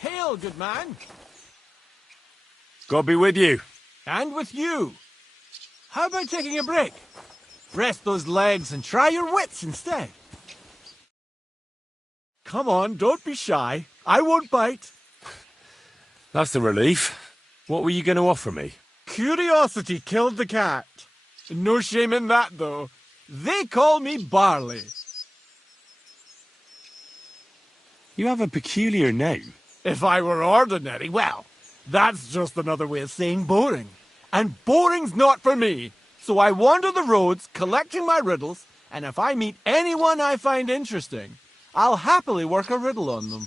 Hail, good man. God be with you. And with you. How about taking a break? Rest those legs and try your wits instead. Come on, don't be shy. I won't bite. That's a relief. What were you going to offer me? Curiosity killed the cat. No shame in that, though. They call me Barley. You have a peculiar name. If I were ordinary, well, that's just another way of saying boring. And boring's not for me. So I wander the roads collecting my riddles, and if I meet anyone I find interesting, I'll happily work a riddle on them.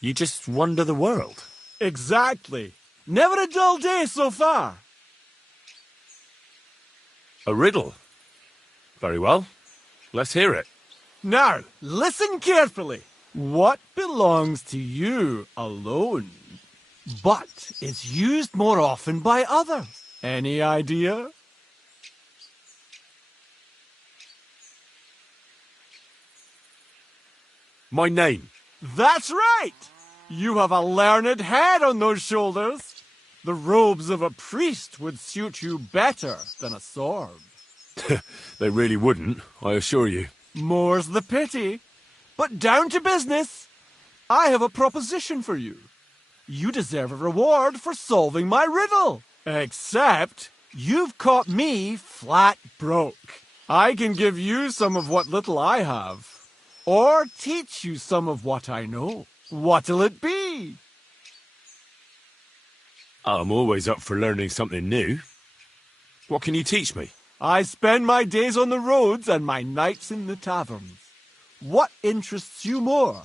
You just wander the world. Exactly. Never a dull day so far. A riddle? Very well. Let's hear it. Now, listen carefully. What belongs to you alone, but is used more often by others? Any idea? My name. That's right! You have a learned head on those shoulders. The robes of a priest would suit you better than a sword. They really wouldn't, I assure you. More's the pity. But down to business. I have a proposition for you. You deserve a reward for solving my riddle. Except, you've caught me flat broke. I can give you some of what little I have. Or teach you some of what I know. What'll it be? I'm always up for learning something new. What can you teach me? I spend my days on the roads and my nights in the taverns. What interests you more?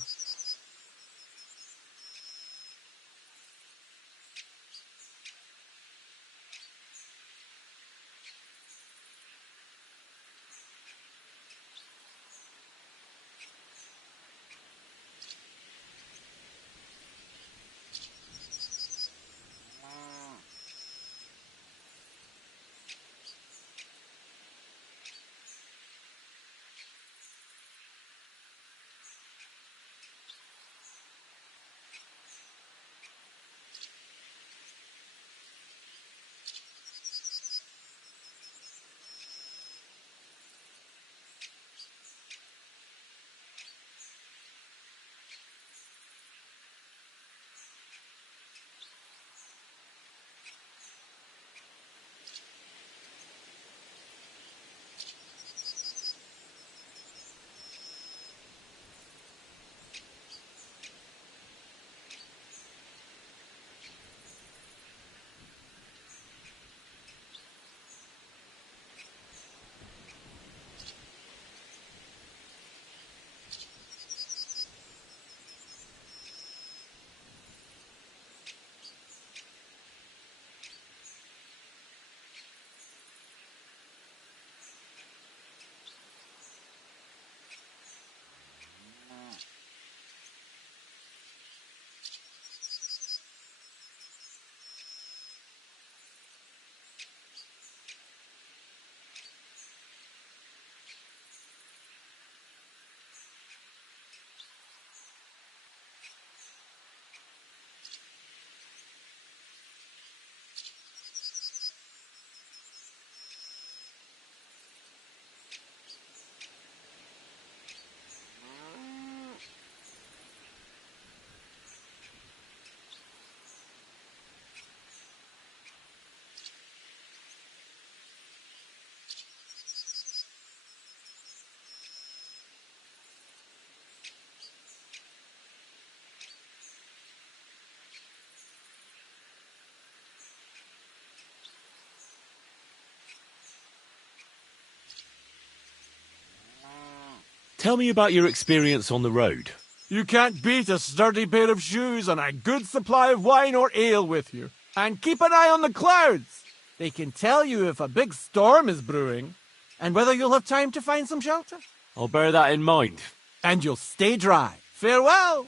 Tell me about your experience on the road. You can't beat a sturdy pair of shoes and a good supply of wine or ale with you. And keep an eye on the clouds. They can tell you if a big storm is brewing and whether you'll have time to find some shelter. I'll bear that in mind. And you'll stay dry. Farewell!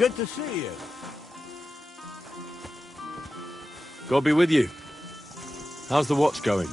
Good to see you. God be with you. How's the watch going?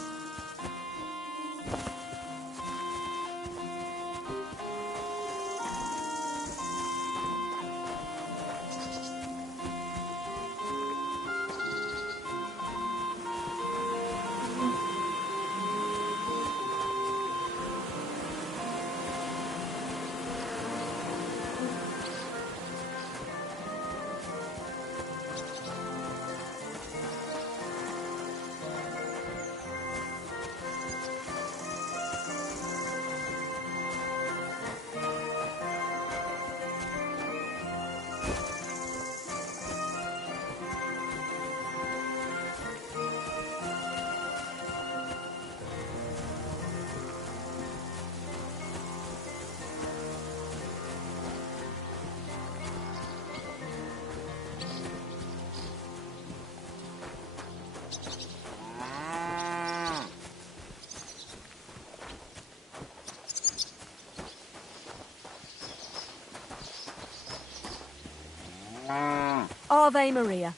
Ave Maria.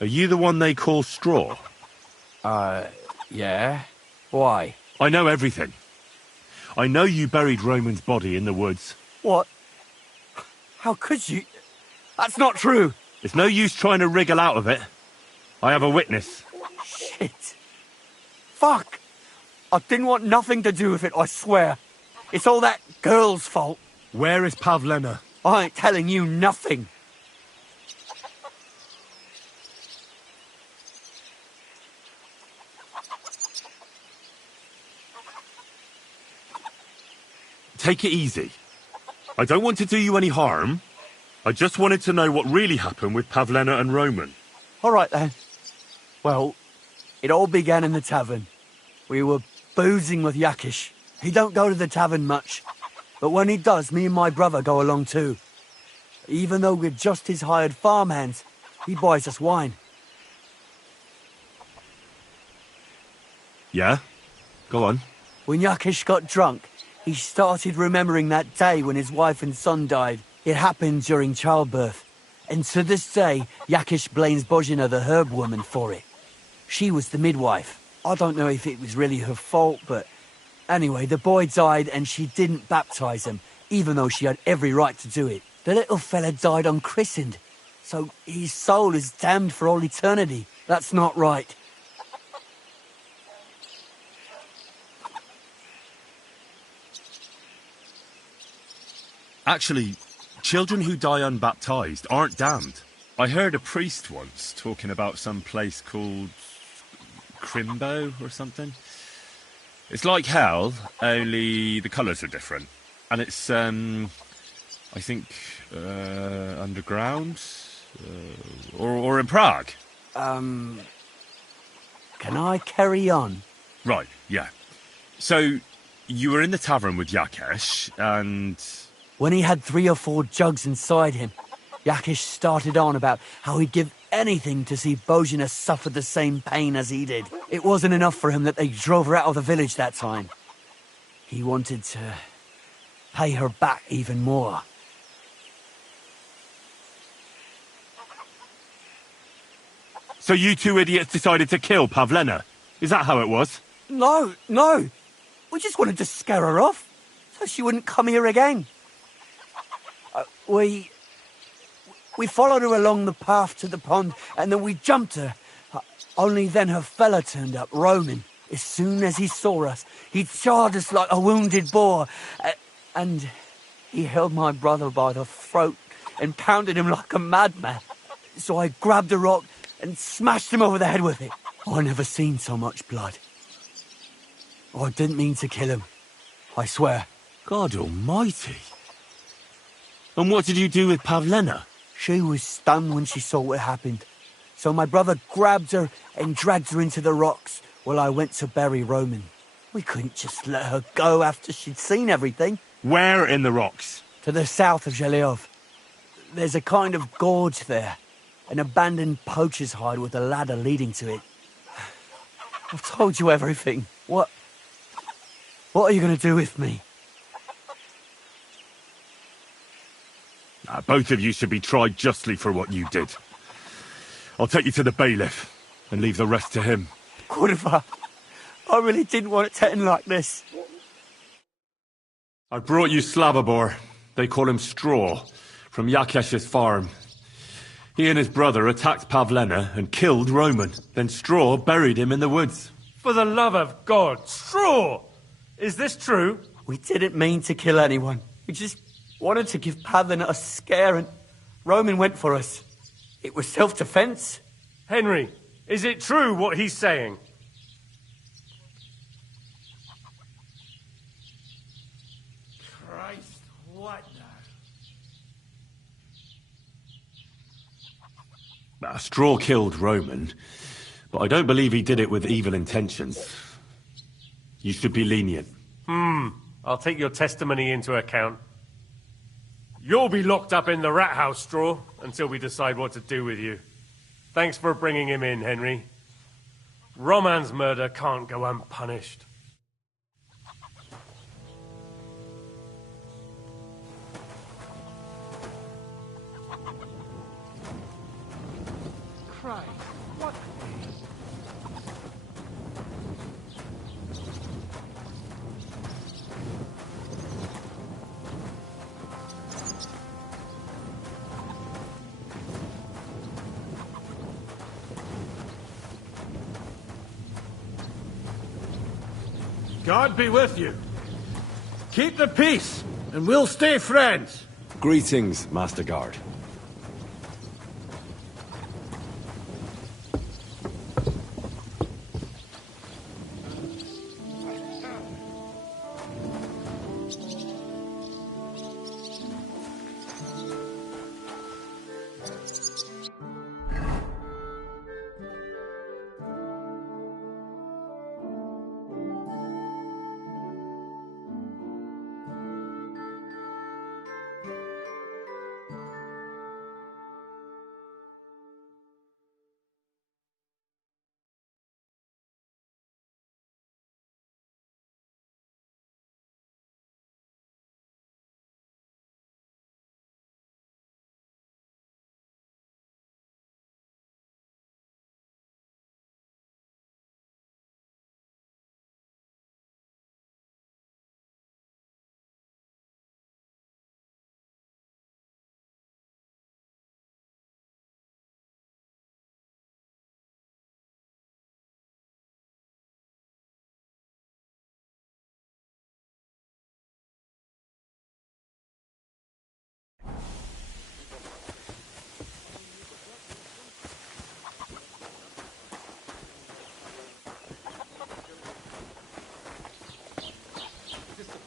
Are you the one they call Straw? Yeah? Why? I know everything. I know you buried Roman's body in the woods. What? How could you? That's not true! It's no use trying to wriggle out of it. I have a witness. Shit. Fuck! I didn't want nothing to do with it, I swear. It's all that girl's fault. Where is Pavlena? I ain't telling you nothing. Take it easy. I don't want to do you any harm. I just wanted to know what really happened with Pavlena and Roman. All right, then. Well, it all began in the tavern. We were boozing with Yakish. He don't go to the tavern much, but when he does, me and my brother go along too. Even though we're just his hired farmhands, he buys us wine. Yeah? Go on. When Yakish got drunk, he started remembering that day when his wife and son died. It happened during childbirth. And to this day, Yakish blames Bozhina, the herb woman, for it. She was the midwife. I don't know if it was really her fault, but anyway, the boy died and she didn't baptize him, even though she had every right to do it. The little fella died unchristened, so his soul is damned for all eternity. That's not right. Actually, children who die unbaptized aren't damned. I heard a priest once talking about some place called Crimbo or something. It's like hell, only the colours are different. And it's, I think, underground? Or in Prague. Can I carry on? Right, yeah. So, you were in the tavern with Yakesh, and... When he had 3 or 4 jugs inside him, Yakesh started on about how he'd give anything to see Bozhina suffer the same pain as he did. It wasn't enough for him that they drove her out of the village that time. He wanted to pay her back even more. So you 2 idiots decided to kill Pavlena? Is that how it was? No. We just wanted to scare her off, so she wouldn't come here again. We followed her along the path to the pond, and then we jumped her. Only then her fella turned up, Roman. As soon as he saw us, he charged us like a wounded boar, and he held my brother by the throat and pounded him like a madman. So I grabbed a rock and smashed him over the head with it. I never seen so much blood. I didn't mean to kill him, I swear. God almighty. And what did you do with Pavlena? She was stunned when she saw what happened. So my brother grabbed her and dragged her into the rocks while I went to bury Roman. We couldn't just let her go after she'd seen everything. Where in the rocks? To the south of Zhelyov. There's a kind of gorge there. An abandoned poacher's hide with a ladder leading to it. I've told you everything. What are you going to do with me? Both of you should be tried justly for what you did. I'll take you to the bailiff and leave the rest to him. Kurva, I really didn't want it to end like this. I brought you Slavobor. They call him Straw, from Yakesh's farm. He and his brother attacked Pavlena and killed Roman. Then Straw buried him in the woods. For the love of God, Straw! Is this true? We didn't mean to kill anyone. We just wanted to give Pavlena a scare, and Roman went for us. It was self-defense. Henry, is it true what he's saying? Christ, what now? Straw killed Roman, but I don't believe he did it with evil intentions. You should be lenient. I'll take your testimony into account. You'll be locked up in the rat house, Straw, until we decide what to do with you. Thanks for bringing him in, Henry. Roman's murder can't go unpunished. Christ, what? God be with you. Keep the peace, and we'll stay friends. Greetings, Master Guard.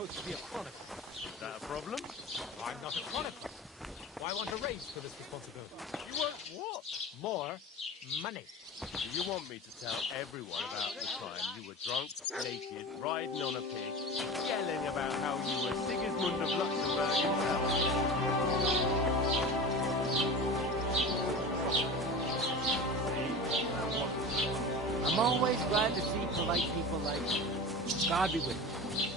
To be a chronicle. Is that a problem? I'm not a chronicle. Why want to raise for this responsibility? You want what? More money. Do you want me to tell everyone about the time you were drunk, naked, riding on a pig, yelling about how you were Sigismund of Luxembourg himself. I'm always glad to see polite people like you. God be with you.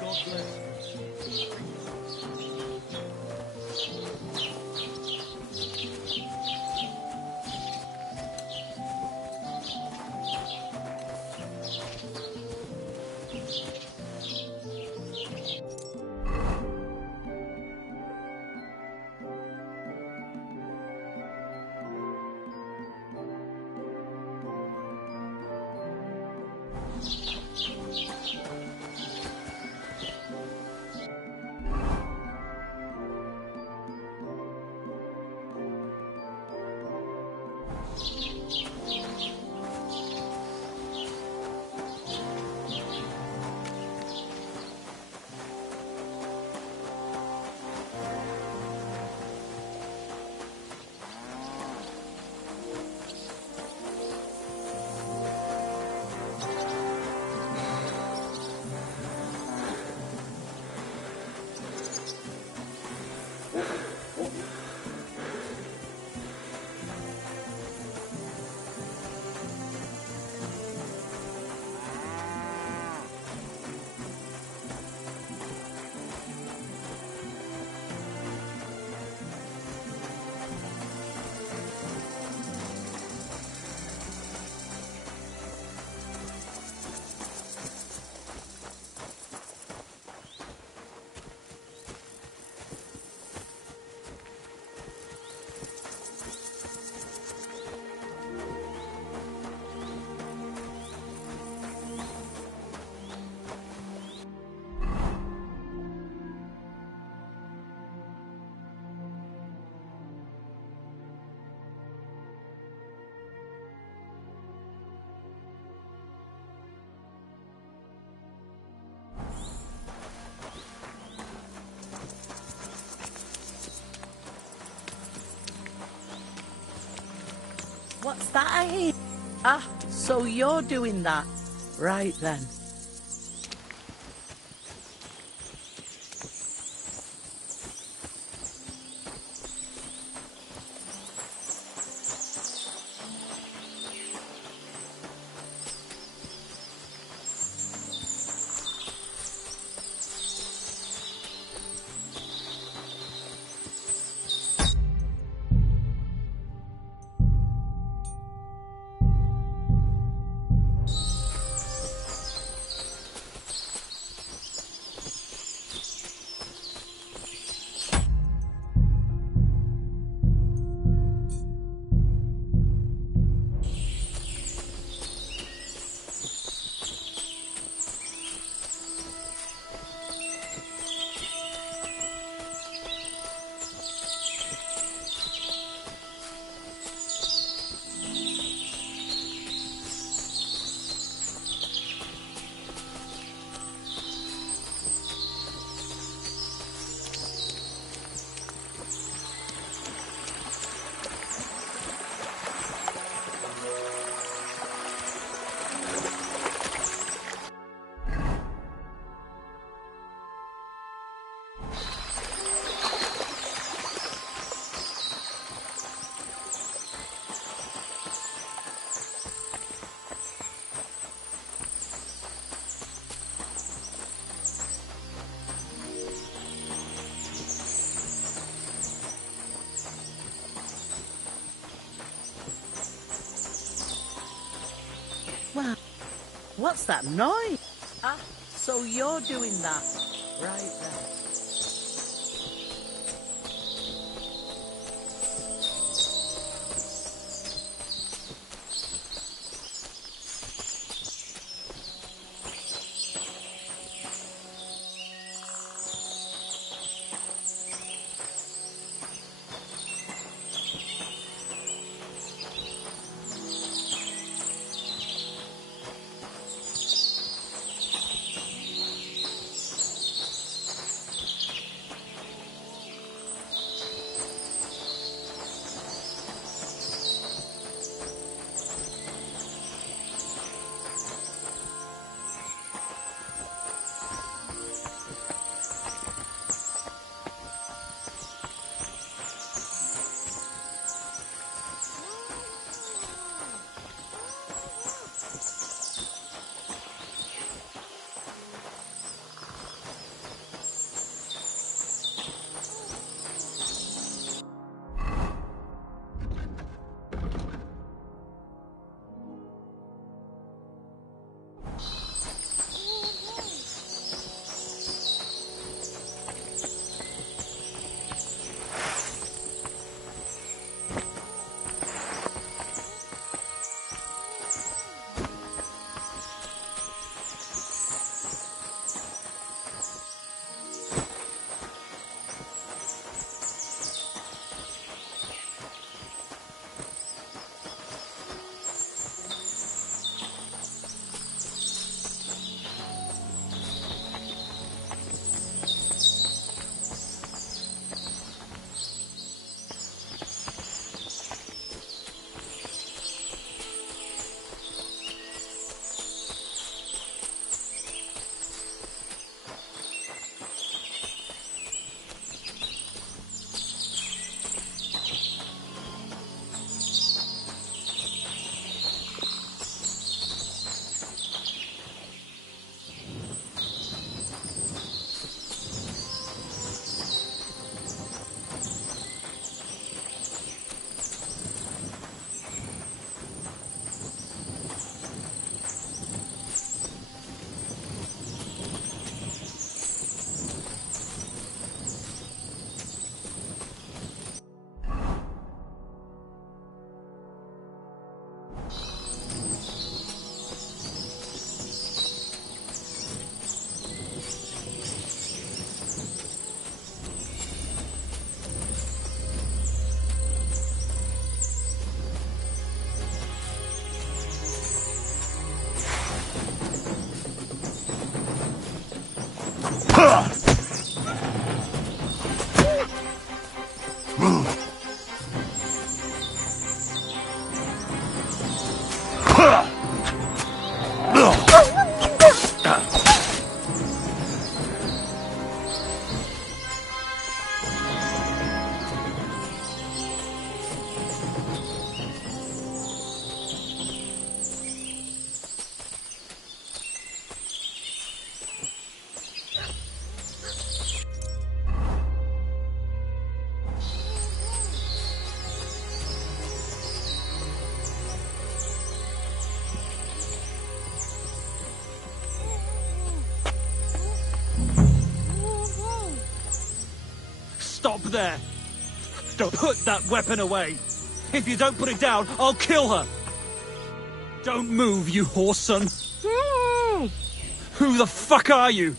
God bless you. What's that I hear? Ah, so you're doing that. Right then. Well, what's that noise? Ah, so you're doing that. Right then. Stop there! Don't put that weapon away! If you don't put it down, I'll kill her! Don't move, you horse son! Who the fuck are you?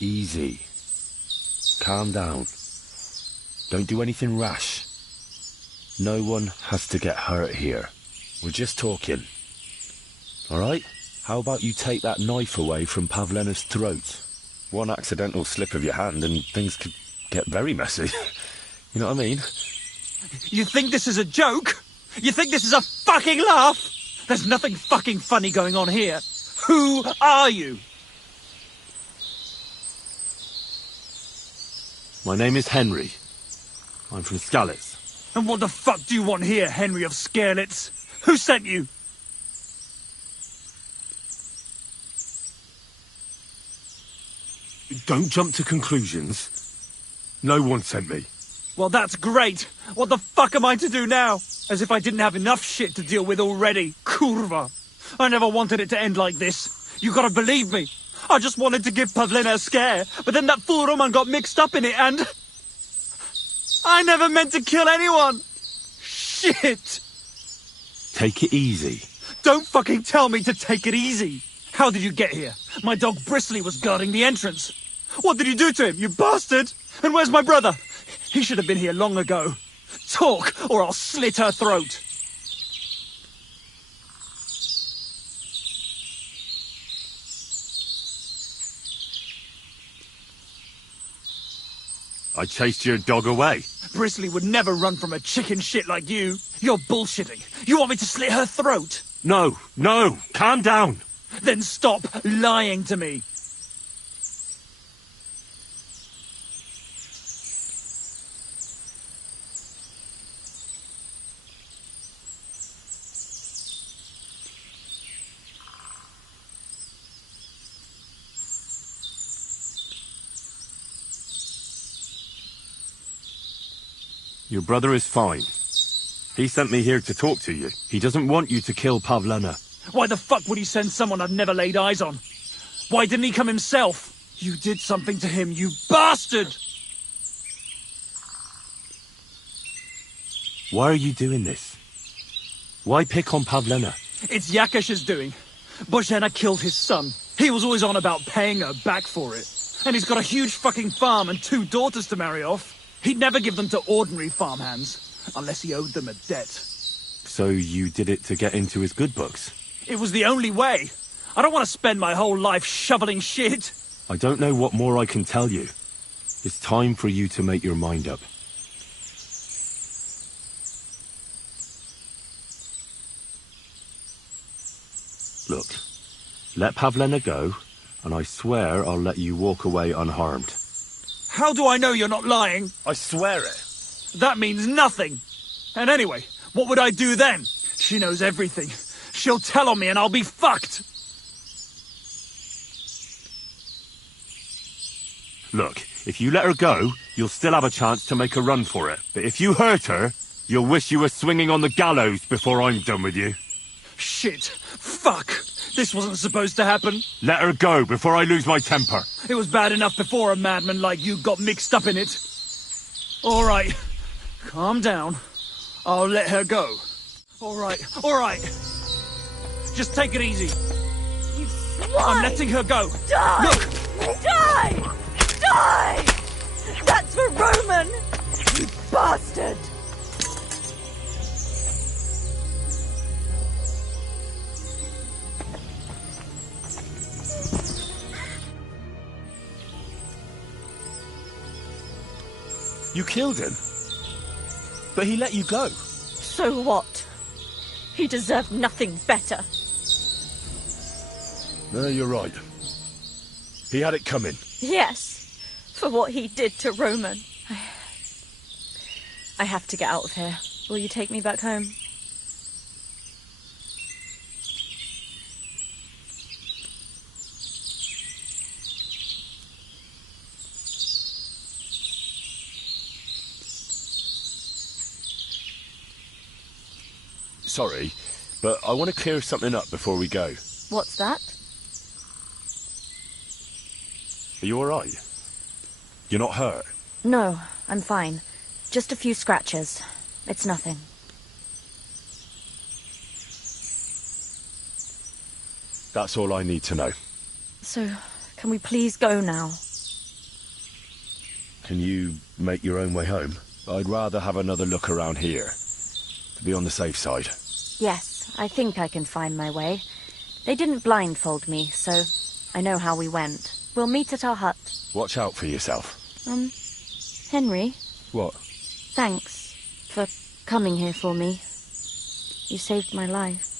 Easy. Calm down. Don't do anything rash. No one has to get hurt here. We're just talking. Alright? How about you take that knife away from Pavlena's throat? One accidental slip of your hand and things could get very messy. You know what I mean? You think this is a joke? You think this is a fucking laugh? There's nothing fucking funny going on here. Who are you? My name is Henry. I'm from Skalitz. And what the fuck do you want here, Henry of Skalitz? Who sent you? Don't jump to conclusions. No one sent me. Well, that's great. What the fuck am I to do now? As if I didn't have enough shit to deal with already. Kurva. I never wanted it to end like this. You gotta believe me. I just wanted to give Pavlena a scare, but then that fool Roman got mixed up in it and... I never meant to kill anyone! Shit! Take it easy. Don't fucking tell me to take it easy! How did you get here? My dog Bristly was guarding the entrance. What did you do to him, you bastard? And where's my brother? He should have been here long ago. Talk, or I'll slit her throat. I chased your dog away. Bristly would never run from a chicken shit like you. You're bullshitting. You want me to slit her throat? No, no, calm down. Then stop lying to me. Your brother is fine. He sent me here to talk to you. He doesn't want you to kill Pavlena. Why the fuck would he send someone I've never laid eyes on? Why didn't he come himself? You did something to him, you bastard! Why are you doing this? Why pick on Pavlena? It's Yakash's doing. Bozhena killed his son. He was always on about paying her back for it. And he's got a huge fucking farm and 2 daughters to marry off. He'd never give them to ordinary farmhands, unless he owed them a debt. So you did it to get into his good books? It was the only way. I don't want to spend my whole life shoveling shit. I don't know what more I can tell you. It's time for you to make your mind up. Look, let Pavlena go, and I swear I'll let you walk away unharmed. How do I know you're not lying? I swear it. That means nothing. And anyway, what would I do then? She knows everything. She'll tell on me and I'll be fucked. Look, if you let her go, you'll still have a chance to make a run for it. But if you hurt her, you'll wish you were swinging on the gallows before I'm done with you. Shit. Fuck. This wasn't supposed to happen. Let her go before I lose my temper. It was bad enough before a madman like you got mixed up in it. All right. Calm down. I'll let her go. All right. Just take it easy. You swine! I'm letting her go. Die! Look! Die! Die! That's for Roman! You bastard! You killed him? But he let you go. So what? He deserved nothing better. No, you're right. He had it coming. Yes, for what he did to Roman. I have to get out of here. Will you take me back home? Sorry, but I want to clear something up before we go. What's that? Are you alright? You're not hurt? No, I'm fine. Just a few scratches. It's nothing. That's all I need to know. So, can we please go now? Can you make your own way home? I'd rather have another look around here, to be on the safe side. Yes, I think I can find my way. They didn't blindfold me, so I know how we went. We'll meet at our hut. Watch out for yourself. Henry, What? thanks for coming here for me. You saved my life.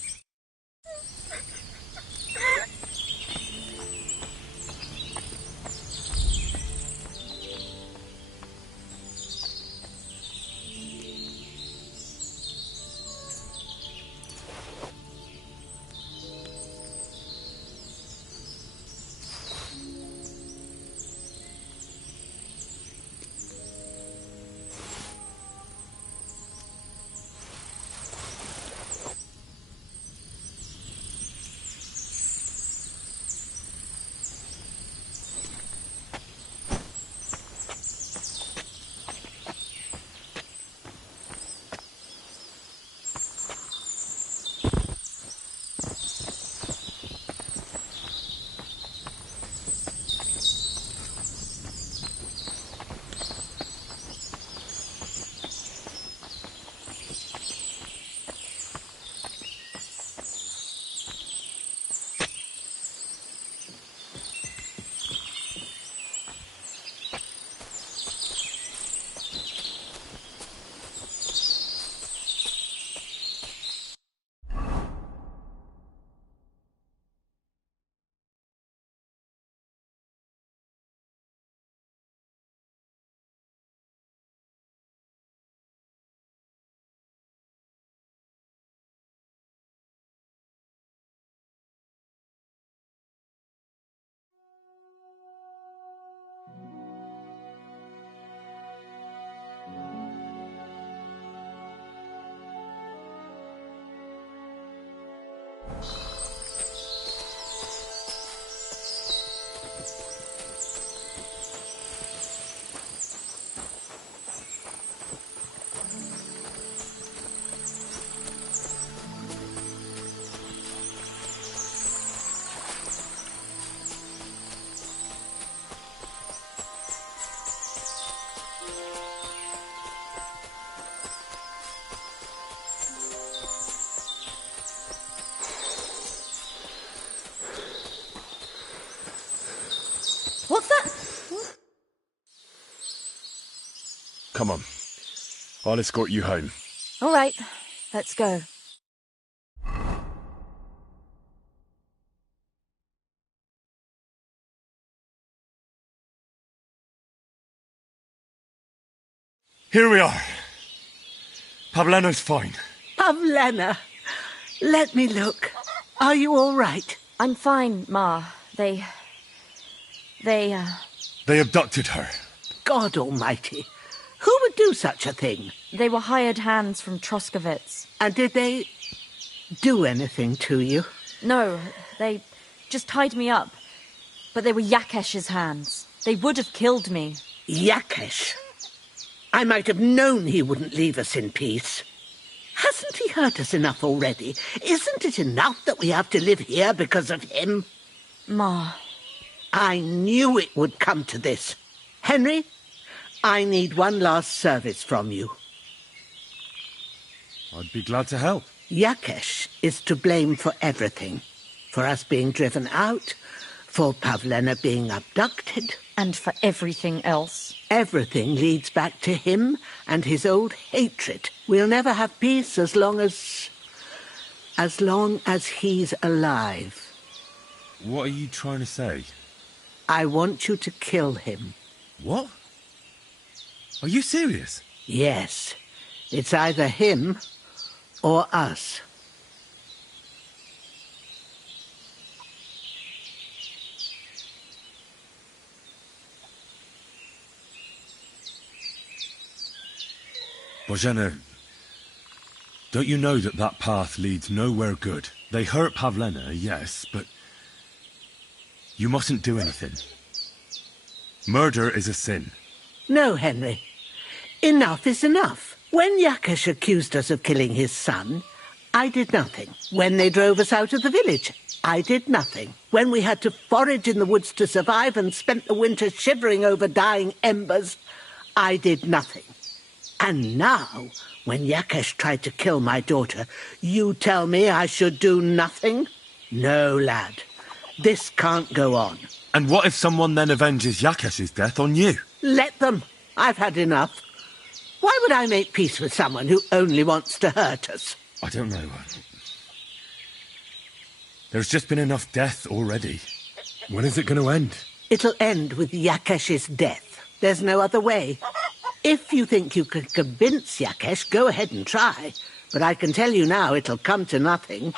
What's that? Come on. I'll escort you home. All right, let's go. Here we are. Pavlena's fine. Pavlena, let me look. Are you all right? I'm fine, Ma. They They abducted her. God almighty. Who would do such a thing? They were hired hands from Troskovitz. And did they do anything to you? No, they just tied me up. But they were Yakesh's hands. They would have killed me. Yakesh? I might have known he wouldn't leave us in peace. Hasn't he hurt us enough already? Isn't it enough that we have to live here because of him? Ma. I knew it would come to this. Henry, I need one last service from you. I'd be glad to help. Yakesh is to blame for everything. For us being driven out, for Pavlena being abducted. And for everything else. Everything leads back to him and his old hatred. We'll never have peace as long as he's alive. What are you trying to say? I want you to kill him. What? Are you serious? Yes. It's either him or us. Bozhena, don't you know that that path leads nowhere good? They hurt Pavlena, yes, but you mustn't do anything. Murder is a sin. No, Henry. Enough is enough. When Yakesh accused us of killing his son, I did nothing. When they drove us out of the village, I did nothing. When we had to forage in the woods to survive and spent the winter shivering over dying embers, I did nothing. And now, when Yakesh tried to kill my daughter, you tell me I should do nothing? No, lad. This can't go on. And what if someone then avenges Yakesh's death on you? Let them. I've had enough. Why would I make peace with someone who only wants to hurt us? I don't know. There's just been enough death already. When is it going to end? It'll end with Yakesh's death. There's no other way. If you think you can convince Yakesh, go ahead and try. But I can tell you now it'll come to nothing.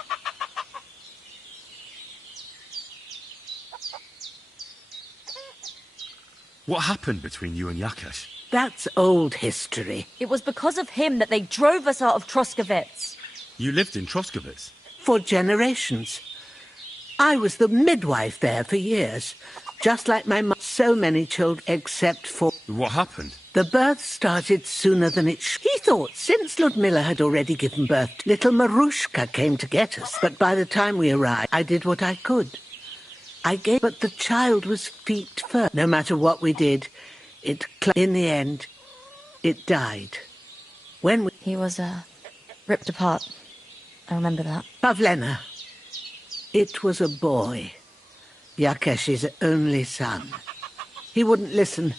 What happened between you and Yakesh? That's old history. It was because of him that they drove us out of Troskovets. You lived in Troskovets? For generations. I was the midwife there for years. Just like my mum, so many children except for... What happened? The birth started sooner than it should. He thought since Ludmilla had already given birth, little Marushka came to get us. But by the time we arrived, I did what I could. But the child was feet first. No matter what we did, in the end, it died. He was, ripped apart. I remember that. Pavlena. It was a boy. Yakesh's only son. He wouldn't listen.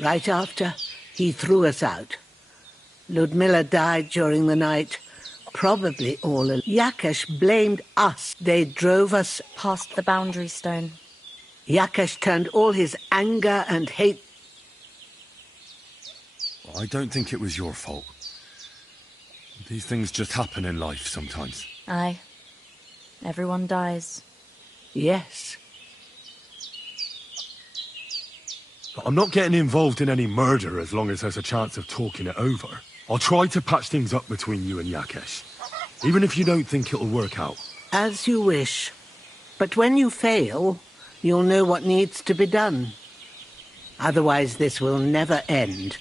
Right after, he threw us out. Ludmilla died during the night, probably all alone. Yakesh blamed us. They drove us past the boundary stone. Yakesh turned all his anger and hate... I don't think it was your fault. These things just happen in life sometimes. Aye. Everyone dies. Yes. I'm not getting involved in any murder as long as there's a chance of talking it over. I'll try to patch things up between you and Yakesh, even if you don't think it'll work out. As you wish. But when you fail, you'll know what needs to be done. Otherwise, this will never end.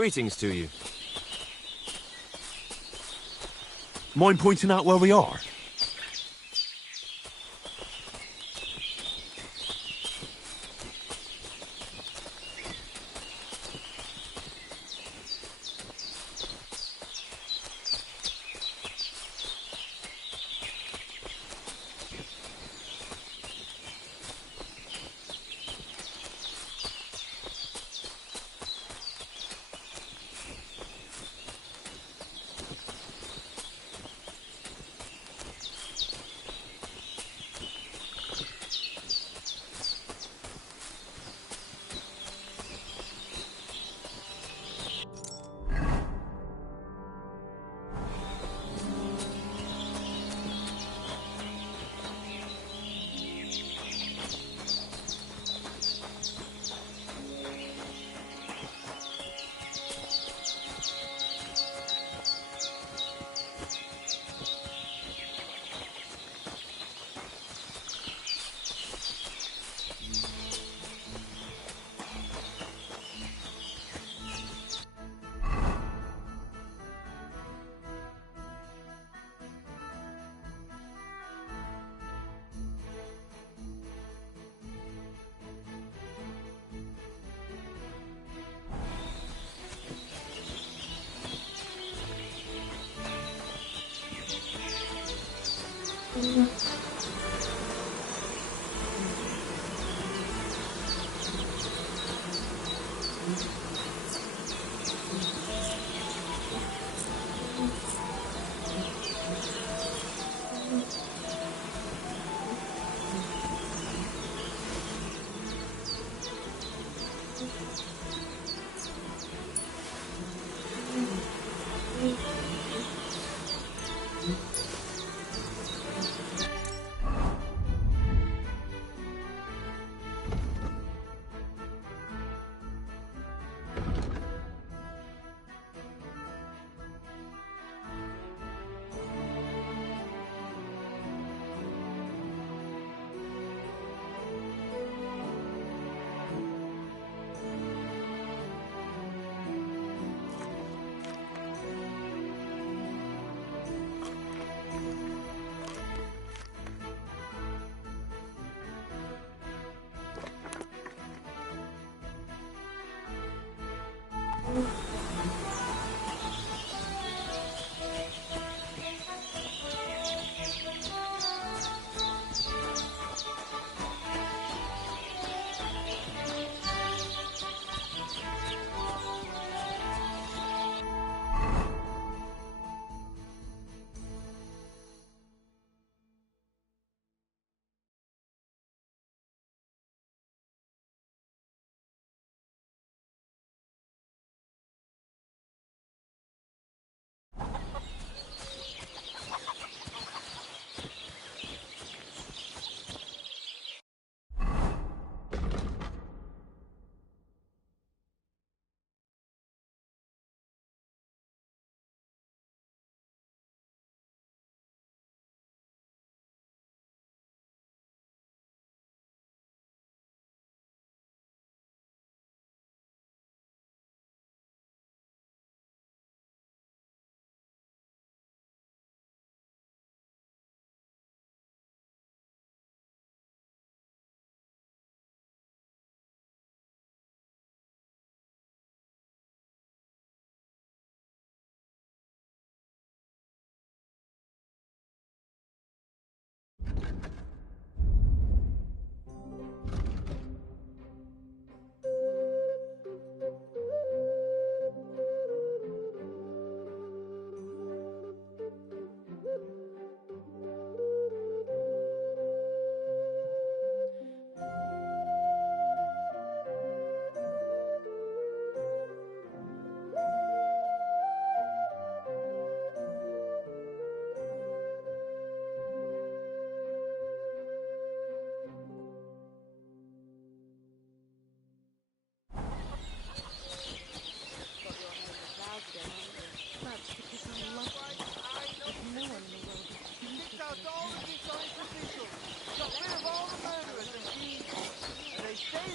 Greetings to you. Mind pointing out where we are?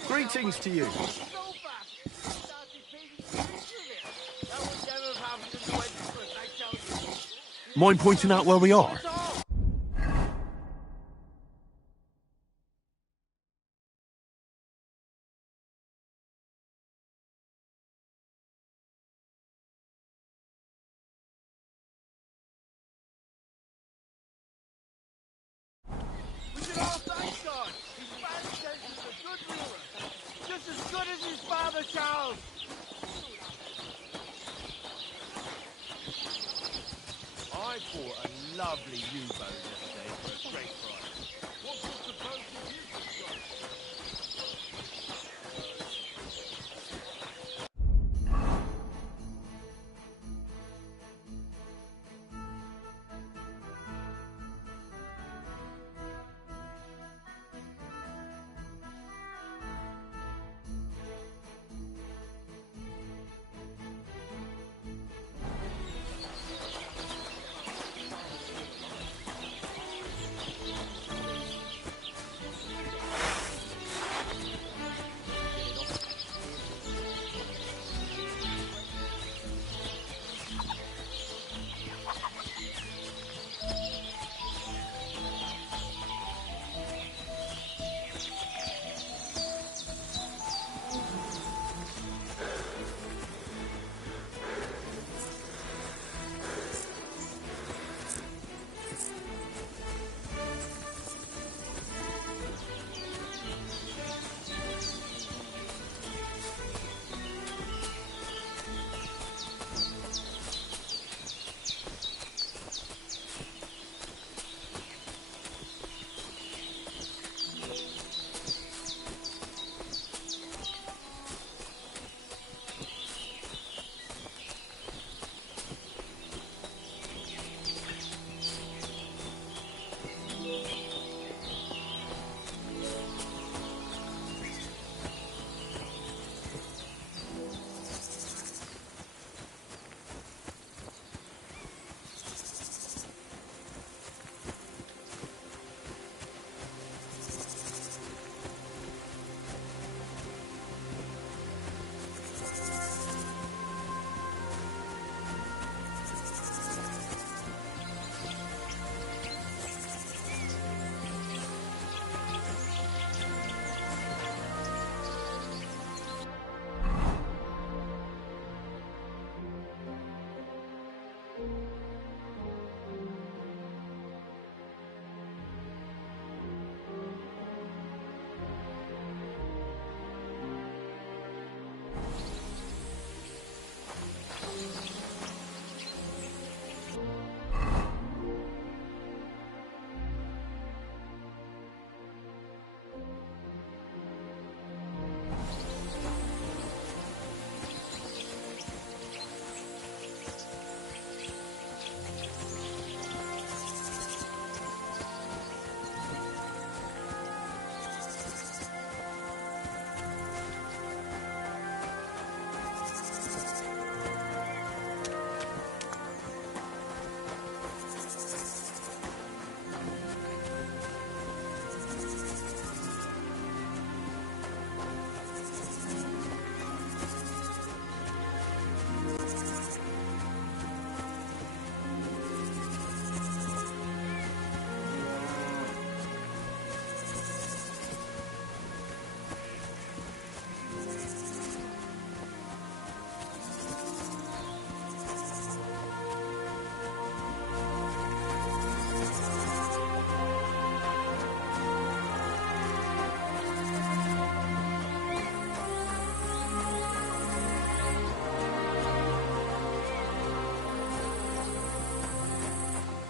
Greetings to you. Mind pointing out where we are? Just as good as his father, Charles! I bought a lovely U-boat the other day for a great price. What sort of boat did you got?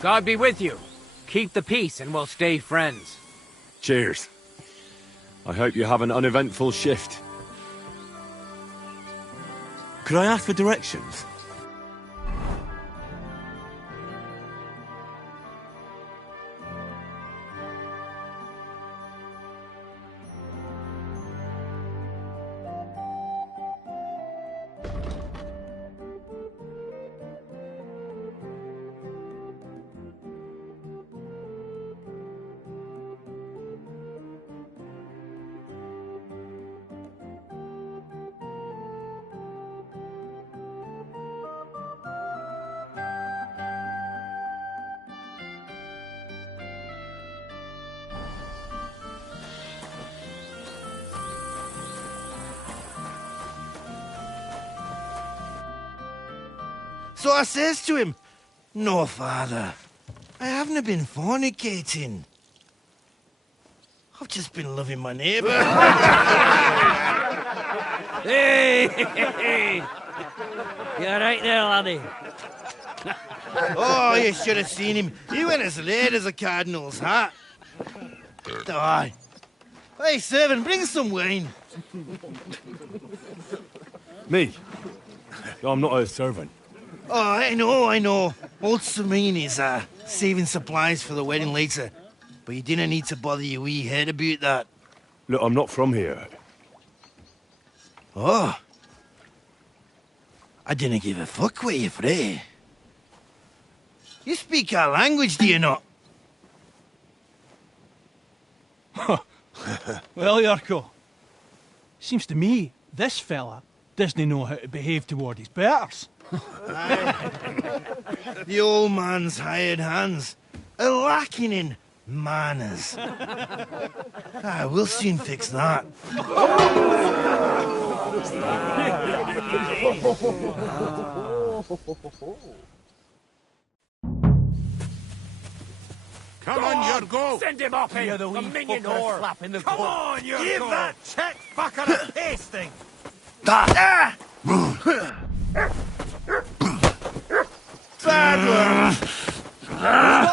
God be with you. Keep the peace and we'll stay friends. Cheers. I hope you have an uneventful shift. Could I ask for directions? So I says to him, "No, father, I haven't been fornicating. I've just been loving my neighbour." Hey! You're right there, laddie. Oh, you should have seen him. He went as late as a cardinal's hat. Aye. Hey, servant, bring some wine. Me? I'm not a servant. Oh, I know. Old Sameen is saving supplies for the wedding later. But you didn't need to bother your wee head about that. Look, I'm not from here. Oh. I didn't give a fuck where you're from. You speak our language, do you not? Well, Yurko, seems to me this fella doesn't know how to behave toward his betters. The old man's hired hands are lacking in manners. We'll soon fix that. Come on, Yurko! Send him up here, the minion whore! Come on, Yurko! Give that check fucker a pasting!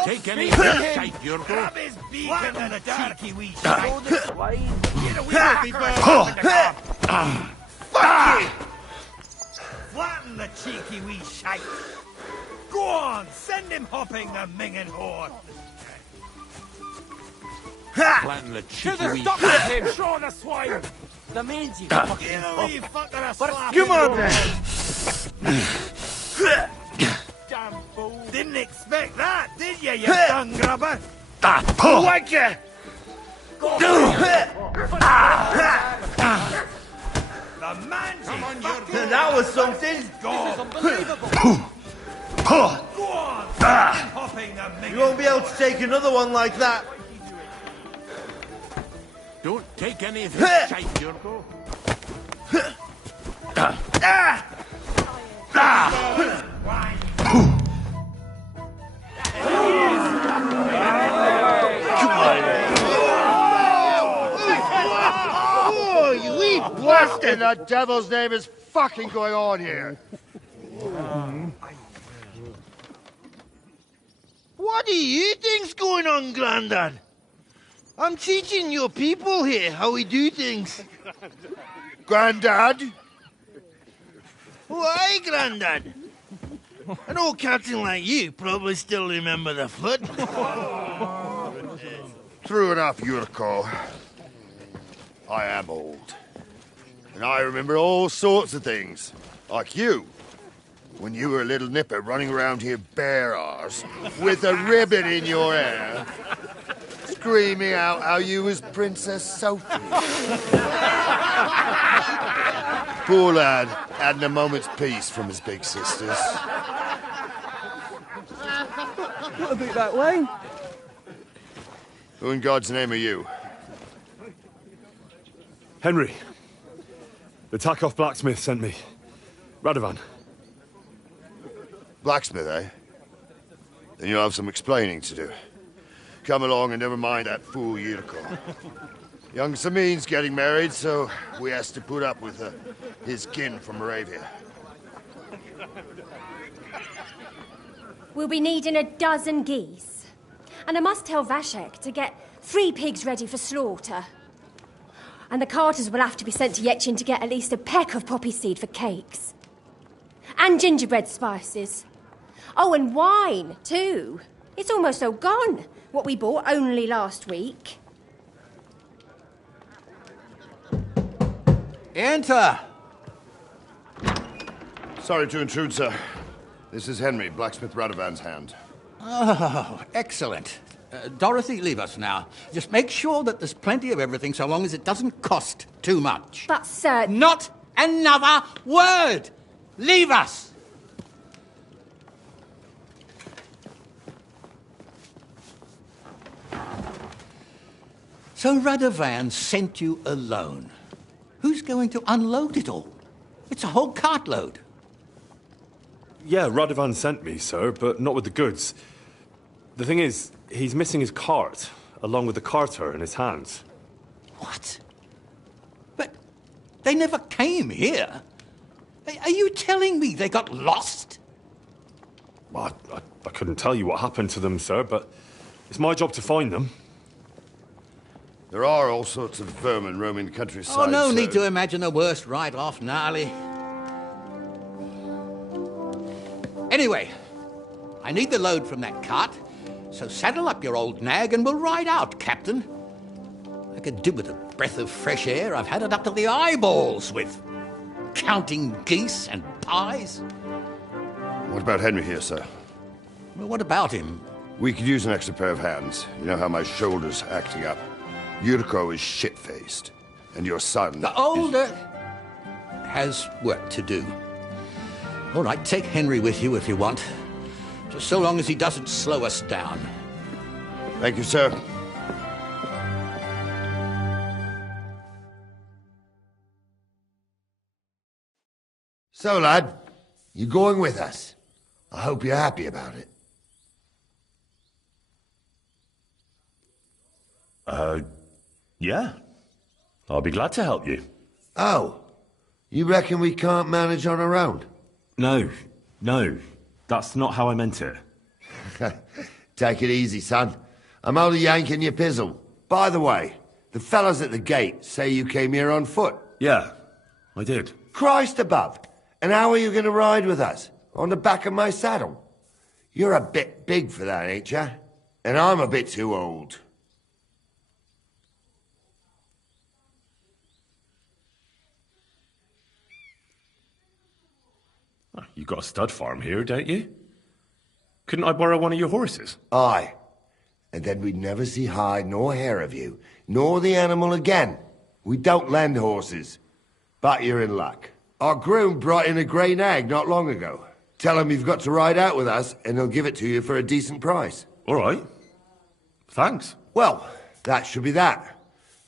Take any shite, Yurko! Grab his beacon and a cheeky wee shite! Get away from me, Fuck you! Flatten the cheeky wee shite! Go on, send him hopping, the mingin' whore! Flatten the cheeky wee Stop with him! Show the swine! The means you Give a wee fucker a slap! Come on, then! Damn fool! Didn't expect that, did you dung grubber? Whack ya! The man! Come on, Yurko! That was something! Go on! Hopping the mingin' You won't be able to take another one like that. Don't take any of his shite, Yurko! Oh, you wee What in the devil's name is fucking going on here? What do you think's going on, Grandad? I'm teaching your people here how we do things. Grandad? Why, Grandad? An old captain like you probably still remember the flood. True enough, Yurko. I am old. And I remember all sorts of things. Like you. When you were a little nipper running around here bare arse, with a ribbon in your hair, screaming out how you was Princess Sophie. Poor lad hadn't a moment's peace from his big sisters. What about that wine? Who in God's name are you? Henry. The Takoff blacksmith sent me. Radovan. Blacksmith, eh? Then you'll have some explaining to do. Come along and never mind that fool Yurko. Young Sameen's getting married, so we has to put up with his kin from Moravia. We'll be needing a dozen geese. And I must tell Vashek to get 3 pigs ready for slaughter. And the carters will have to be sent to Yechin to get at least a peck of poppy seed for cakes. And gingerbread spices. Oh, and wine, too. It's almost all gone, what we bought only last week. Enter! Sorry to intrude, sir. This is Henry, blacksmith Radovan's hand. Oh, excellent. Dorothy, leave us now. Just make sure that there's plenty of everything so long as it doesn't cost too much. But, sir... Not another word! Leave us! So Radovan sent you alone. Who's going to unload it all? It's a whole cartload. Yeah, Radovan sent me, sir, but not with the goods. The thing is, he's missing his cart, along with the carter in his hands. What? But they never came here. Are you telling me they got lost? Well, I couldn't tell you what happened to them, sir, but it's my job to find them. There are all sorts of vermin roaming the countryside. Oh, no need to imagine the worst right off, Gnarly. Anyway, I need the load from that cart, so saddle up your old nag and we'll ride out, Captain. I could do with a breath of fresh air. I've had it up to the eyeballs with counting geese and pies. What about Henry here, sir? Well, what about him? We could use an extra pair of hands. You know how my shoulder's acting up. Yurko is shit-faced, and your son... The older has work to do. All right, take Henry with you if you want. Just so long as he doesn't slow us down. Thank you, sir. So, lad, you going with us? I hope you're happy about it. Yeah. I'll be glad to help you. Oh, you reckon we can't manage on our own? No. That's not how I meant it. Take it easy, son. I'm only yanking your pizzle. By the way, the fellas at the gate say you came here on foot. Yeah, I did. Christ above. And how are you going to ride with us? On the back of my saddle? You're a bit big for that, ain't ya? And I'm a bit too old. You got a stud farm here, don't you? Couldn't I borrow one of your horses? Aye. And then we'd never see hide nor hair of you, nor the animal again. We don't lend horses. But you're in luck. Our groom brought in a grey nag not long ago. Tell him you've got to ride out with us, and he'll give it to you for a decent price. All right. Thanks. Well, that should be that.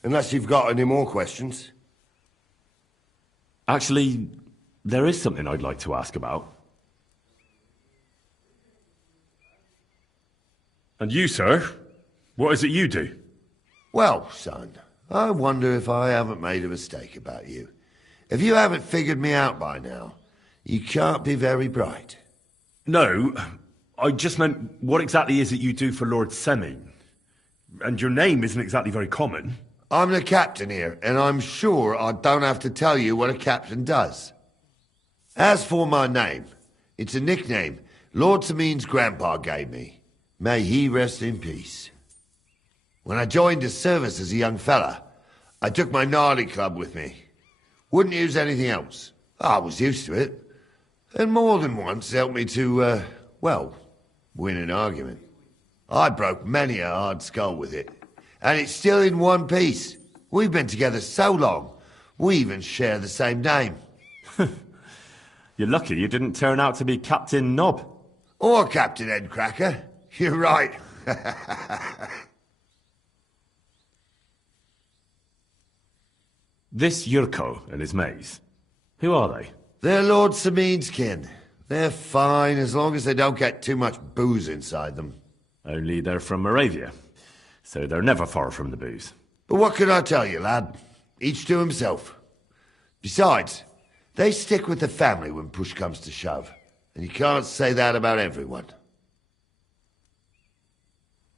Unless you've got any more questions. Actually, there is something I'd like to ask about. And you, sir? What is it you do? Well, son, I wonder if I haven't made a mistake about you. If you haven't figured me out by now, you can't be very bright. No, I just meant, what exactly is it you do for Lord Seming? And your name isn't exactly very common. I'm the captain here, and I'm sure I don't have to tell you what a captain does. As for my name, it's a nickname Lord Seming's grandpa gave me. May he rest in peace. When I joined his service as a young fella, I took my gnarly club with me. Wouldn't use anything else. I was used to it. And more than once helped me to, win an argument. I broke many a hard skull with it. And it's still in one piece. We've been together so long, we even share the same name. You're lucky you didn't turn out to be Captain Knob. Or Captain Headcracker. You're right. This Yurko and his mates, who are they? They're Lord Seming's kin. They're fine as long as they don't get too much booze inside them. Only they're from Moravia, so they're never far from the booze. But what can I tell you, lad? Each to himself. Besides, they stick with the family when push comes to shove. And you can't say that about everyone.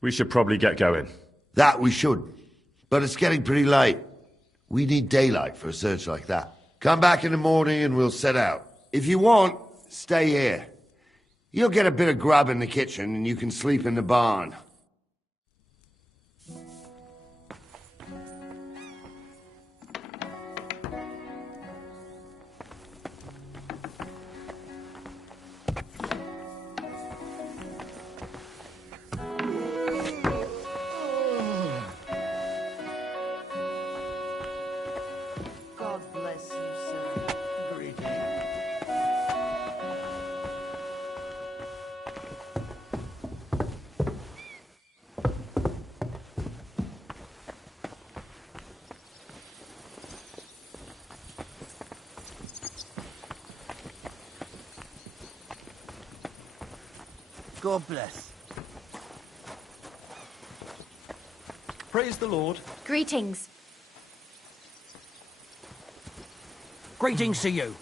We should probably get going. That we should. But it's getting pretty late. We need daylight for a search like that. Come back in the morning and we'll set out. If you want, stay here. You'll get a bit of grub in the kitchen and you can sleep in the barn. God bless you, sir. God bless. Praise the Lord. Greetings. Greetings to you.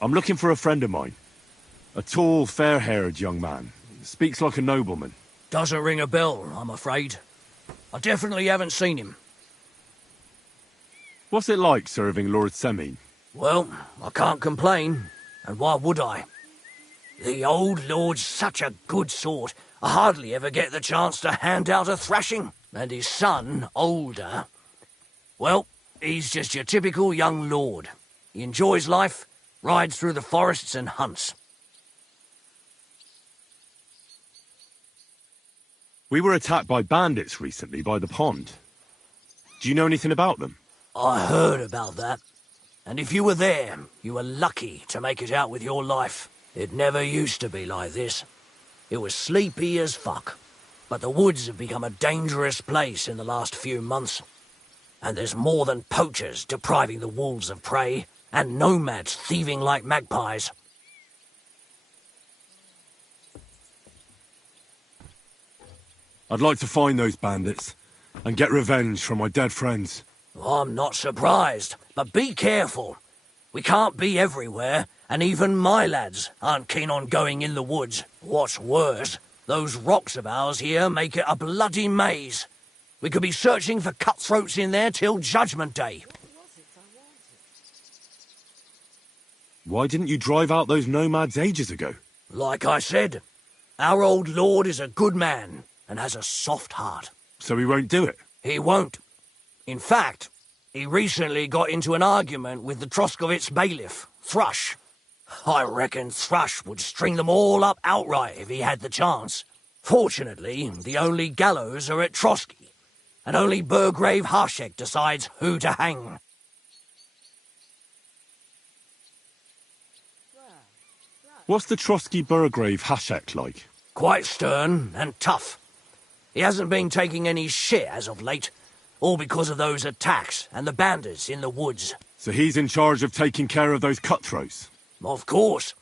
I'm looking for a friend of mine. A tall, fair-haired young man. Speaks like a nobleman. Doesn't ring a bell, I'm afraid. I definitely haven't seen him. What's it like serving Lord Semine? Well, I can't complain. And why would I? The old lord's such a good sort. I hardly ever get the chance to hand out a thrashing. And his son, older... Well, he's just your typical young lord. He enjoys life, rides through the forests and hunts. We were attacked by bandits recently by the pond. Do you know anything about them? I heard about that. And if you were there, you were lucky to make it out with your life. It never used to be like this. It was sleepy as fuck. But the woods have become a dangerous place in the last few months. And there's more than poachers depriving the wolves of prey, and nomads thieving like magpies. I'd like to find those bandits and get revenge from my dead friends. I'm not surprised, but be careful. We can't be everywhere, and even my lads aren't keen on going in the woods. What's worse, those rocks of ours here make it a bloody maze. We could be searching for cutthroats in there till Judgment Day. Why didn't you drive out those nomads ages ago? Like I said, our old lord is a good man and has a soft heart. So he won't do it? He won't. In fact, he recently got into an argument with the Troskovitz bailiff, Thrush. I reckon Thrush would string them all up outright if he had the chance. Fortunately, the only gallows are at Trotsky, and only Burgrave Hašek decides who to hang. What's the Trotsky Burgrave Hašek like? Quite stern and tough. He hasn't been taking any shit as of late, all because of those attacks and the bandits in the woods. So he's in charge of taking care of those cutthroats? Of course.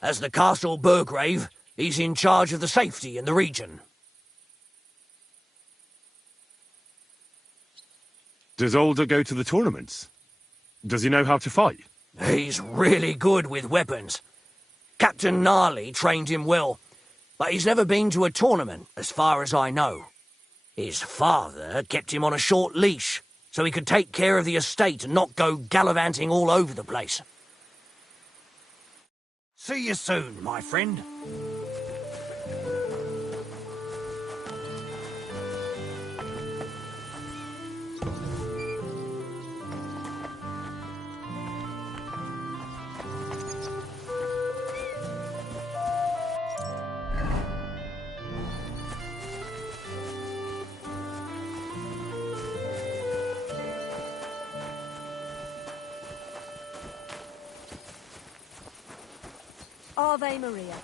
As the Castle Burgrave, he's in charge of the safety in the region. Does Older go to the tournaments? Does he know how to fight? He's really good with weapons. Captain Gnarly trained him well, but he's never been to a tournament, as far as I know. His father kept him on a short leash, so he could take care of the estate and not go gallivanting all over the place. See you soon, my friend. Ave Maria.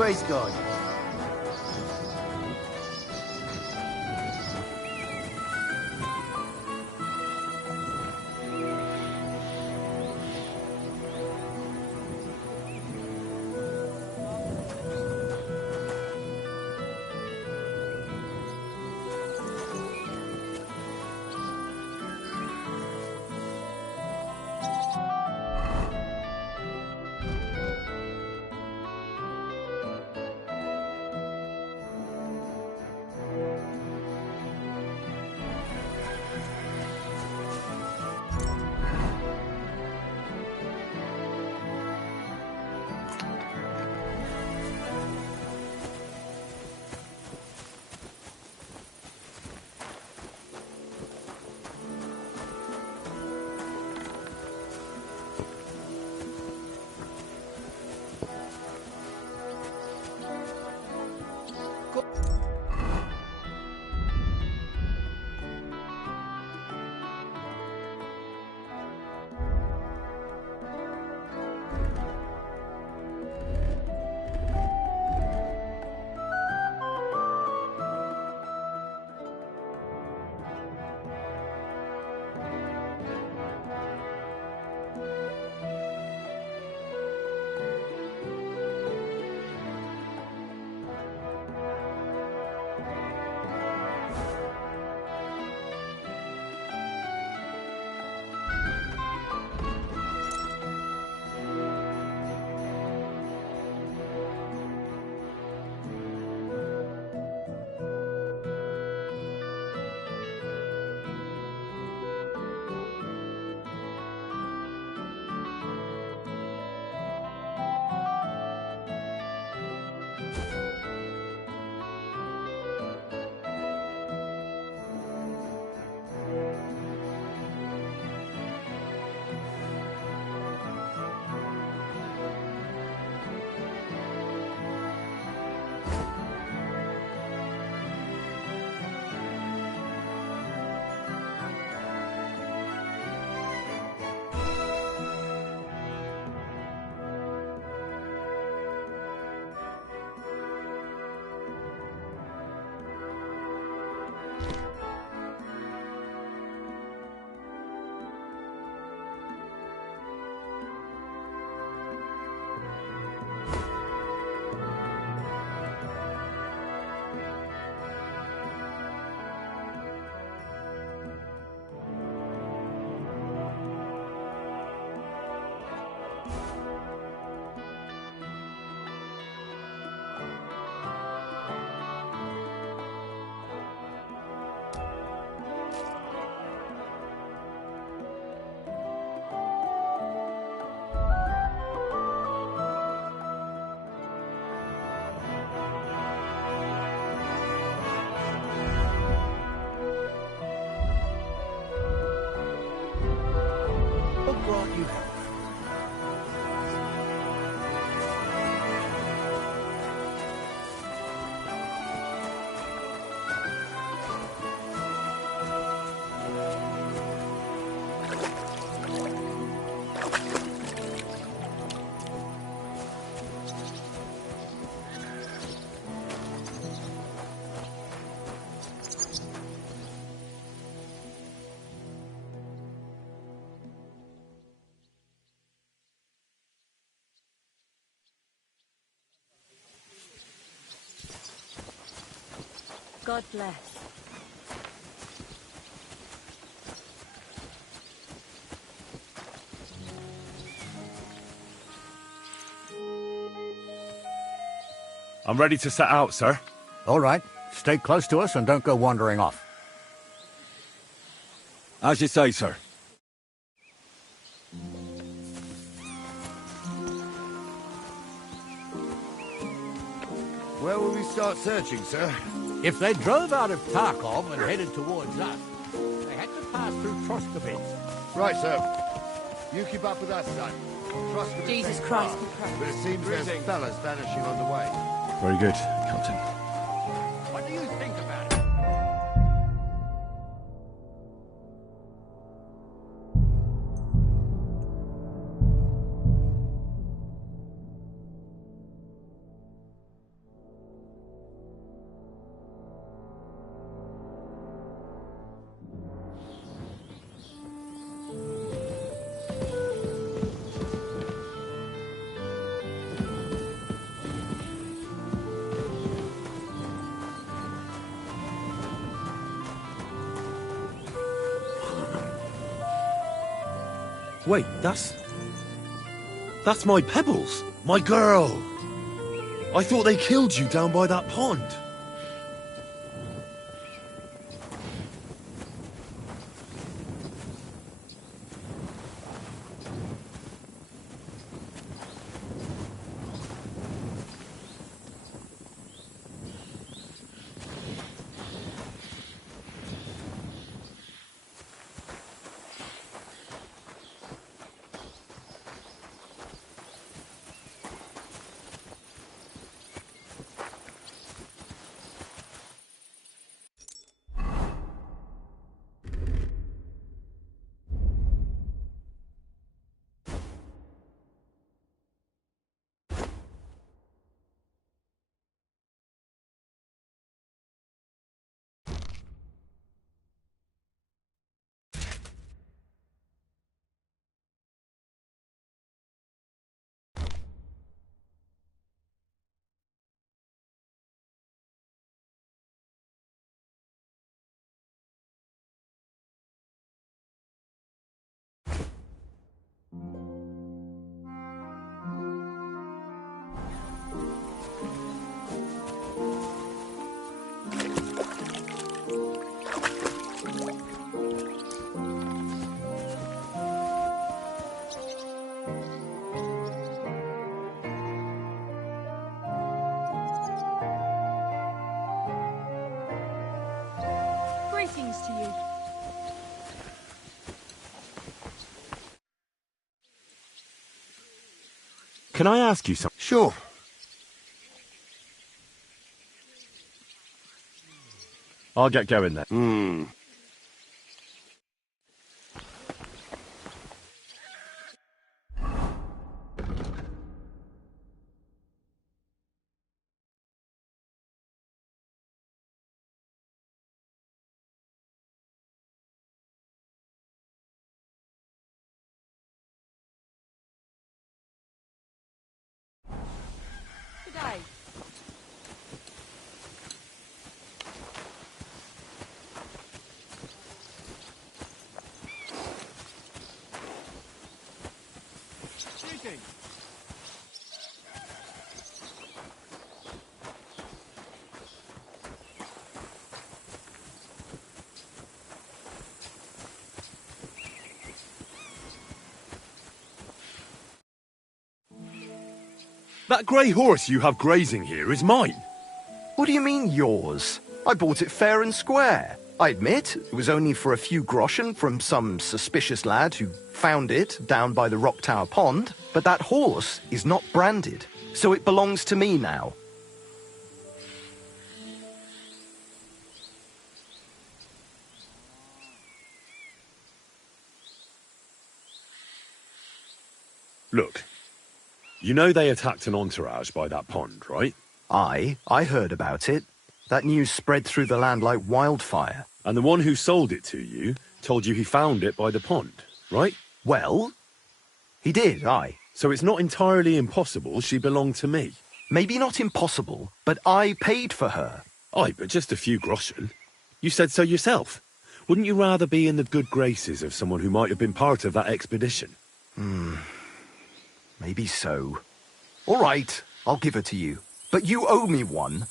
Praise God. God bless. I'm ready to set out, sir. All right. Stay close to us and don't go wandering off. As you say, sir. Where will we start searching, sir? If they drove out of Tarkov and headed towards us, they had to pass through Troskowitz. Right, sir. You keep up with us, son. Troskowitz Jesus ain't Christ. far, but it seems there's fellas vanishing on the way. Very good, Captain. What do you think about it? Wait, that's my Pebbles, my girl. I thought they killed you down by that pond. Greetings to you. Can I ask you something? Sure. I'll get going then. Today. Shooting. That grey horse you have grazing here is mine. What do you mean, yours? I bought it fair and square. I admit, it was only for a few groschen from some suspicious lad who found it down by the Rock Tower Pond, but that horse is not branded, so it belongs to me now. Look, you know they attacked an entourage by that pond, right? I heard about it. That news spread through the land like wildfire. And the one who sold it to you told you he found it by the pond, right? Well, he did, aye. So it's not entirely impossible she belonged to me. Maybe not impossible, but I paid for her. Aye, but just a few groschen. You said so yourself. Wouldn't you rather be in the good graces of someone who might have been part of that expedition? Maybe so. All right, I'll give her to you. But you owe me one.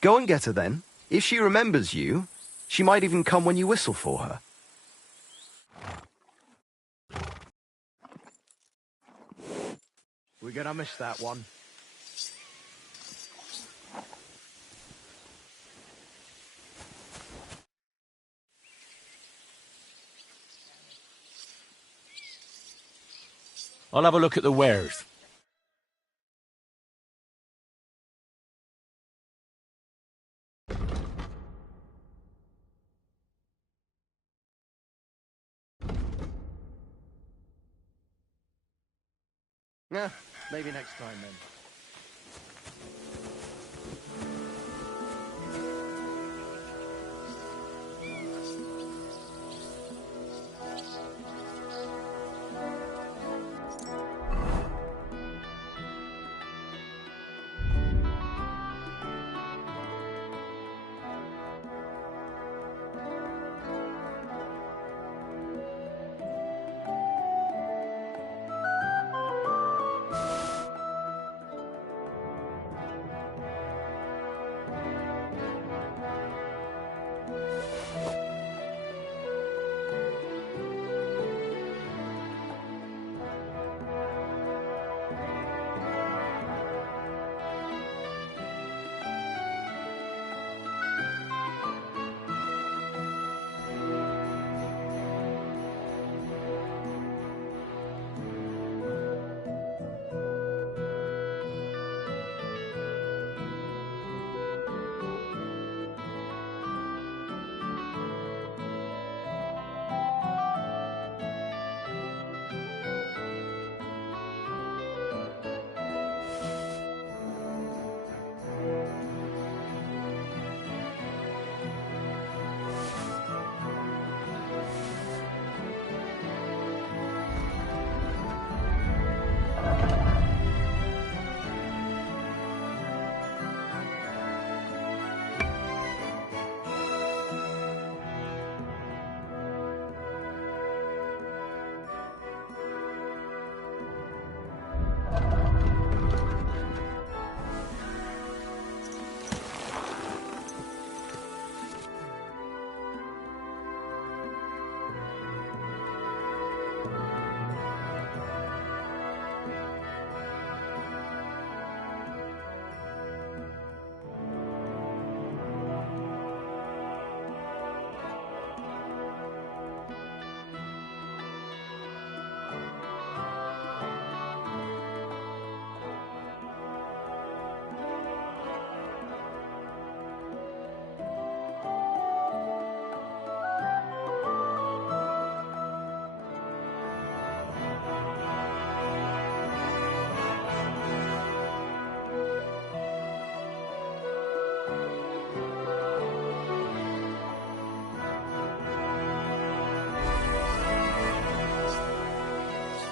Go and get her then. If she remembers you, she might even come when you whistle for her. We're gonna miss that one. I'll have a look at the wares. Yeah, maybe next time then.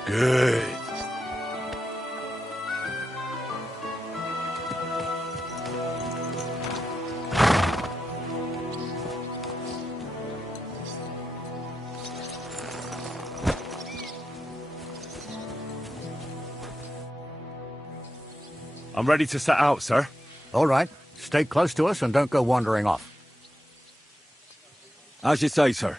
Good. I'm ready to set out, sir. All right. Stay close to us and don't go wandering off. As you say, sir.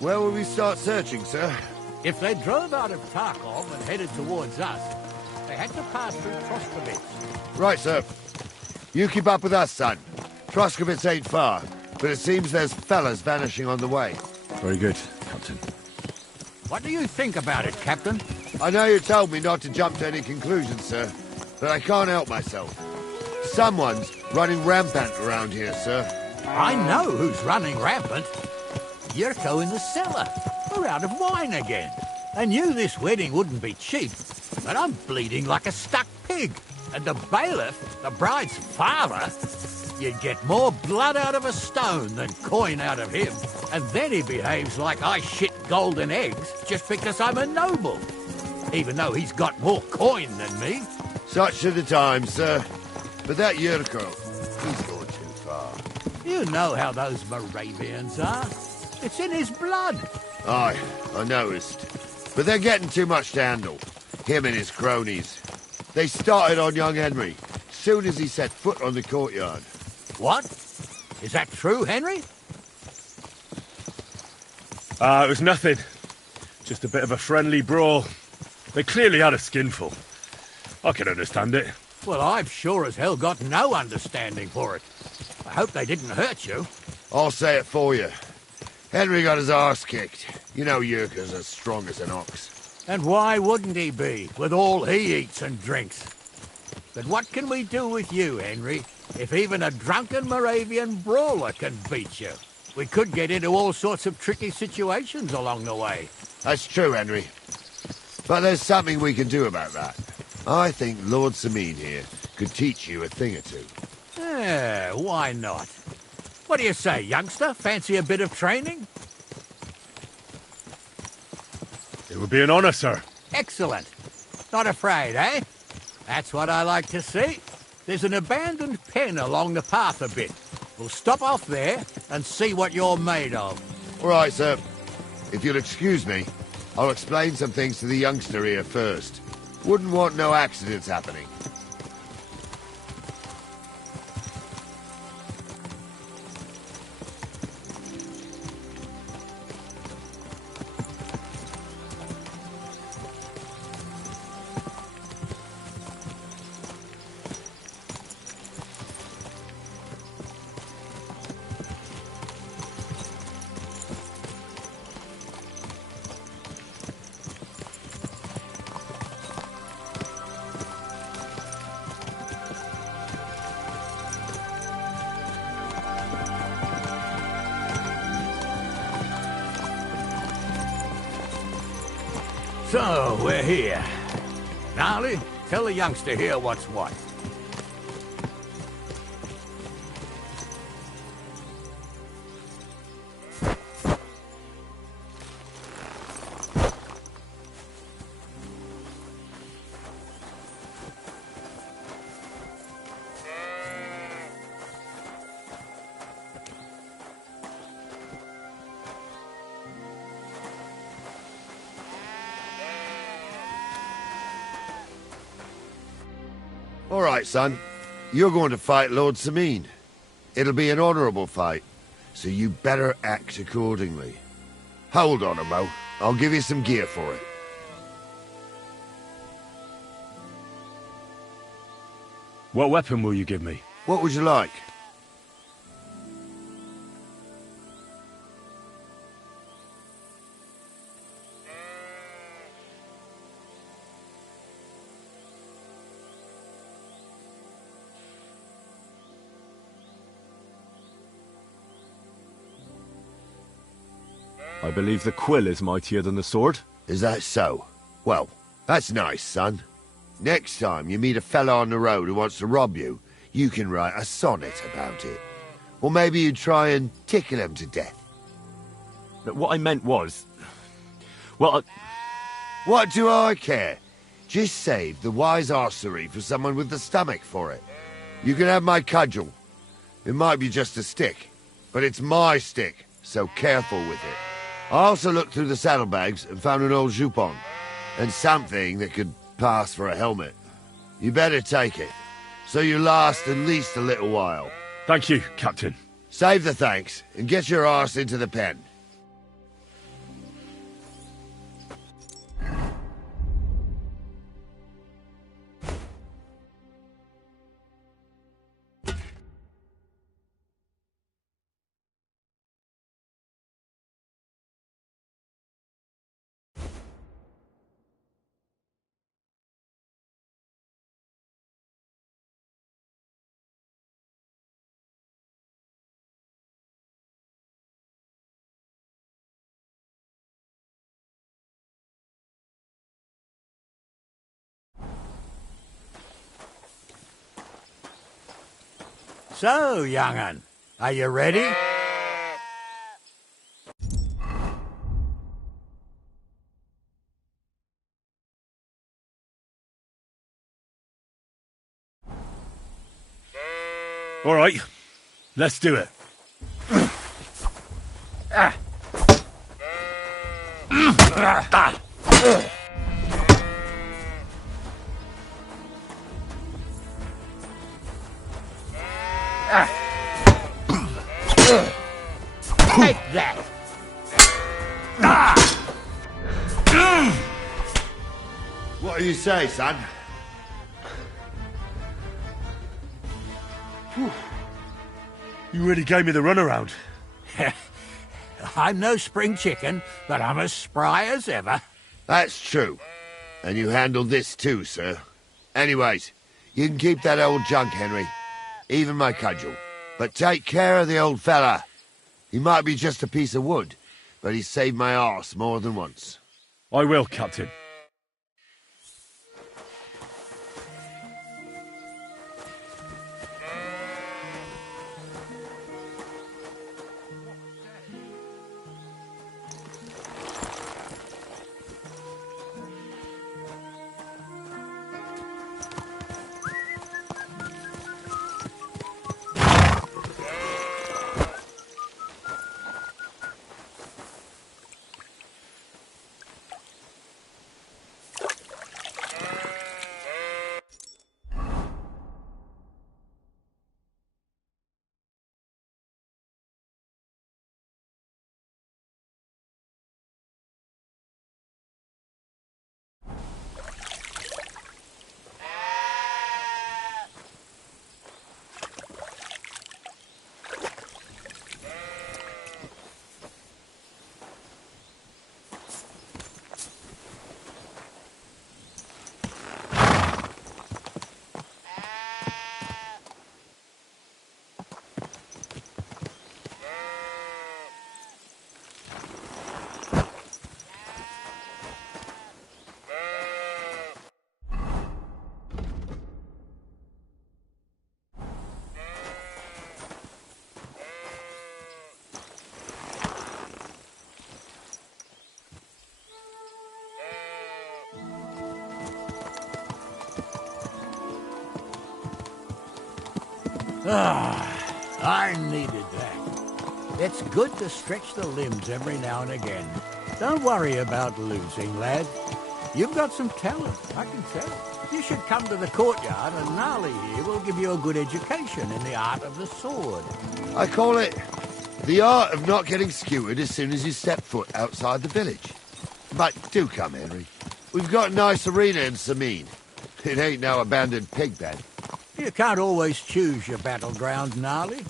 Where will we start searching, sir? If they drove out of Tarkov and headed towards us, they had to pass through Troskovitz. Right, sir. You keep up with us, son. Troskovitz ain't far, but it seems there's fellas vanishing on the way. Very good, Captain. What do you think about it, Captain? I know you told me not to jump to any conclusions, sir, but I can't help myself. Someone's running rampant around here, sir. I know who's running rampant. Yurko in the cellar. We're out of wine again. I knew this wedding wouldn't be cheap, but I'm bleeding like a stuck pig. And the bailiff, the bride's father, you'd get more blood out of a stone than coin out of him. And then he behaves like I shit golden eggs just because I'm a noble. Even though he's got more coin than me. Such are the times, sir. But that Yurko, he's going too far. You know how those Moravians are. It's in his blood. Aye, I noticed. But they're getting too much to handle. Him and his cronies. They started on young Henry, soon as he set foot on the courtyard. What? Is that true, Henry? It was nothing. Just a bit of a friendly brawl. They clearly had a skinful. I can understand it. Well, I've sure as hell got no understanding for it. I hope they didn't hurt you. I'll say it for you. Henry got his arse kicked. You know Yurka's as strong as an ox. And why wouldn't he be, with all he eats and drinks? But what can we do with you, Henry, if even a drunken Moravian brawler can beat you? We could get into all sorts of tricky situations along the way. That's true, Henry. But there's something we can do about that. I think Lord Sameen here could teach you a thing or two. Yeah, why not? What do you say, youngster? Fancy a bit of training? It would be an honor, sir. Excellent. Not afraid, eh? That's what I like to see. There's an abandoned pen along the path a bit. We'll stop off there and see what you're made of. All right, sir. If you'll excuse me, I'll explain some things to the youngster here first. Wouldn't want no accidents happening. So, we're here. Gnarly, tell the youngster here what's what. All right, son. You're going to fight Lord Sameen. It'll be an honorable fight, so you better act accordingly. Hold on, Mo. I'll give you some gear for it. What weapon will you give me? What would you like? I believe the quill is mightier than the sword. Is that so? Well, that's nice, son. Next time you meet a fella on the road who wants to rob you, you can write a sonnet about it. Or maybe you'd try and tickle him to death. But what I meant was... Well, What do I care? Just save the wise arsery for someone with the stomach for it. You can have my cudgel. It might be just a stick, but it's my stick, so careful with it. I also looked through the saddlebags and found an old jupon, and something that could pass for a helmet. You better take it, so you last at least a little while. Thank you, Captain. Save the thanks, and get your arse into the pen. So, young'un, are you ready? All right, let's do it. Take that! What do you say, son? You really gave me the runaround. I'm no spring chicken, but I'm as spry as ever. That's true. And you handled this too, sir. Anyways, you can keep that old junk, Henry. Even my cudgel. But take care of the old fella. He might be just a piece of wood, but he's saved my arse more than once. I will, Captain. I needed that. It's good to stretch the limbs every now and again. Don't worry about losing, lad. You've got some talent, I can tell. You should come to the courtyard and Gnarly here will give you a good education in the art of the sword. I call it the art of not getting skewered as soon as you step foot outside the village. But do come, Henry. We've got a nice arena in Sameen. It ain't no abandoned pig pen. You can't always choose your battleground, Gnarly.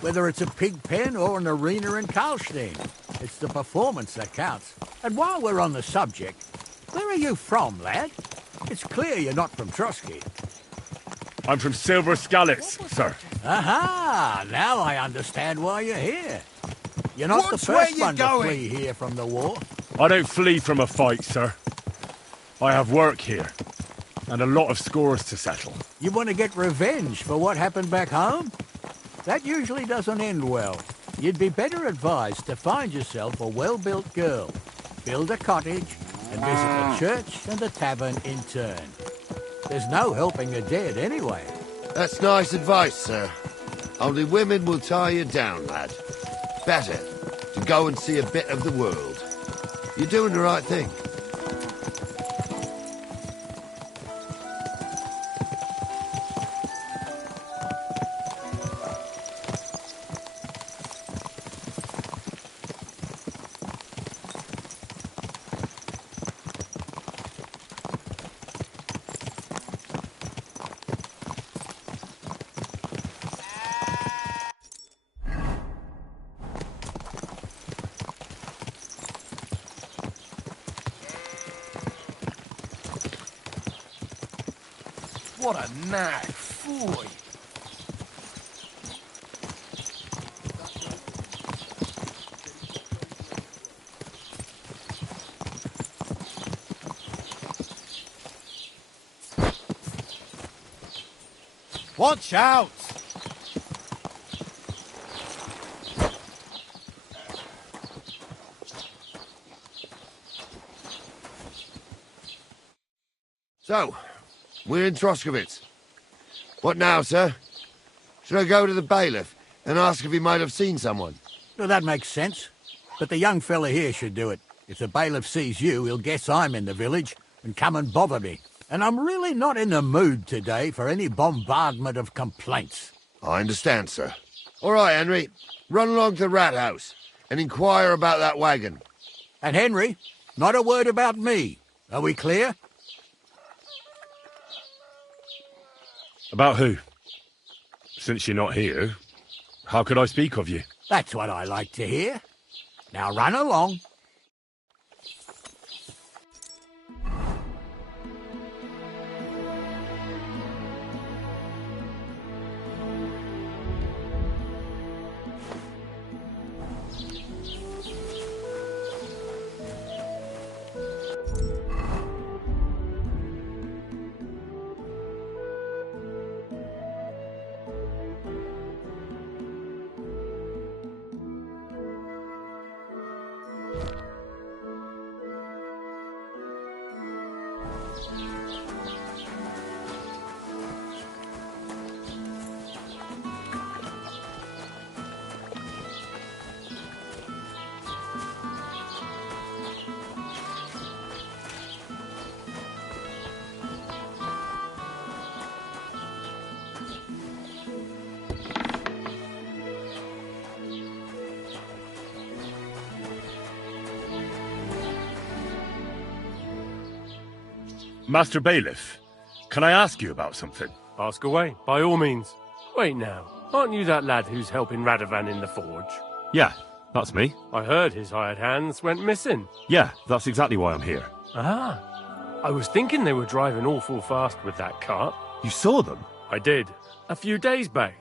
Whether it's a pig pen or an arena in Karlstein, it's the performance that counts. And while we're on the subject, where are you from, lad? It's clear you're not from Trotsky. I'm from Silver Skalitz, sir. Aha! Now I understand why you're here. You're not the first one to flee here from the war. I don't flee from a fight, sir. I have work here, and a lot of scores to settle. You want to get revenge for what happened back home? That usually doesn't end well. You'd be better advised to find yourself a well-built girl, build a cottage, and visit the church and the tavern in turn. There's no helping the dead anyway. That's nice advice, sir. Only women will tie you down, lad. Better to go and see a bit of the world. You're doing the right thing. What a nag, foy. Watch out! So, we're in Troskowitz. What now, sir? Should I go to the bailiff and ask if he might have seen someone? Well, that makes sense. But the young fella here should do it. If the bailiff sees you, he'll guess I'm in the village and come and bother me. And I'm really not in the mood today for any bombardment of complaints. I understand, sir. All right, Henry. Run along to the rat house and inquire about that wagon. And Henry, not a word about me. Are we clear? About who? Since you're not here, how could I speak of you? That's what I like to hear. Now run along. Master Bailiff, can I ask you about something? Ask away, by all means. Wait now, aren't you that lad who's helping Radovan in the forge? Yeah, that's me. I heard his hired hands went missing. Yeah, that's exactly why I'm here. Ah, I was thinking they were driving awful fast with that cart. You saw them? I did, a few days back.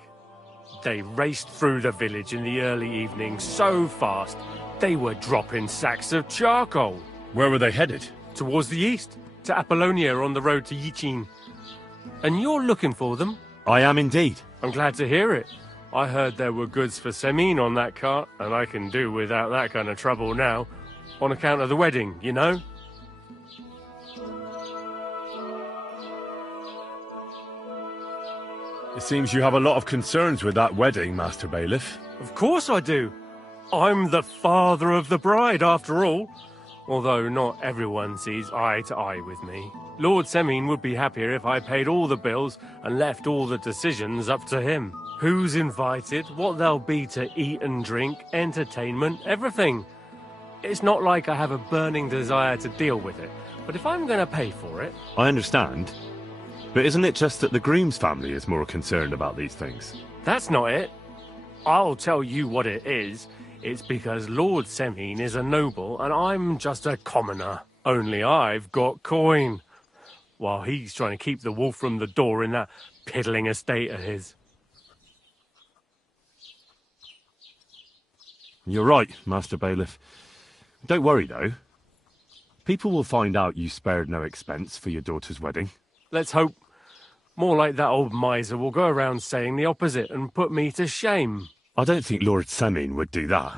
They raced through the village in the early evening so fast, they were dropping sacks of charcoal. Where were they headed? Towards the east, to Apollonia on the road to Yichin. And you're looking for them? I am indeed. I'm glad to hear it. I heard there were goods for Semin on that cart, and I can do without that kind of trouble now, on account of the wedding, you know? It seems you have a lot of concerns with that wedding, Master Bailiff. Of course I do. I'm the father of the bride, after all. Although not everyone sees eye to eye with me. Lord Semin would be happier if I paid all the bills and left all the decisions up to him. Who's invited, what there'll be to eat and drink, entertainment, everything. It's not like I have a burning desire to deal with it, but if I'm going to pay for it... I understand. But isn't it just that the groom's family is more concerned about these things? That's not it. I'll tell you what it is. It's because Lord Semin is a noble and I'm just a commoner. Only I've got coin. While he's trying to keep the wolf from the door in that piddling estate of his. You're right, Master Bailiff. Don't worry, though. People will find out you spared no expense for your daughter's wedding. Let's hope. More like that old miser will go around saying the opposite and put me to shame. I don't think Lord Semin would do that.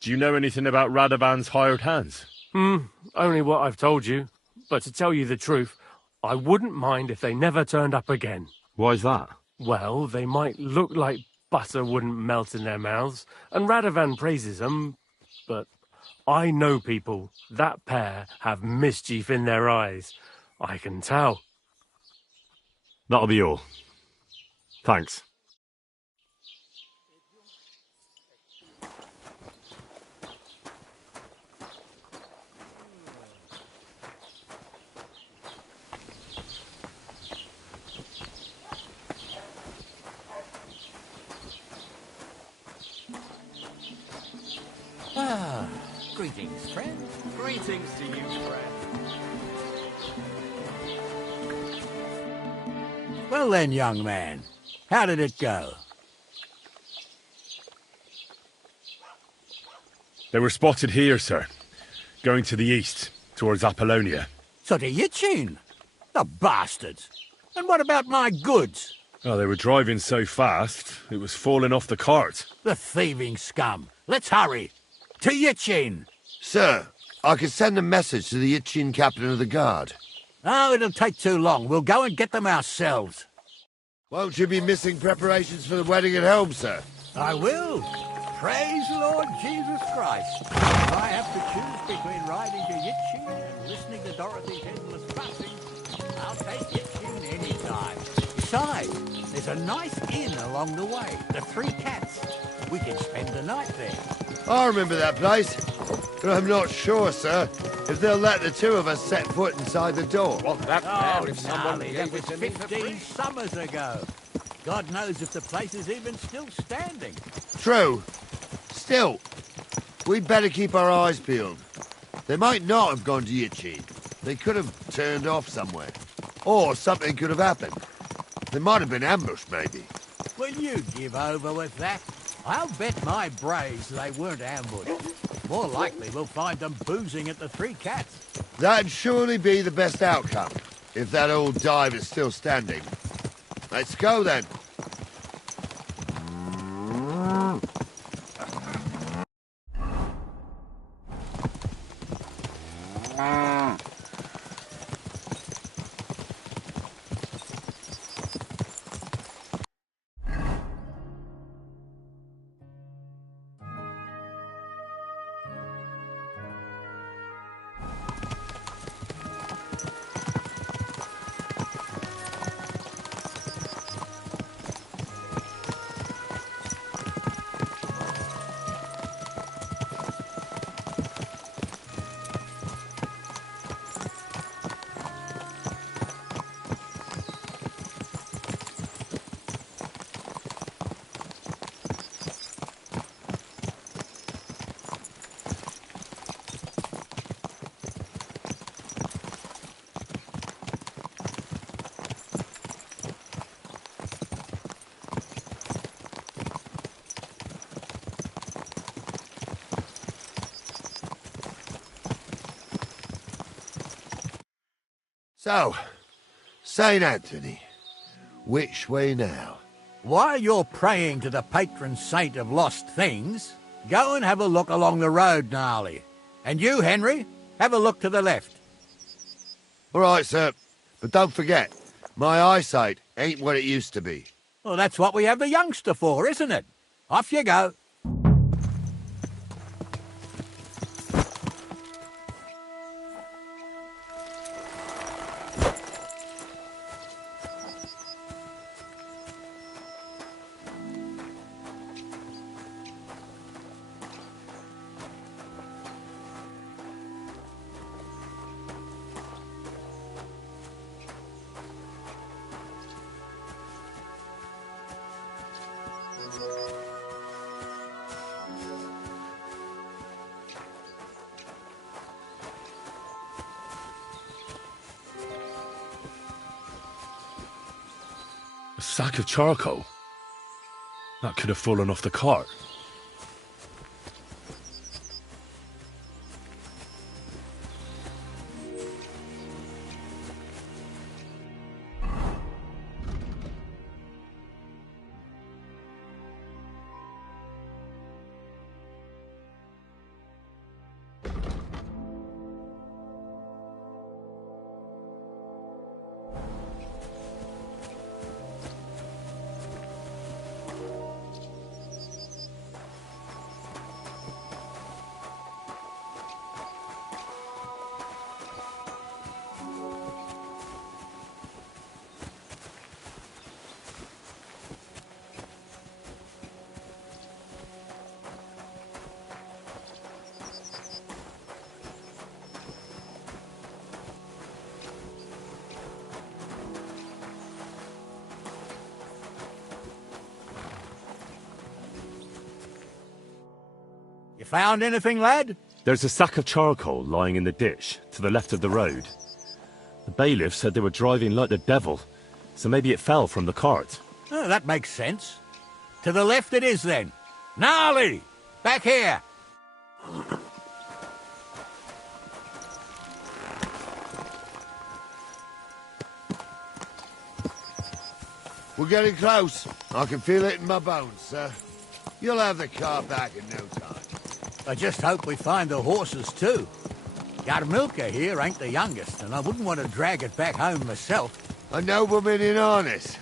Do you know anything about Radovan's hired hands? Only what I've told you. But to tell you the truth, I wouldn't mind if they never turned up again. Why's that? Well, they might look like butter wouldn't melt in their mouths, and Radovan praises them, but I know people. That pair have mischief in their eyes. I can tell. That'll be all. Thanks. Greetings, friend. Greetings to you, friend. Well then, young man, how did it go? They were spotted here, sir. Going to the east, towards Apollonia. So to Yitchin? The bastards! And what about my goods? Oh, they were driving so fast, it was falling off the cart. The thieving scum. Let's hurry. To Yitchin! Sir, I can send a message to the Yitchin captain of the guard. Oh, it'll take too long. We'll go and get them ourselves. Won't you be missing preparations for the wedding at home, sir? I will. Praise the Lord Jesus Christ. If I have to choose between riding to Yitchin and listening to Dorothy's endless fussing, I'll take Yitchin any time. Besides, there's a nice inn along the way, the Three Cats. We can spend the night there. I remember that place, but I'm not sure, sir, if they'll let the two of us set foot inside the door. Want that man if someone Gnarly, gave that it was to me for 15 free? summers ago. God knows if the place is even still standing. True. Still, we'd better keep our eyes peeled. They might not have gone to Yitchin. They could have turned off somewhere. Or something could have happened. They might have been ambushed, maybe. Will you give over with that? I'll bet my braves they weren't ambushed. More likely we'll find them boozing at the Three Cats. That'd surely be the best outcome, if that old dive is still standing. Let's go, then. So, St. Anthony, which way now? While you're praying to the patron saint of lost things, go and have a look along the road, Gnarly. And you, Henry, have a look to the left. All right, sir. But don't forget, my eyesight ain't what it used to be. Well, that's what we have the youngster for, isn't it? Off you go. A sack of charcoal? That could have fallen off the cart. You found anything, lad? There's a sack of charcoal lying in the ditch, to the left of the road. The bailiff said they were driving like the devil, so maybe it fell from the cart. Oh, that makes sense. To the left it is, then. Gnarly! Back here! We're getting close. I can feel it in my bones, sir. You'll have the car back in no time. I just hope we find the horses, too. Yarmilka here ain't the youngest, and I wouldn't want to drag it back home myself. A nobleman in harness?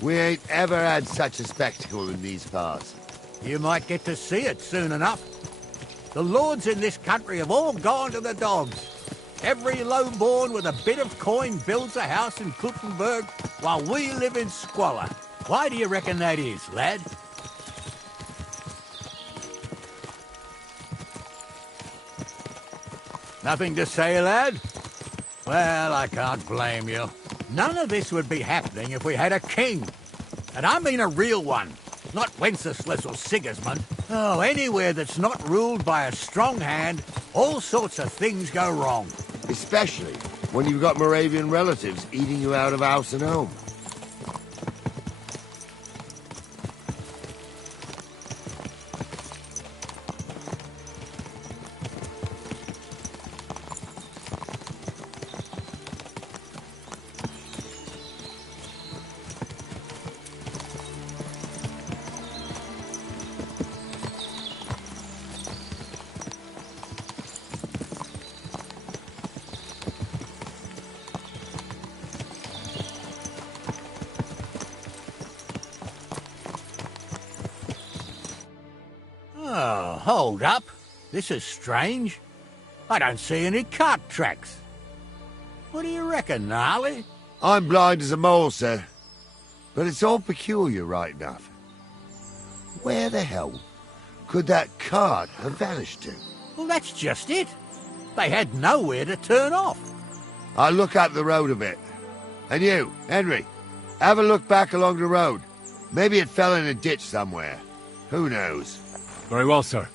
We ain't ever had such a spectacle in these parts. You might get to see it soon enough. The lords in this country have all gone to the dogs. Every lowborn with a bit of coin builds a house in Kuttenberg while we live in squalor. Why do you reckon that is, lad? Nothing to say, lad? Well, I can't blame you. None of this would be happening if we had a king. And I mean a real one. Not Wenceslas or Sigismund. Oh, anywhere that's not ruled by a strong hand, all sorts of things go wrong. Especially when you've got Moravian relatives eating you out of house and home. Oh, hold up. This is strange. I don't see any cart tracks. What do you reckon, Gnarly? I'm blind as a mole, sir. But it's all peculiar, right enough. Where the hell could that cart have vanished to? Well, that's just it. They had nowhere to turn off. I'll look up the road a bit. And you, Henry, have a look back along the road. Maybe it fell in a ditch somewhere. Who knows? Very well, sir.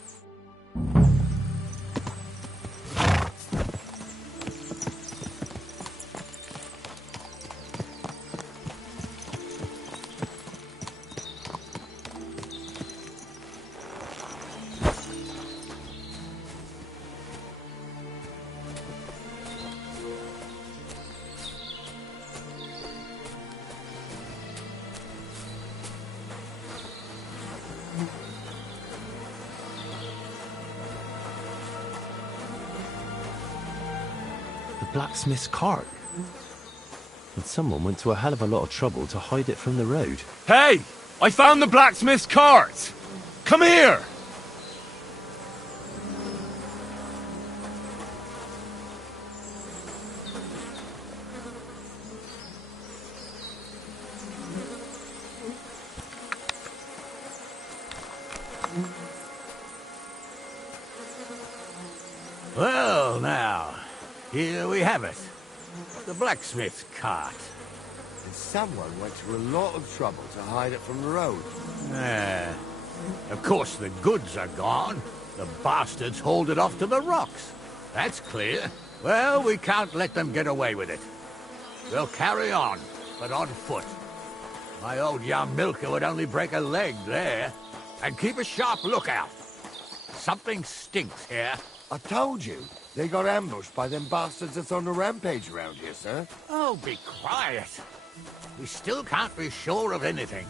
Blacksmith's cart. And someone went to a hell of a lot of trouble to hide it from the road. Hey! I found the blacksmith's cart! Come here! Well, now, here we have it. The blacksmith's cart. And someone went to a lot of trouble to hide it from the road. Of course, the goods are gone. The bastards hauled it off to the rocks. That's clear. Well, we can't let them get away with it. We'll carry on, but on foot. My old Yarmilka would only break a leg there. And keep a sharp lookout. Something stinks here. I told you. They got ambushed by them bastards that's on the rampage around here, sir. Oh, be quiet. We still can't be sure of anything.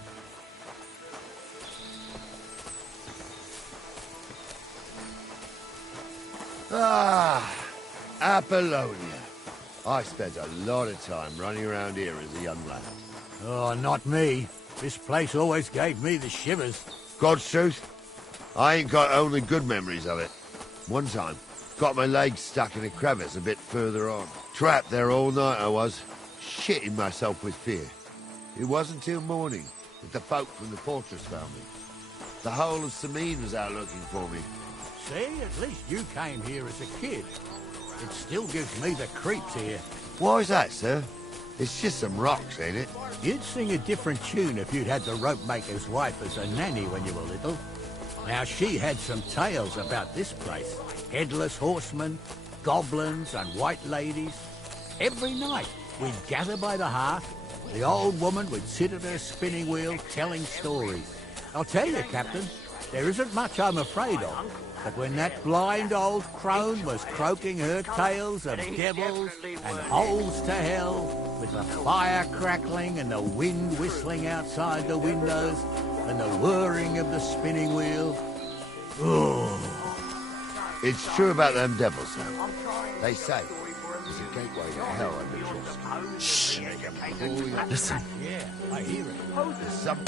Ah, Apollonia. I spent a lot of time running around here as a young lad. Oh, not me. This place always gave me the shivers. God's truth, I ain't got only good memories of it. One time, got my leg stuck in a crevice a bit further on. Trapped there all night I was, shitting myself with fear. It wasn't till morning that the folk from the fortress found me. The whole of Sameen was out looking for me. See, at least you came here as a kid. It still gives me the creeps here. Why's that, sir? It's just some rocks, ain't it? You'd sing a different tune if you'd had the rope maker's wife as a nanny when you were little. Now, she had some tales about this place. Headless horsemen, goblins, and white ladies. Every night, we'd gather by the hearth. The old woman would sit at her spinning wheel telling stories. I'll tell you, Captain, there isn't much I'm afraid of. But when that blind old crone was croaking her tales of devils and holes to hell, with the fire crackling and the wind whistling outside the windows, and the whirring of the spinning wheel. Oh. It's true about them devils, though. They say there's a gateway to hell under Trust. Shh! Listen. Yeah, I hear it. There's some...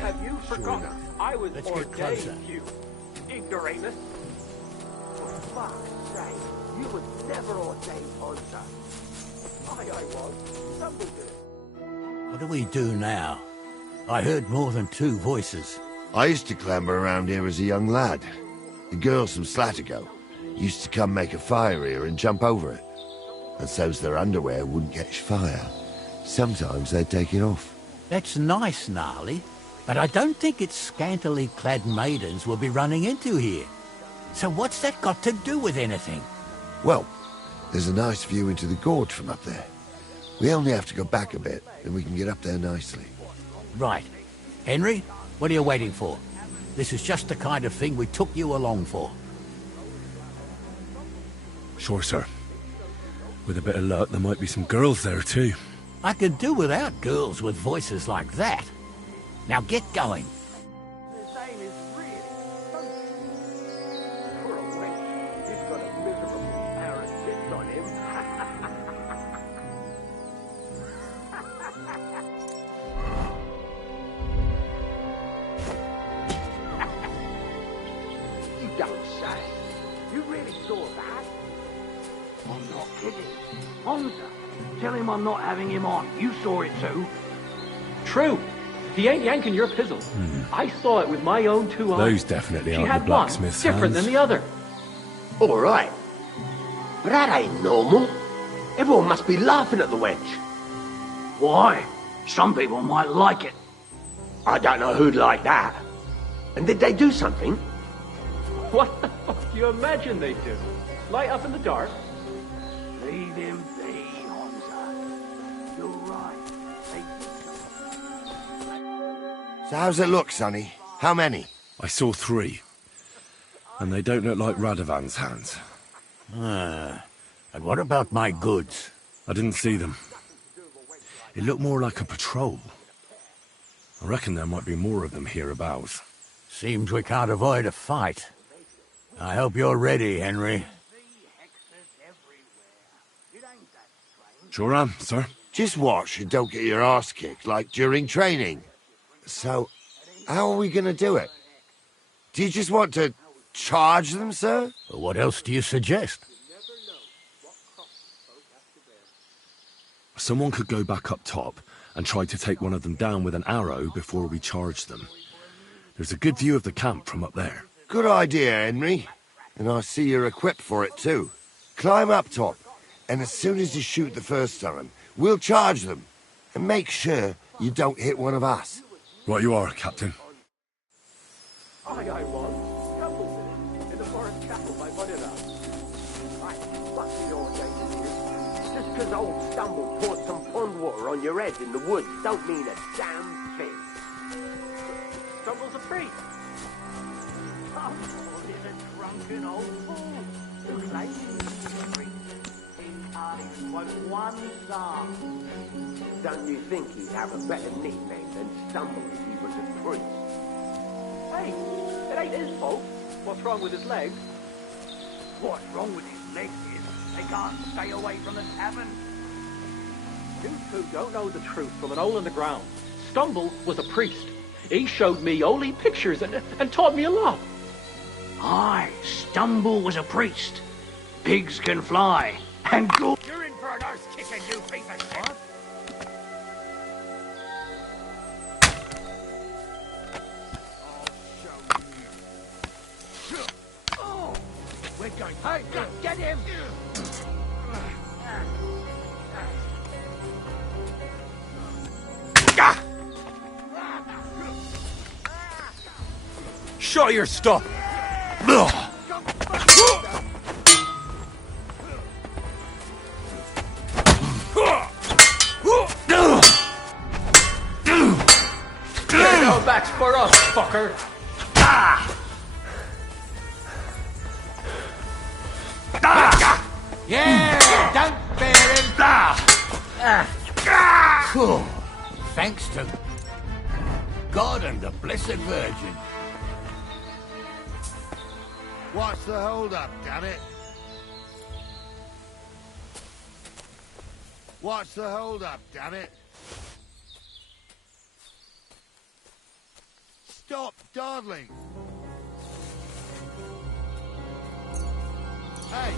Have you forgotten? I was Let's get ordained, closer. you ignoramus. For fuck's sake, you was never ordained, Hunter. I was. Dumbledore. What do we do now? I heard more than two voices. I used to clamber around here as a young lad. The girls from Slattergo used to come make a fire here and jump over it. And so's their underwear wouldn't catch fire. Sometimes they'd take it off. That's nice, Gnarly, but I don't think it's scantily clad maidens we'll be running into here. So what's that got to do with anything? Well, there's a nice view into the gorge from up there. We only have to go back a bit, and we can get up there nicely. Right. Henry, what are you waiting for? This is just the kind of thing we took you along for. Sure, sir. With a bit of luck, there might be some girls there, too. I could do without girls with voices like that. Now get going. His name is really for a wench. He's got a miserable pair of tits on him. You don't say. You really saw that? I'm not kidding. Honza, tell him I'm not having him on. You saw it too. True. He ain't yanking your pizzle. I saw it with my own two eyes. Those definitely She aren't had the blacksmith's one, different hands. than the other. All right. But that ain't normal. Everyone must be laughing at the wench. Why? Some people might like it. I don't know who'd like that. And did they do something? What the fuck do you imagine they do? Light up in the dark? Leave him be, Honza. You're right. So how's it look, Sonny? How many? I saw 3. And they don't look like Radovan's hands. And what about my goods? I didn't see them. It looked more like a patrol. I reckon there might be more of them hereabouts. Seems we can't avoid a fight. I hope you're ready, Henry. Sure am, sir. Just watch and don't get your arse kicked like during training. So, how are we going to do it? Do you just want to charge them, sir? What else do you suggest? Someone could go back up top and try to take one of them down with an arrow before we charge them. There's a good view of the camp from up there. Good idea, Henry. And I see you're equipped for it, too. Climb up top, and as soon as you shoot the first time, we'll charge them. And make sure you don't hit one of us. Right you are, Captain. I was. Dumbledore. In the forest chapel by Bonilla. I fucking ordained you. Just because old Stumble poured some pond water on your head in the woods don't mean a damn thing. Stumble's a priest. Stumble is a drunken old fool who claims he's free. He can't quote one psalm. Don't you think he'd have a better nickname than Stumble if he was a priest? Hey, it ain't his fault. What's wrong with his legs? What's wrong with his legs is they can't stay away from the tavern. You two don't know the truth from an hole in the ground. Stumble was a priest. He showed me holy pictures and taught me a lot. Aye, Stumble was a priest. Pigs can fly, and go. You're in for an arse kicking, you piece of shit! We're going. Hey, get him! Show your stuff! No backs for us, fucker! Yeah, don't bear him. Phew. Thanks to God and the Blessed Virgin. What's the hold-up, damn it? What's the hold-up, damn it? Stop dawdling! Hey,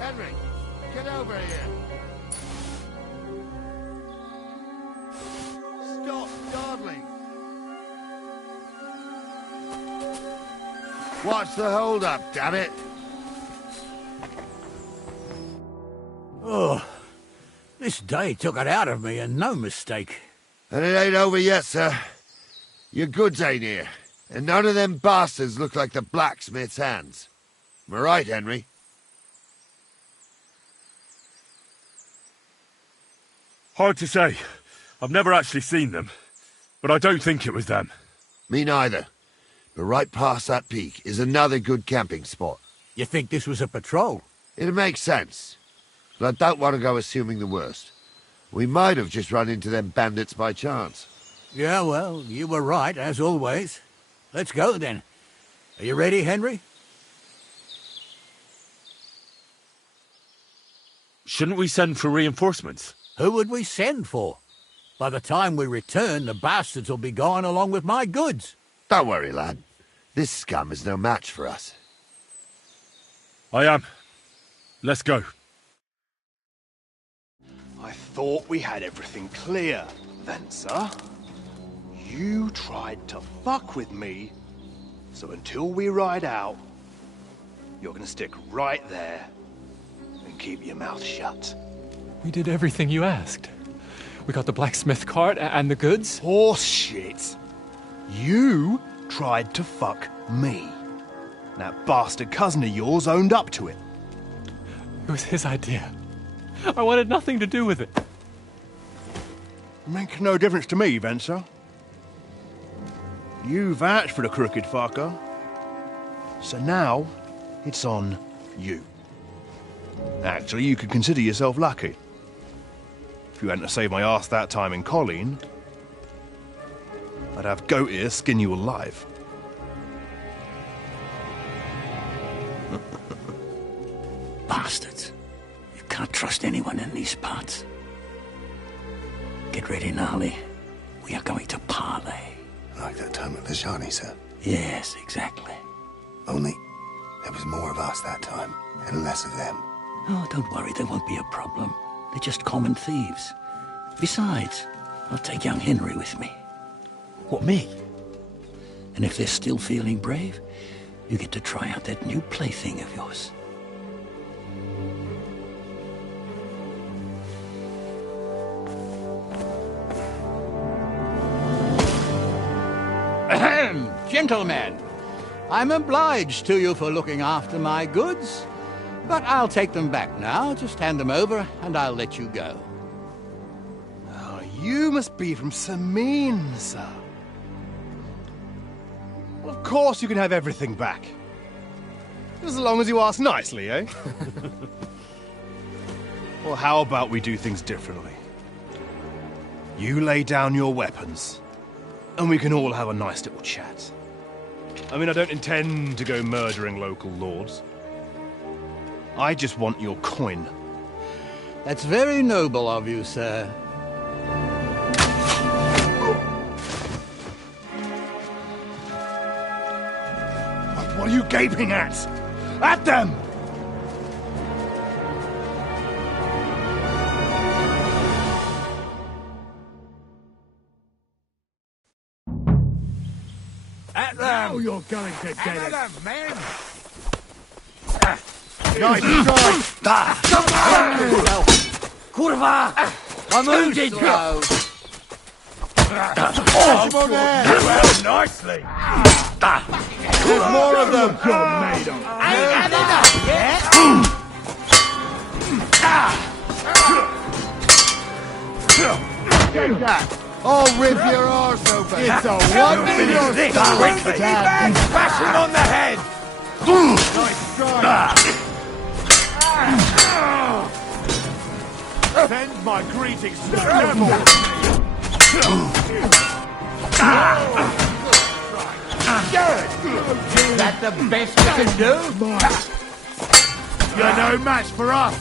Henry, get over here! Stop dawdling! What's the hold-up, damn it? Oh, this day took it out of me, and no mistake. And it ain't over yet, sir. Your goods ain't here, and none of them bastards look like the blacksmith's hands. Am I right, Henry? Hard to say. I've never actually seen them, but I don't think it was them. Me neither. But right past that peak is another good camping spot. You think this was a patrol? It makes sense. But I don't want to go assuming the worst. We might have just run into them bandits by chance. Yeah, well, you were right, as always. Let's go, then. Are you ready, Henry? Shouldn't we send for reinforcements? Who would we send for? By the time we return, the bastards will be gone along with my goods. Don't worry, lad. This scum is no match for us. I am. Let's go. I thought we had everything clear, Venser. You tried to fuck with me, so until we ride out, you're gonna stick right there and keep your mouth shut. We did everything you asked. We got the blacksmith cart and the goods. Horse shit. You tried to fuck me. That bastard cousin of yours owned up to it. It was his idea. I wanted nothing to do with it. Make no difference to me, Venser. You vouched for the crooked fucker. So now, it's on you. Actually, you could consider yourself lucky. If you hadn't saved my ass that time in Colleen, I'd have goat ear skin you alive. Bastards. You can't trust anyone in these parts. Get ready, Gnarly. We are going to parley. Like that time at Vishani, sir? Yes, exactly. Only there was more of us that time, and less of them. Oh, don't worry, there won't be a problem. They're just common thieves. Besides, I'll take young Henry with me. What, me? And if they're still feeling brave, you get to try out that new plaything of yours. Ahem, gentlemen, I'm obliged to you for looking after my goods, but I'll take them back now. Just hand them over, and I'll let you go. Oh, you must be from Samin, sir. Well, of course you can have everything back. As long as you ask nicely, eh? Well, how about we do things differently? You lay down your weapons, and we can all have a nice little chat. I mean, I don't intend to go murdering local lords. I just want your coin. That's very noble of you, sir. What are you gaping at? At them! At them! You're going to get it. Them, man! Nice try! Kurva! I'm wounded! Come on there! Well, nicely! There's more of them! You're made of. Ain't had enough yet! Take that! I'll rip your arse open! It's a wonder this quickly! Bashing on the head! Nice try! Send my greetings to the devil! Is that the best you can do? You're no match for us!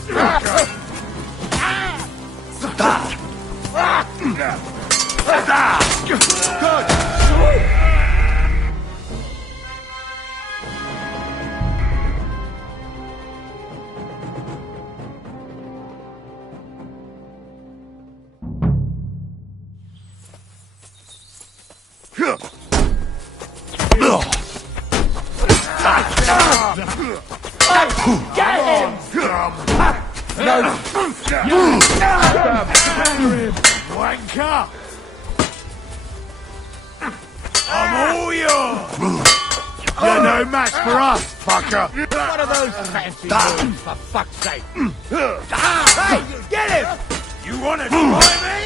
Get him! No! Wanker! I'm all yours! You're no match for us, fucker! What are those fancy words, for fuck's sake? Hey, get him! You wanna try me?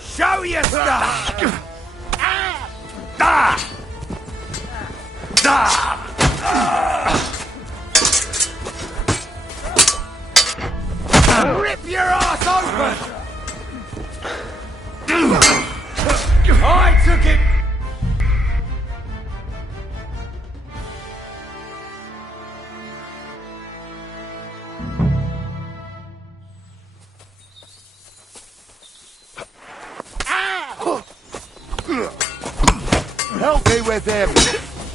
Show your stuff! Rip your ass open! I took it! Help me with him!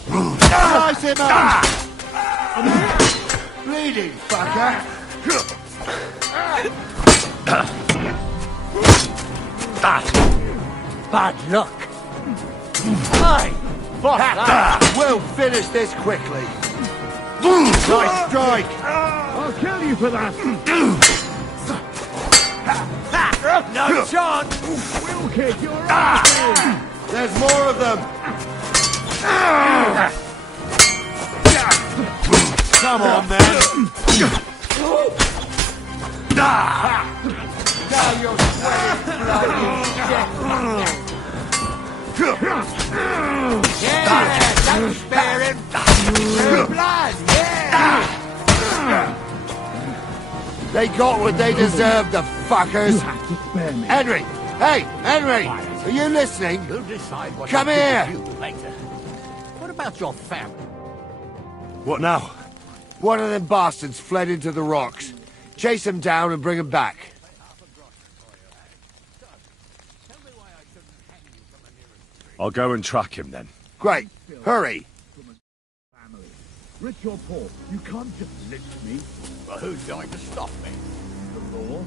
Slice him up! Bleeding, fucker! Bad luck. Aye, fuck that. We'll finish this quickly. Nice strike! I'll kill you for that! No chance. We'll kick your ass in! There's more of them! Come on, then! Now you're sweating bloody shit! Yeah, don't spare him. True blood, yeah. They got what they deserved, the fuckers! Henry! Hey, Henry! Are you listening? We'll decide what Come to do here! with you later. What about your family? What now? One of them bastards fled into the rocks. Chase him down and bring him back. I'll go and track him then. Great. Hurry. Rich or poor, you can't just lynch me. Well, who's going to stop me? The law?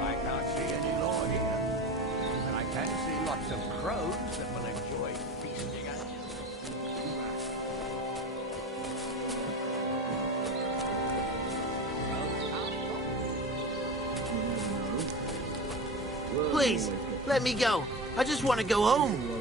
I can't see any law here. But I can see lots of crows that will enjoy feasting at you. Please, let me go. I just want to go home.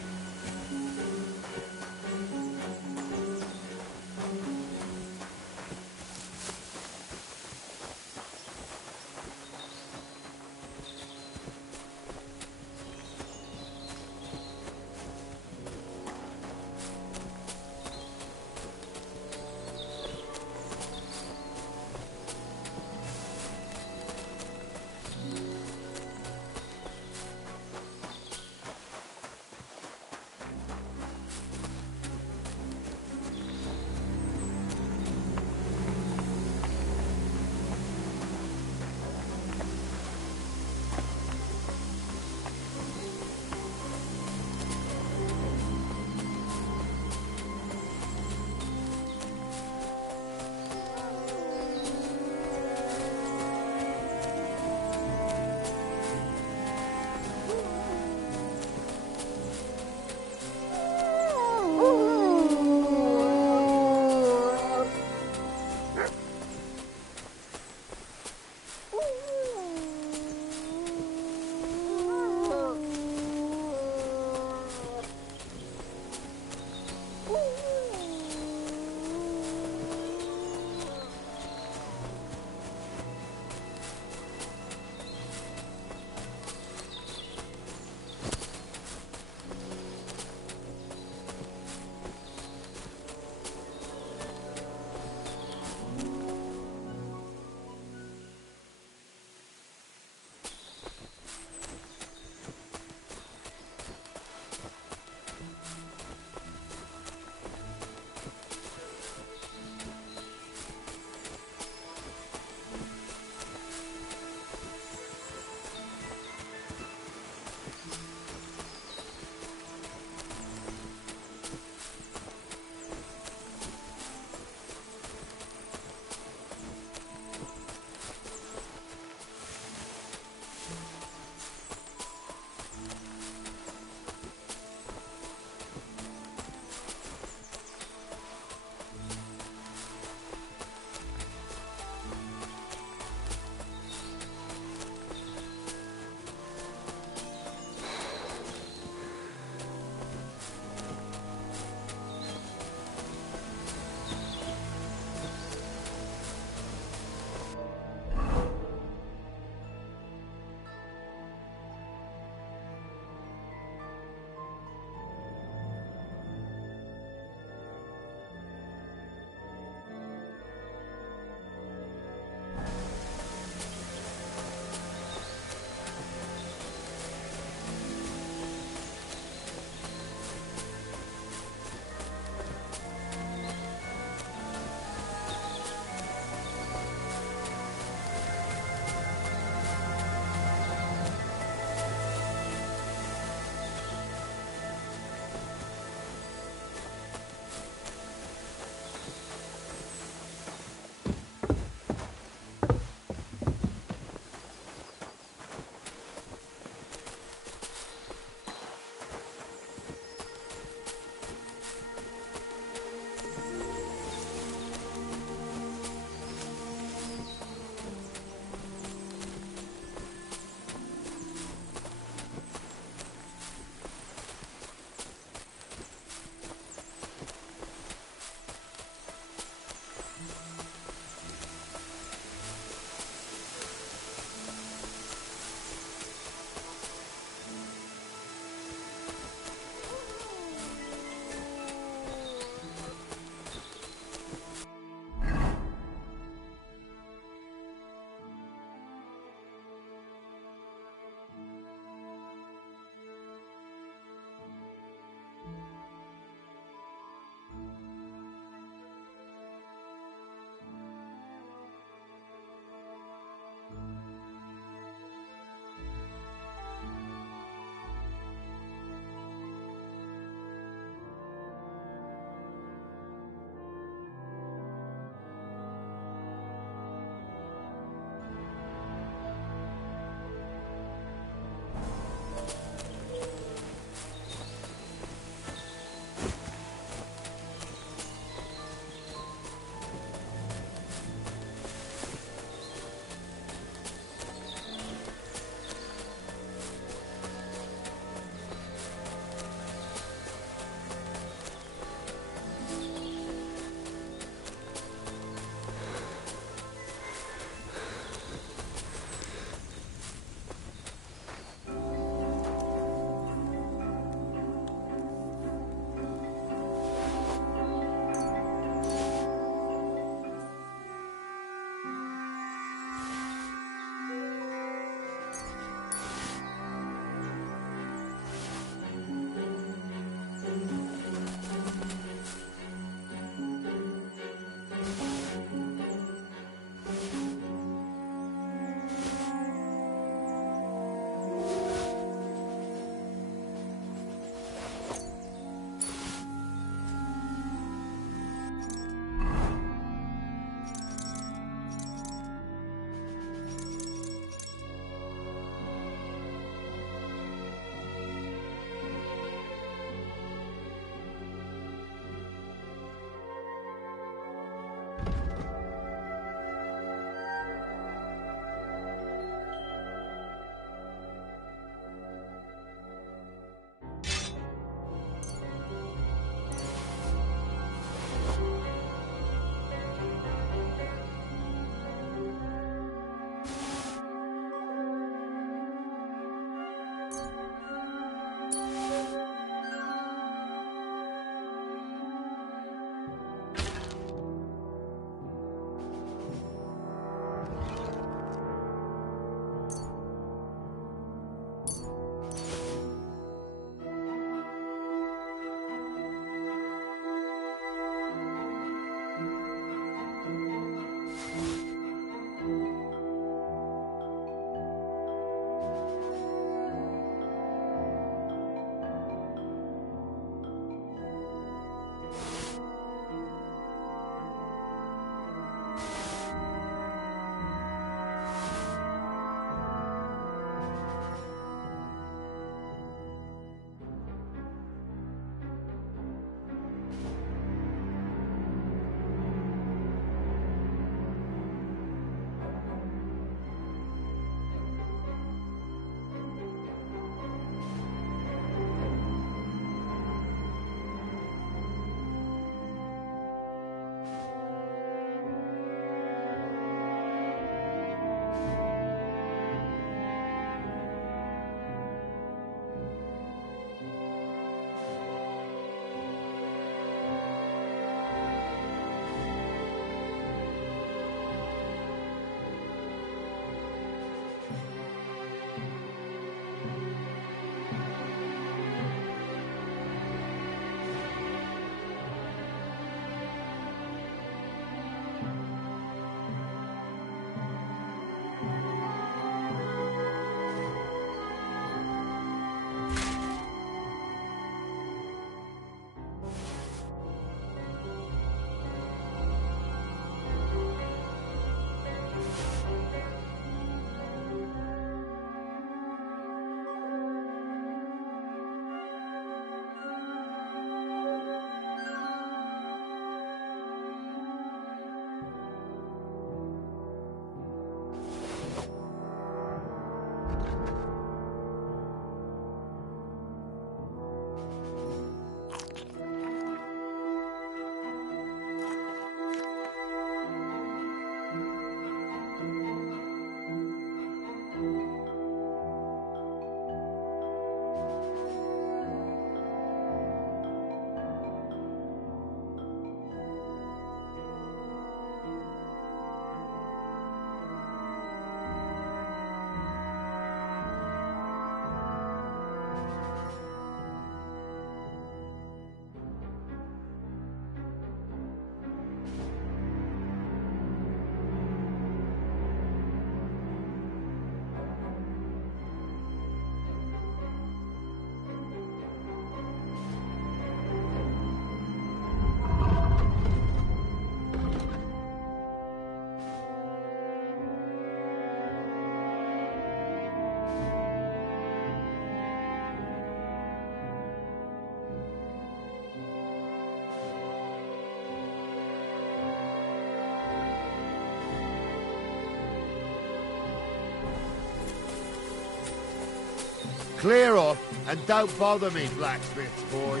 Clear off and don't bother me, blacksmith's boy.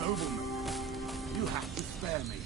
Nobleman, you have to spare me.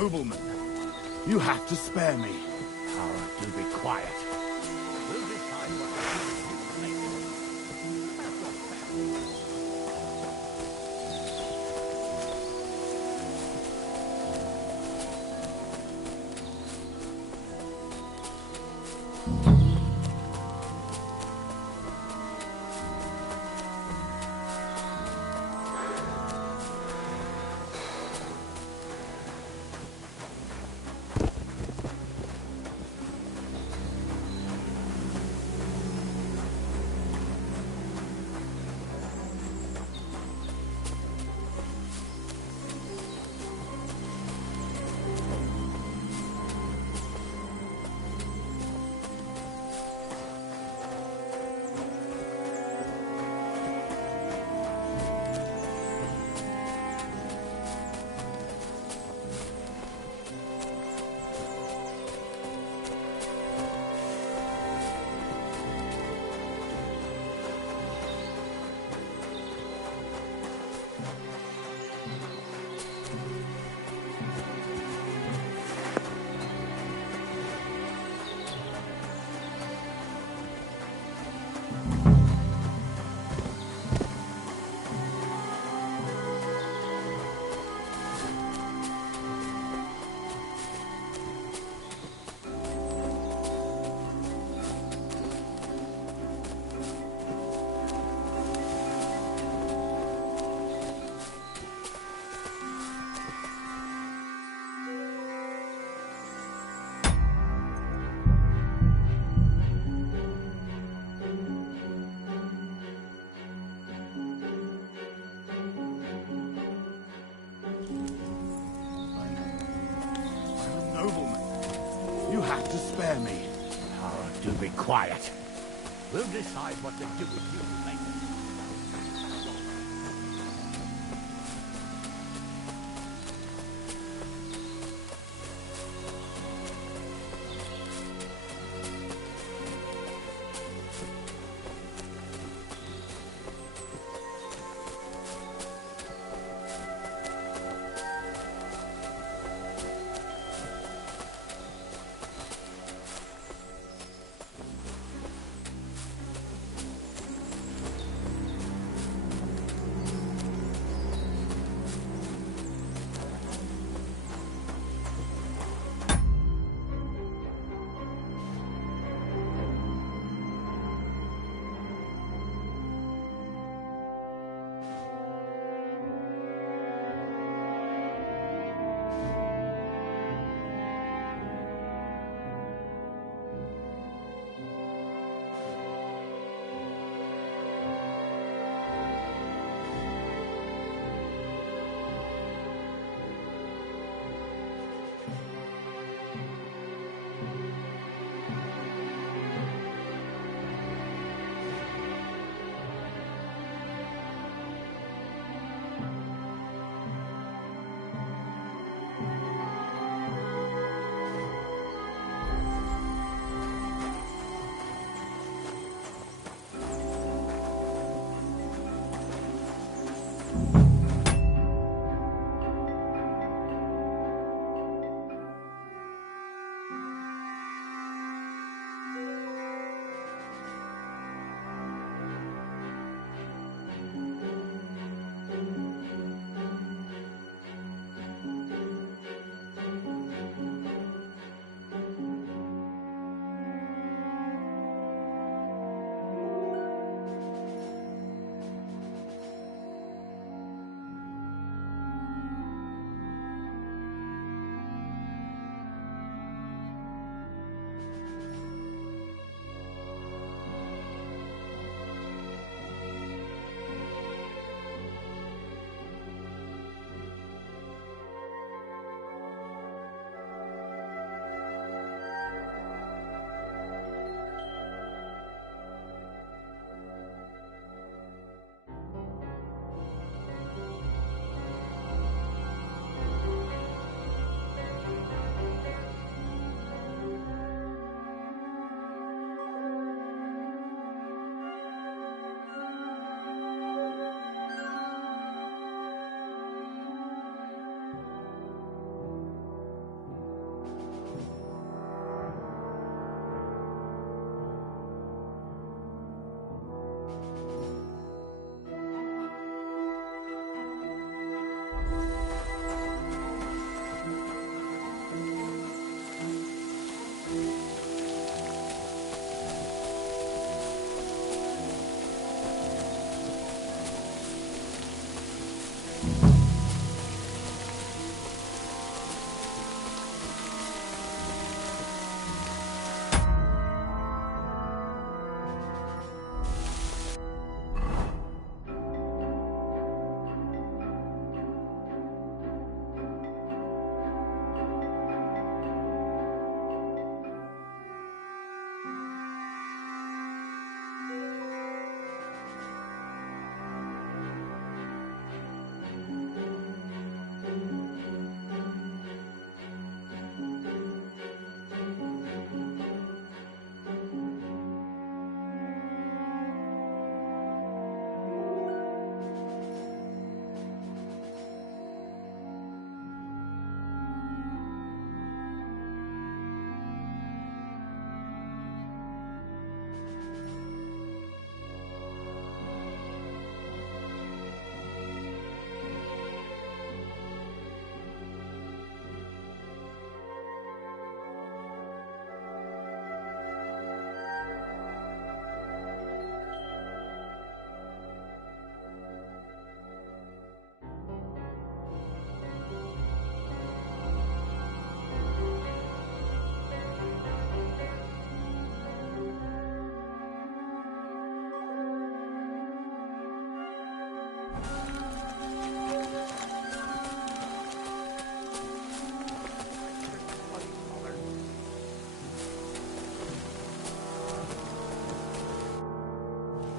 Nobleman, you have to spare me. Oh, do be quiet. We'll decide what to do later. to spare me. Oh, do be quiet. We'll decide what to do with you later.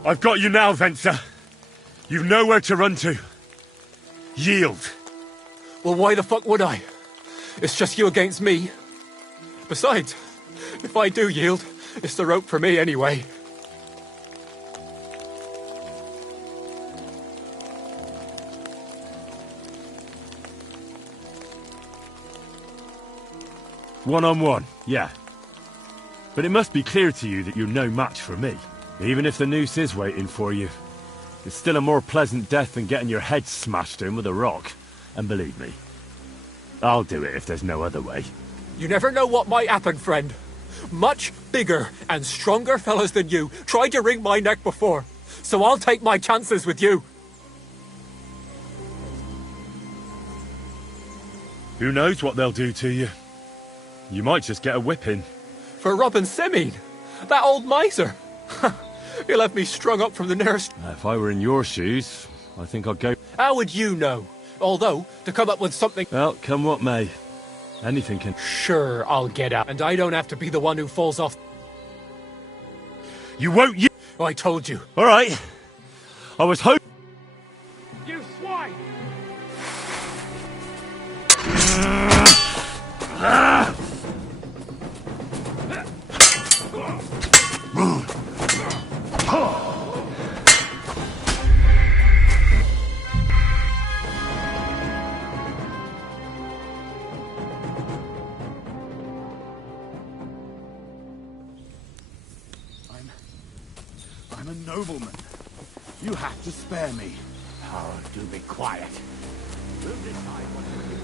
I've got you now, Venser. You've nowhere to run to. Yield. Well, why the fuck would I? It's just you against me. Besides, if I do yield, it's the rope for me anyway. One-on-one, yeah. But it must be clear to you that you're no match for me. Even if the noose is waiting for you. It's still a more pleasant death than getting your head smashed in with a rock. And believe me, I'll do it if there's no other way. You never know what might happen, friend. Much bigger and stronger fellas than you tried to wring my neck before. So I'll take my chances with you. Who knows what they'll do to you? You might just get a whipping. For robbing Semine, that old miser. He'll have me strung up from the nearest... If I were in your shoes, I think I'd go... How would you know? Although, to come up with something... Well, come what may. Anything can... Sure, I'll get out. And I don't have to be the one who falls off... You won't... I told you. All right. I was hoping... You swine! I'm a nobleman. You have to spare me. Oh, do be quiet. We'll decide what to do.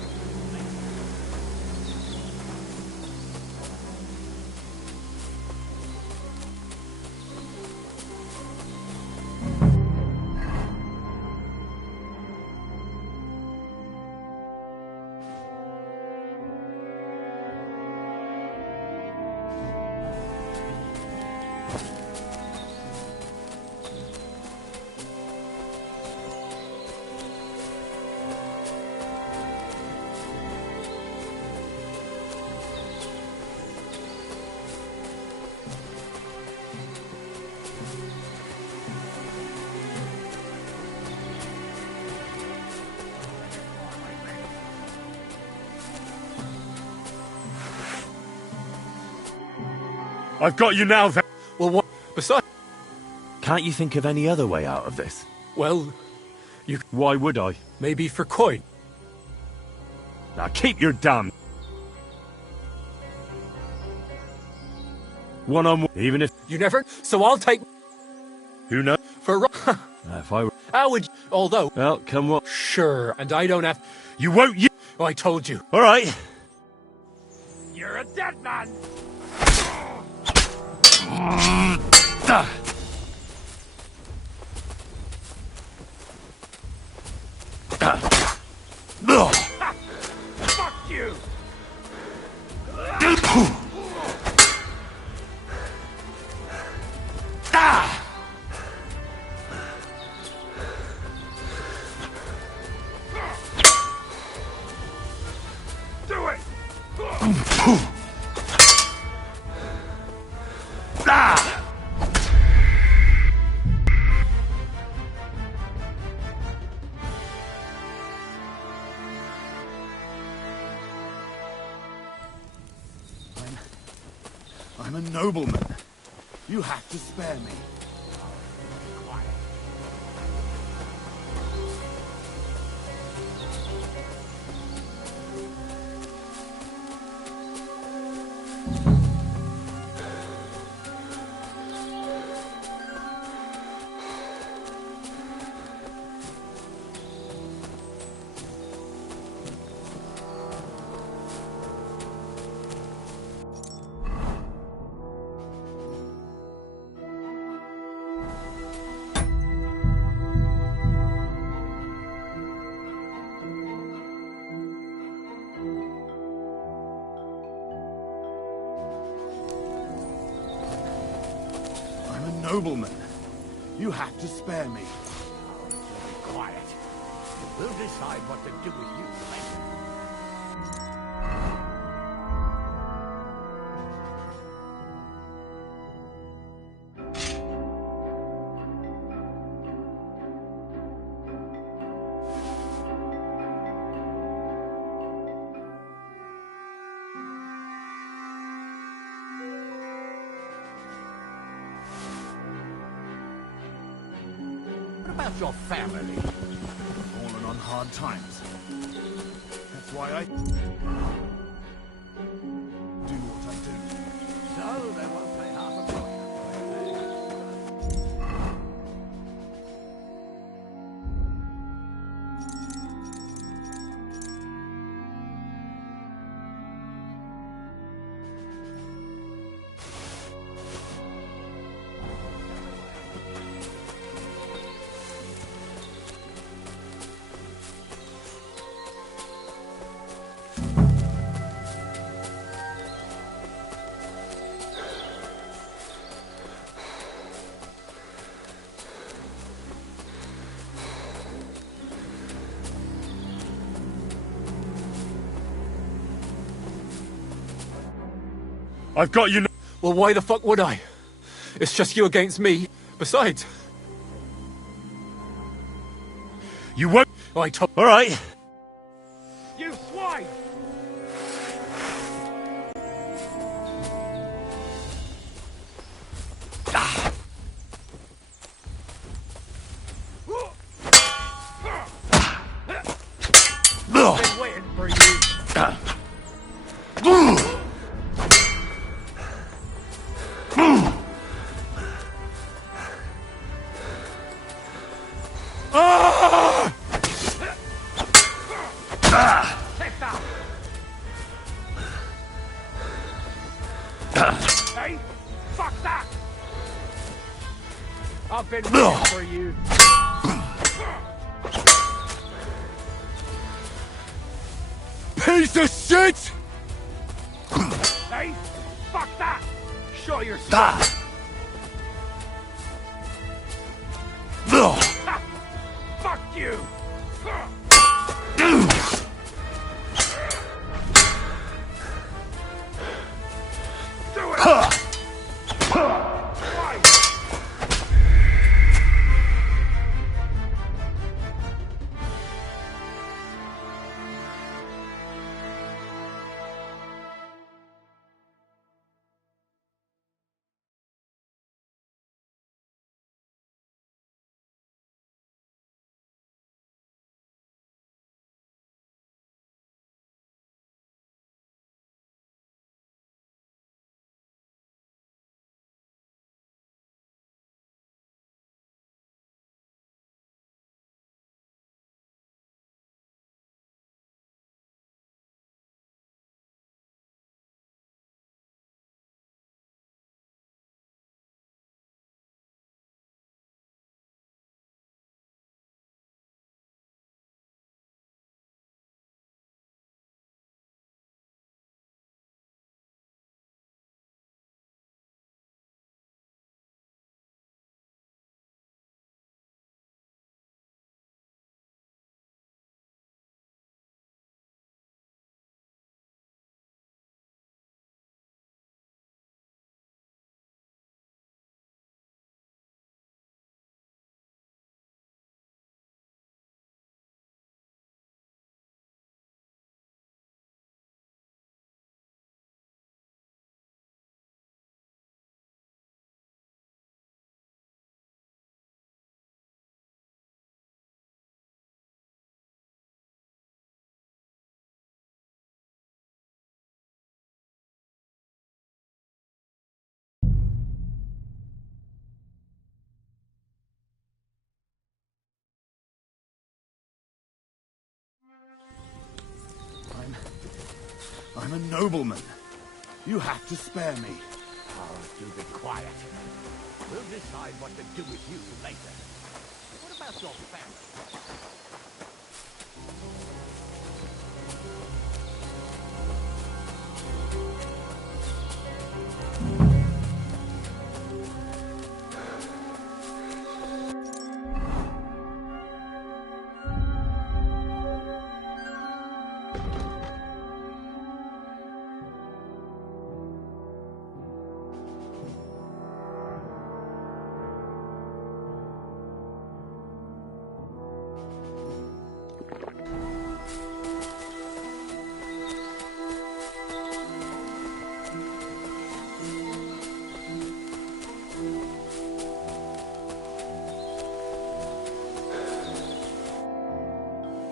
I've got you now, Well, what... Besides... Can't you think of any other way out of this? Well, you... Why would I? Maybe for coin. Now keep your damn... One-on-one, even if... You never... So I'll take... Who knows? For... If I were... How would you... Although... Well, come what... Sure, and I don't have... You won't... I told you. All right. You're a dead man! Fuck you! Do it! I'm a nobleman. You have to spare me. Nobleman, you have to spare me. Be quiet. We'll decide what to do with you later. about your family? Fallen on hard times. That's why I do what I do. So they won't pay half a cross. I've got you. Well, why the fuck would I? It's just you against me. Besides, you won't. I told. All right. You swine! I've been waiting for you. Hey, fuck that! I've been waiting for you. Piece of shit! Hey, fuck that! Show yourself. Fuck you! Do it! I'm a nobleman. You have to spare me. Oh, do be quiet. We'll decide what to do with you later. What about your family?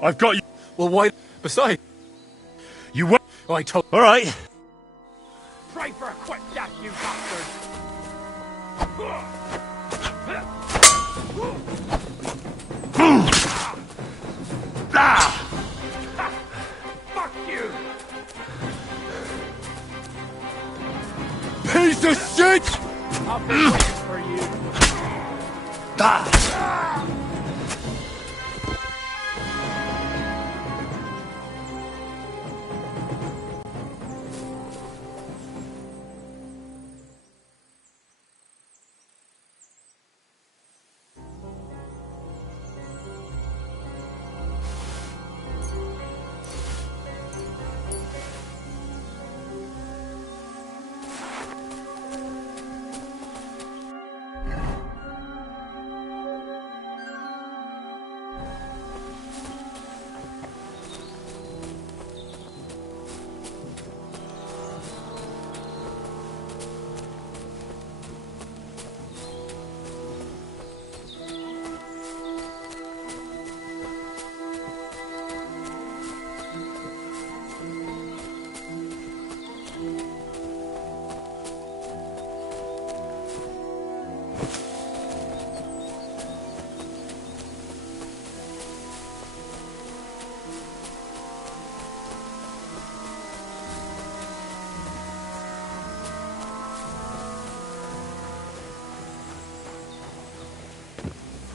I've got you. Well, why? Besides, You won't. I told. All right. Pray for a quick death, you bastard! Fuck you! Piece of shit! I've been waiting for you.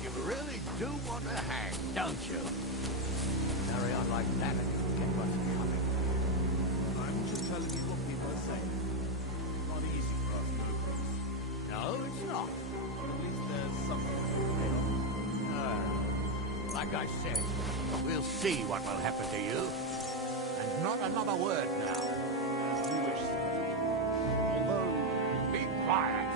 You really do want to hang, don't you? Carry on like that and you'll get what's coming. I'm just telling you what people are saying. It's not easy for us to agree. No, it's not. But at least there's something to agree on. Like I said, we'll see what will happen to you. And not another word now. As you wish, sir. Although, Be quiet.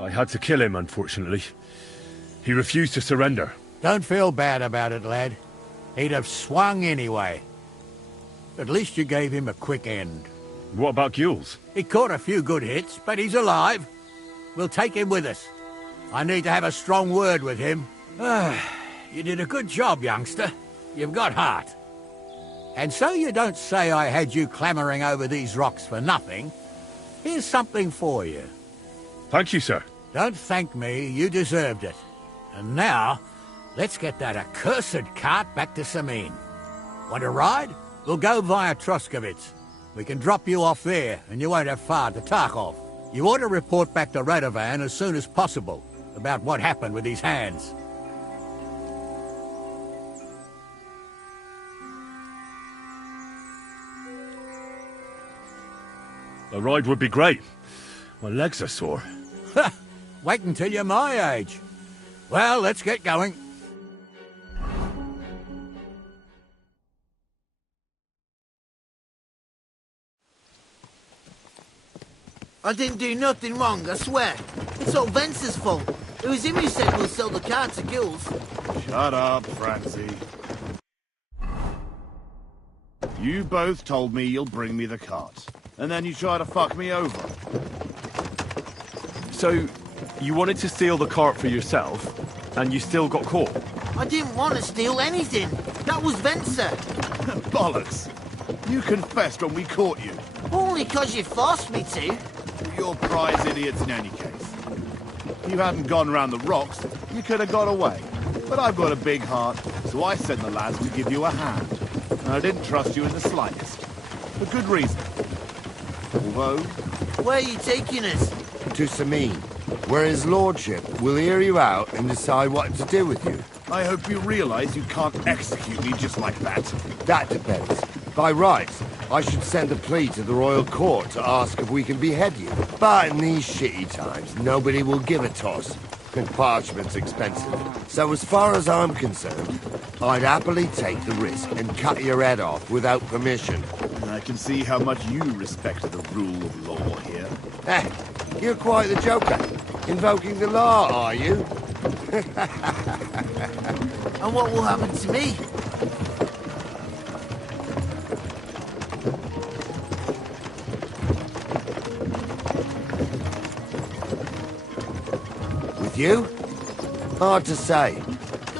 I had to kill him, unfortunately. He refused to surrender. Don't feel bad about it, lad. He'd have swung anyway. At least you gave him a quick end. What about Gules? He caught a few good hits, but he's alive. We'll take him with us. I need to have a strong word with him. You did a good job, youngster. You've got heart. And so you don't say I had you clambering over these rocks for nothing. Here's something for you. Thank you, sir. Don't thank me, you deserved it. And now, let's get that accursed cart back to Samin. Want to ride? We'll go via Troskovitz. We can drop you off there, and you won't have far to Tarkov. You ought to report back to Radovan as soon as possible about what happened with his hands. A ride would be great. My legs are sore. Wait until you're my age. Well, let's get going. I didn't do nothing wrong, I swear. It's all Vence's fault. It was him who said we'll sell the car to Gules. shut up, Francie. You both told me you'll bring me the cart. And then you try to fuck me over. So, you wanted to steal the cart for yourself, and you still got caught? I didn't want to steal anything. That was Vencer. Bollocks. You confessed when we caught you. Only 'cause you forced me to. You're prize idiots in any case. If you hadn't gone around the rocks, you could have got away. But I've got a big heart, so I sent the lads to give you a hand. And I didn't trust you in the slightest. For good reason. Although, Where are you taking us? To Sameen, where his lordship will hear you out and decide what to do with you. I hope you realize you can't execute me just like that. That depends. By rights, I should send a plea to the royal court to ask if we can behead you. But in these shitty times, nobody will give a toss. And parchment's expensive. So as far as I'm concerned, I'd happily take the risk and cut your head off without permission. I can see how much you respect the rule of law here. You're quite the joker. Invoking the law, are you? And what will happen to me? With you? Hard to say.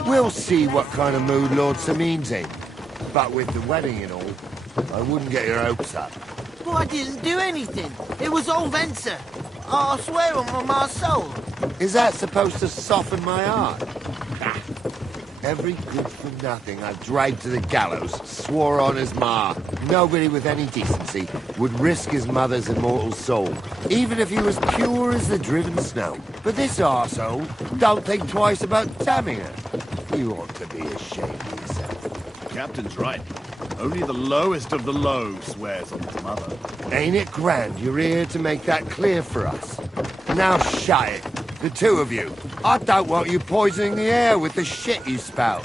We'll see what kind of mood Lord Sameen's in. But with the wedding and all, I wouldn't get your hopes up. But I didn't do anything. It was all Venser. I swear on my soul. Is that supposed to soften my heart? Every good-for-nothing I've dragged to the gallows swore on his ma. Nobody with any decency would risk his mother's immortal soul, even if he was pure as the driven snow. But this arsehole don't think twice about damning her. You ought to be ashamed of yourself. The captain's right. Only the lowest of the low swears on his mother. Ain't it grand you're here to make that clear for us? Now shut it. The two of you. I don't want you poisoning the air with the shit you spout.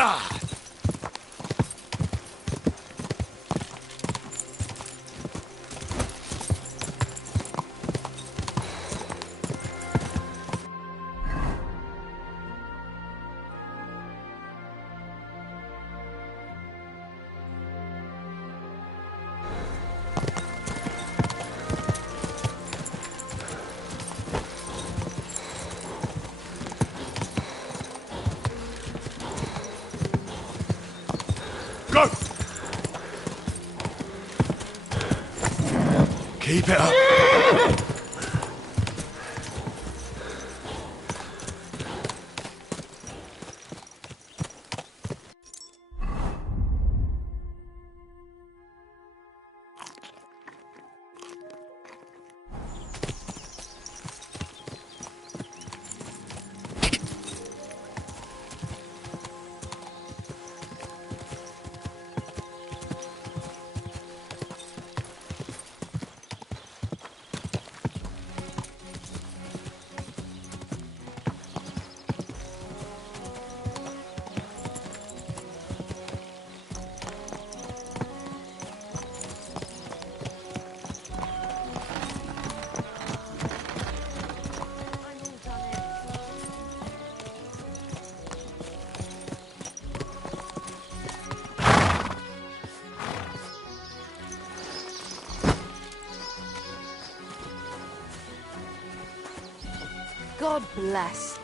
God! Go! Keep it up. God bless.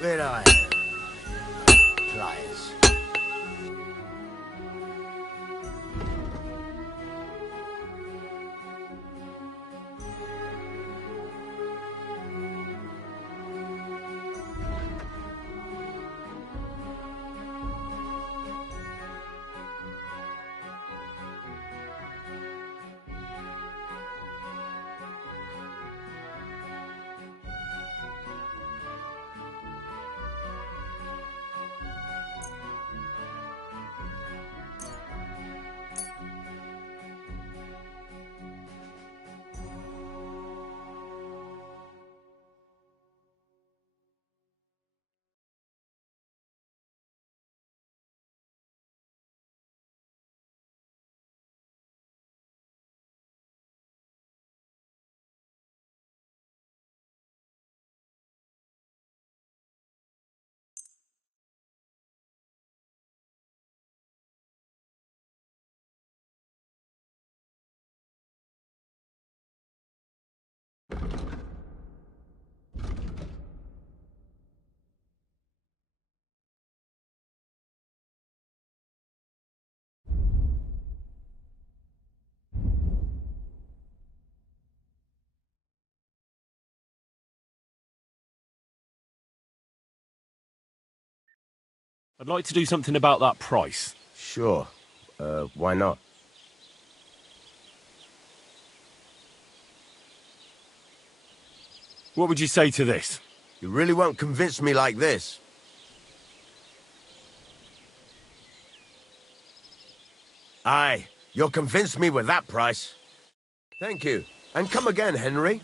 Where are pliers? I'd like to do something about that price. Sure. Why not? What would you say to this? You really won't convince me like this. Aye, you'll convince me with that price. Thank you. And come again, Henry.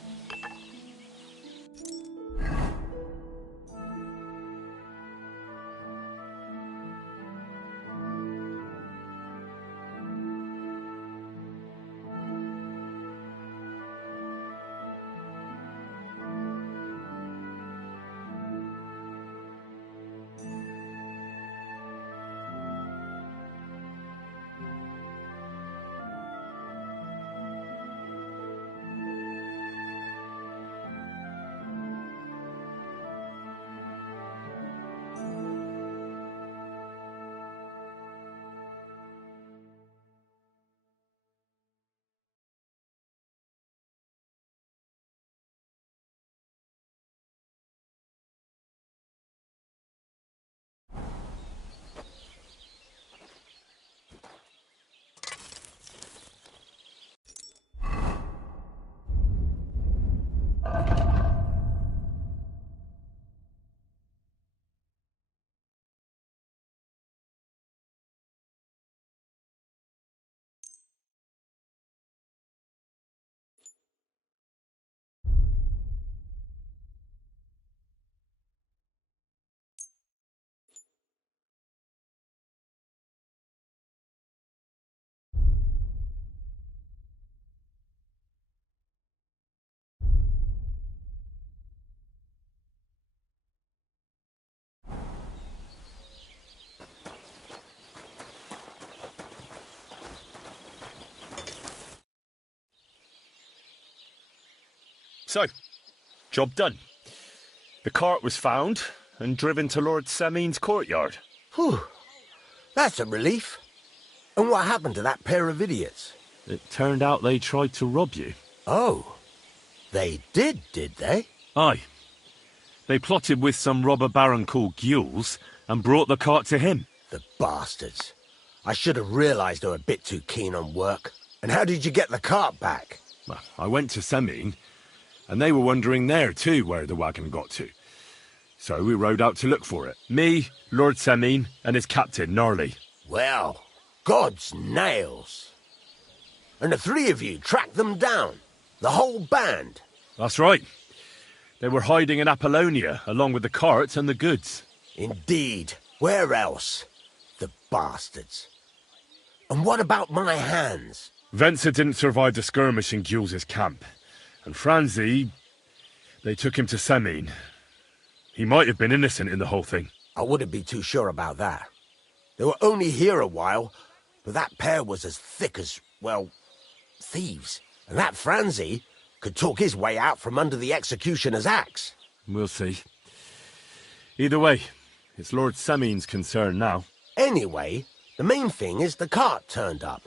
So, job done. The cart was found and driven to Lord Semin's courtyard. Whew. That's a relief. And what happened to that pair of idiots? It turned out they tried to rob you. Oh. They did they? Aye. They plotted with some robber baron called Gules and brought the cart to him. The bastards. I should have realised they were a bit too keen on work. And how did you get the cart back? Well, I went to Semin, and they were wondering there too where the wagon got to. So we rode out to look for it. Me, Lord Semin, and his captain, Gnarly. Well, God's nails. And the three of you tracked them down? The whole band? That's right. They were hiding in Apollonia, along with the carts and the goods. Indeed. Where else? The bastards. And what about my hands? Venser didn't survive the skirmish in Gules' camp. And Franzi, they took him to Semin. He might have been innocent in the whole thing. I wouldn't be too sure about that. They were only here a while, but that pair was as thick as, well, thieves. And that Franzi could talk his way out from under the executioner's axe. We'll see. Either way, it's Lord Semin's concern now. Anyway, the main thing is the cart turned up.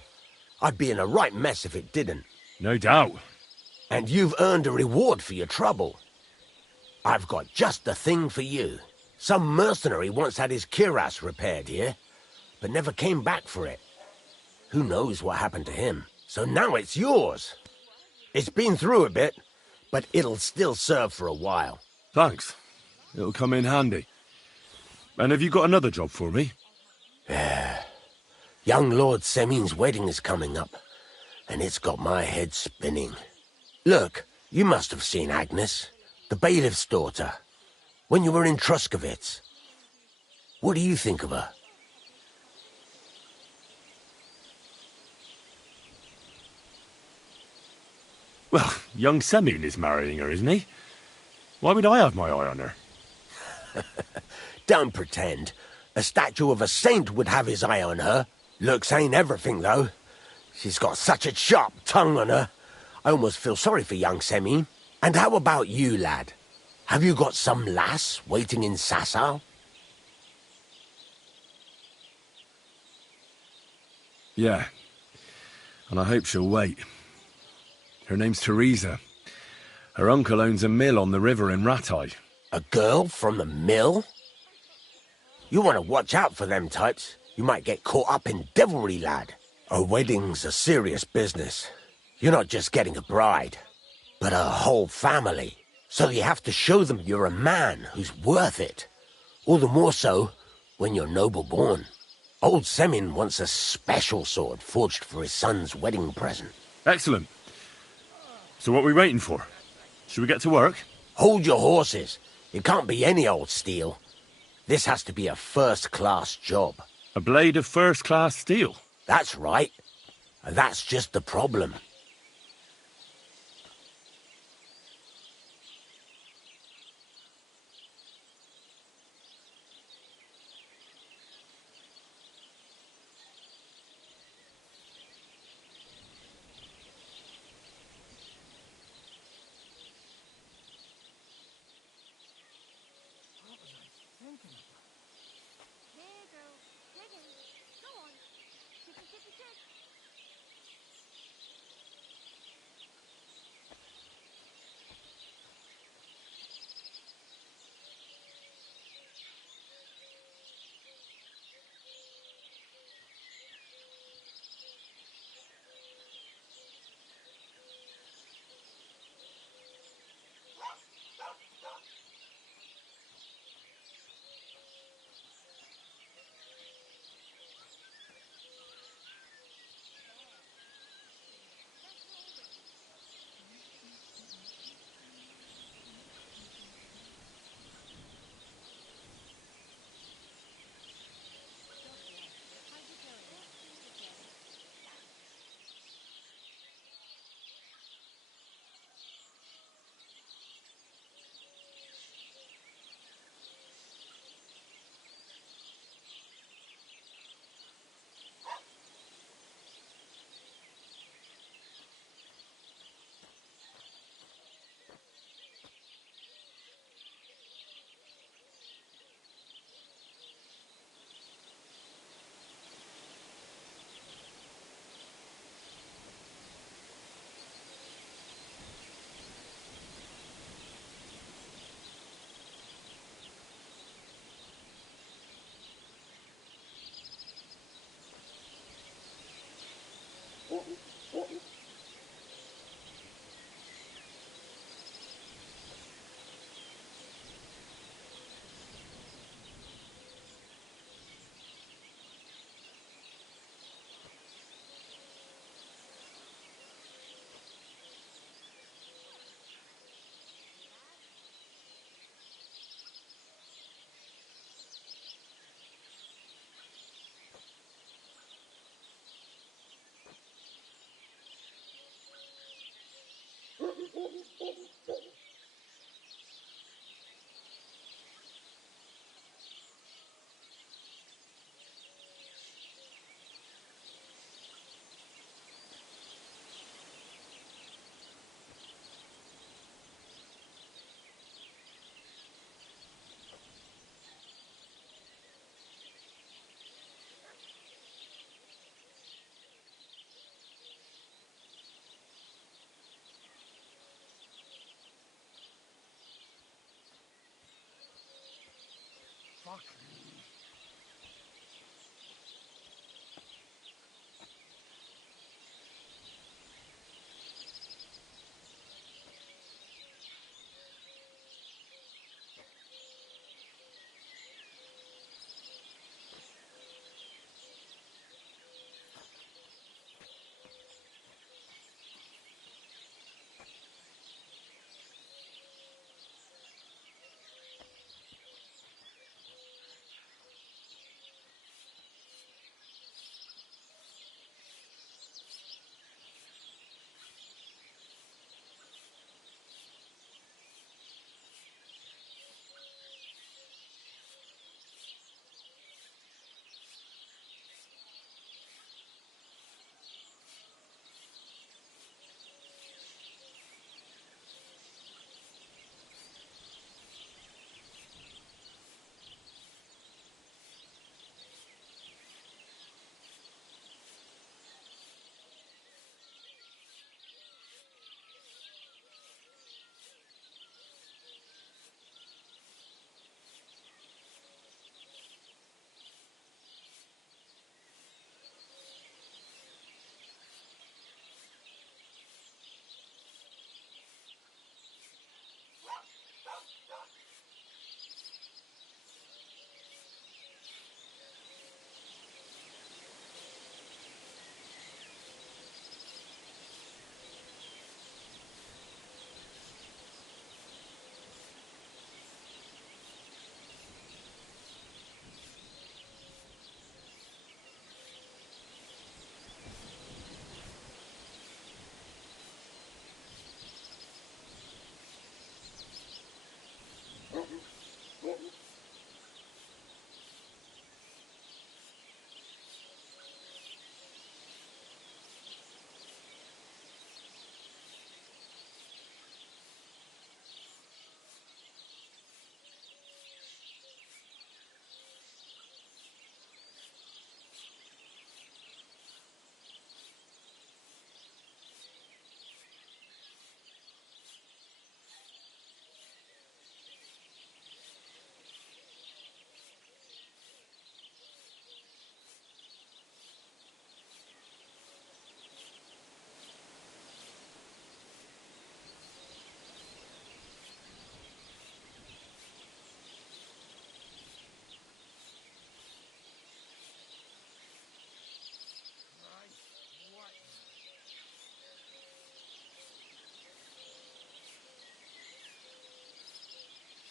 I'd be in a right mess if it didn't. No doubt. And you've earned a reward for your trouble. I've got just the thing for you. Some mercenary once had his cuirass repaired here, but never came back for it. Who knows what happened to him? So now it's yours. It's been through a bit, but it'll still serve for a while. Thanks. It'll come in handy. And have you got another job for me? Young Lord Semin's wedding is coming up, and it's got my head spinning. Look, you must have seen Agnes, the bailiff's daughter, when you were in Truscovitz. What do you think of her? Well, young Semin is marrying her, isn't he? Why would I have my eye on her? Don't pretend. A statue of a saint would have his eye on her. Looks ain't everything, though. She's got such a sharp tongue on her. I almost feel sorry for young Semin. And how about you, lad? Have you got some lass waiting in Sasau? Yeah. And I hope she'll wait. Her name's Teresa. Her uncle owns a mill on the river in Rattay. A girl from the mill? You want to watch out for them types. You might get caught up in devilry, lad. A wedding's a serious business. You're not just getting a bride, but a whole family. So you have to show them you're a man who's worth it. All the more so when you're noble-born. Old Semin wants a special sword forged for his son's wedding present. Excellent. So what are we waiting for? Should we get to work? Hold your horses. It can't be any old steel. This has to be a first-class job. A blade of first-class steel? That's right. And that's just the problem.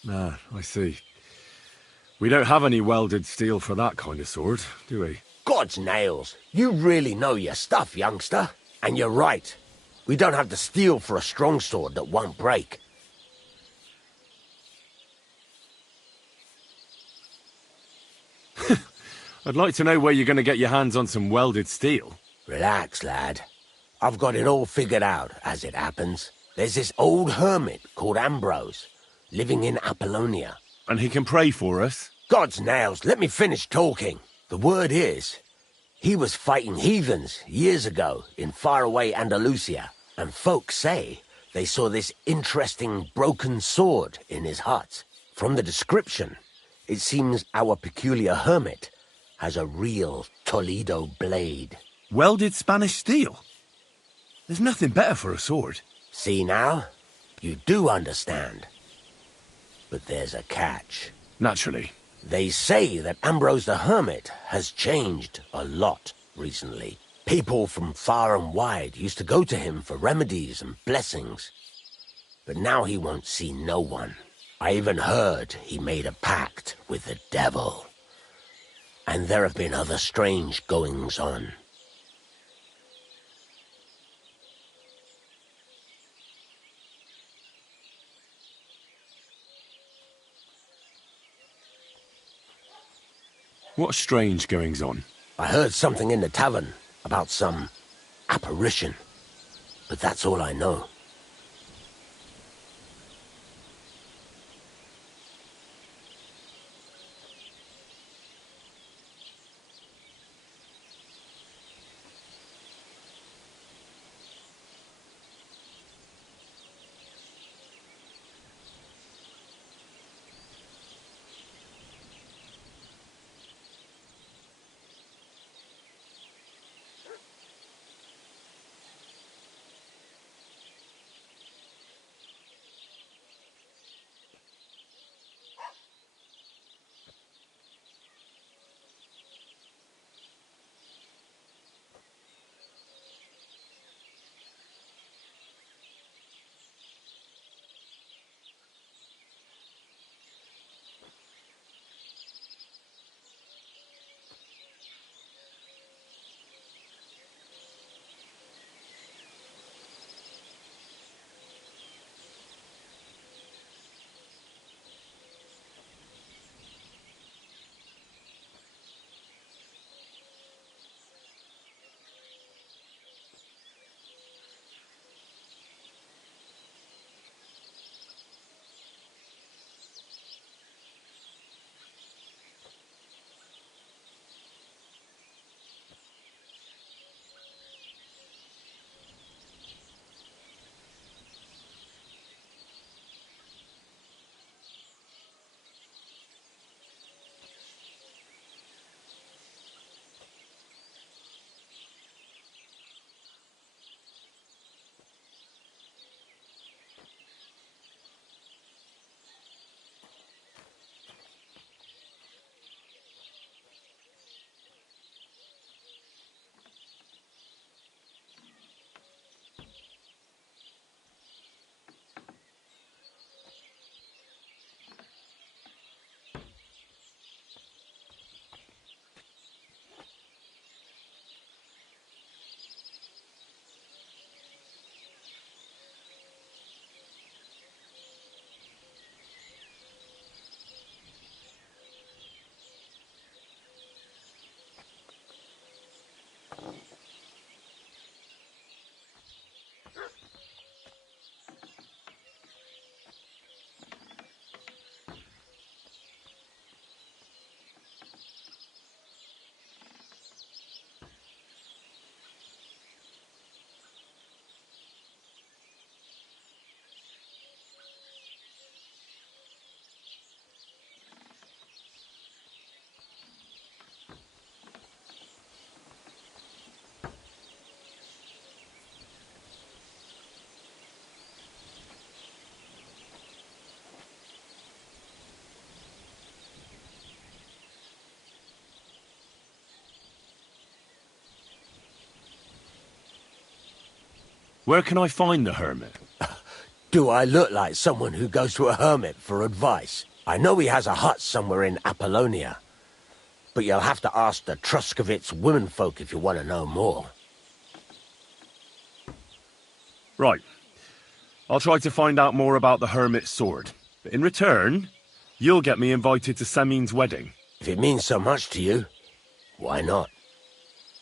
Ah, I see. We don't have any welded steel for that kind of sword, do we? God's nails, you really know your stuff, youngster. And you're right. We don't have the steel for a strong sword that won't break. I'd like to know where you're going to get your hands on some welded steel. Relax, lad. I've got it all figured out, as it happens. There's this old hermit called Ambrose, living in Apollonia. And he can pray for us? God's nails, let me finish talking. The word is, he was fighting heathens years ago in faraway Andalusia, and folks say they saw this interesting broken sword in his hut. From the description, it seems our peculiar hermit has a real Toledo blade. Welded Spanish steel? There's nothing better for a sword. See now? You do understand. But there's a catch. Naturally. They say that Ambrose the Hermit has changed a lot recently. People from far and wide used to go to him for remedies and blessings. But now he won't see no one. I even heard he made a pact with the devil. And there have been other strange goings-on. What strange goings-on? I heard something in the tavern about some apparition, but that's all I know. Where can I find the hermit? Do I look like someone who goes to a hermit for advice? I know he has a hut somewhere in Apollonia. But you'll have to ask the Truskovitz womenfolk if you want to know more. Right. I'll try to find out more about the Hermit's sword. But in return, you'll get me invited to Semin's wedding. If it means so much to you, why not?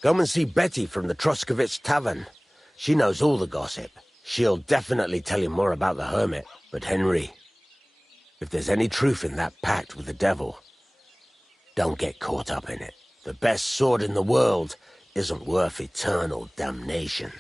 Come and see Betty from the Truskovitz Tavern. She knows all the gossip. She'll definitely tell you more about the Hermit. But Henry, if there's any truth in that pact with the devil, don't get caught up in it. The best sword in the world isn't worth eternal damnation.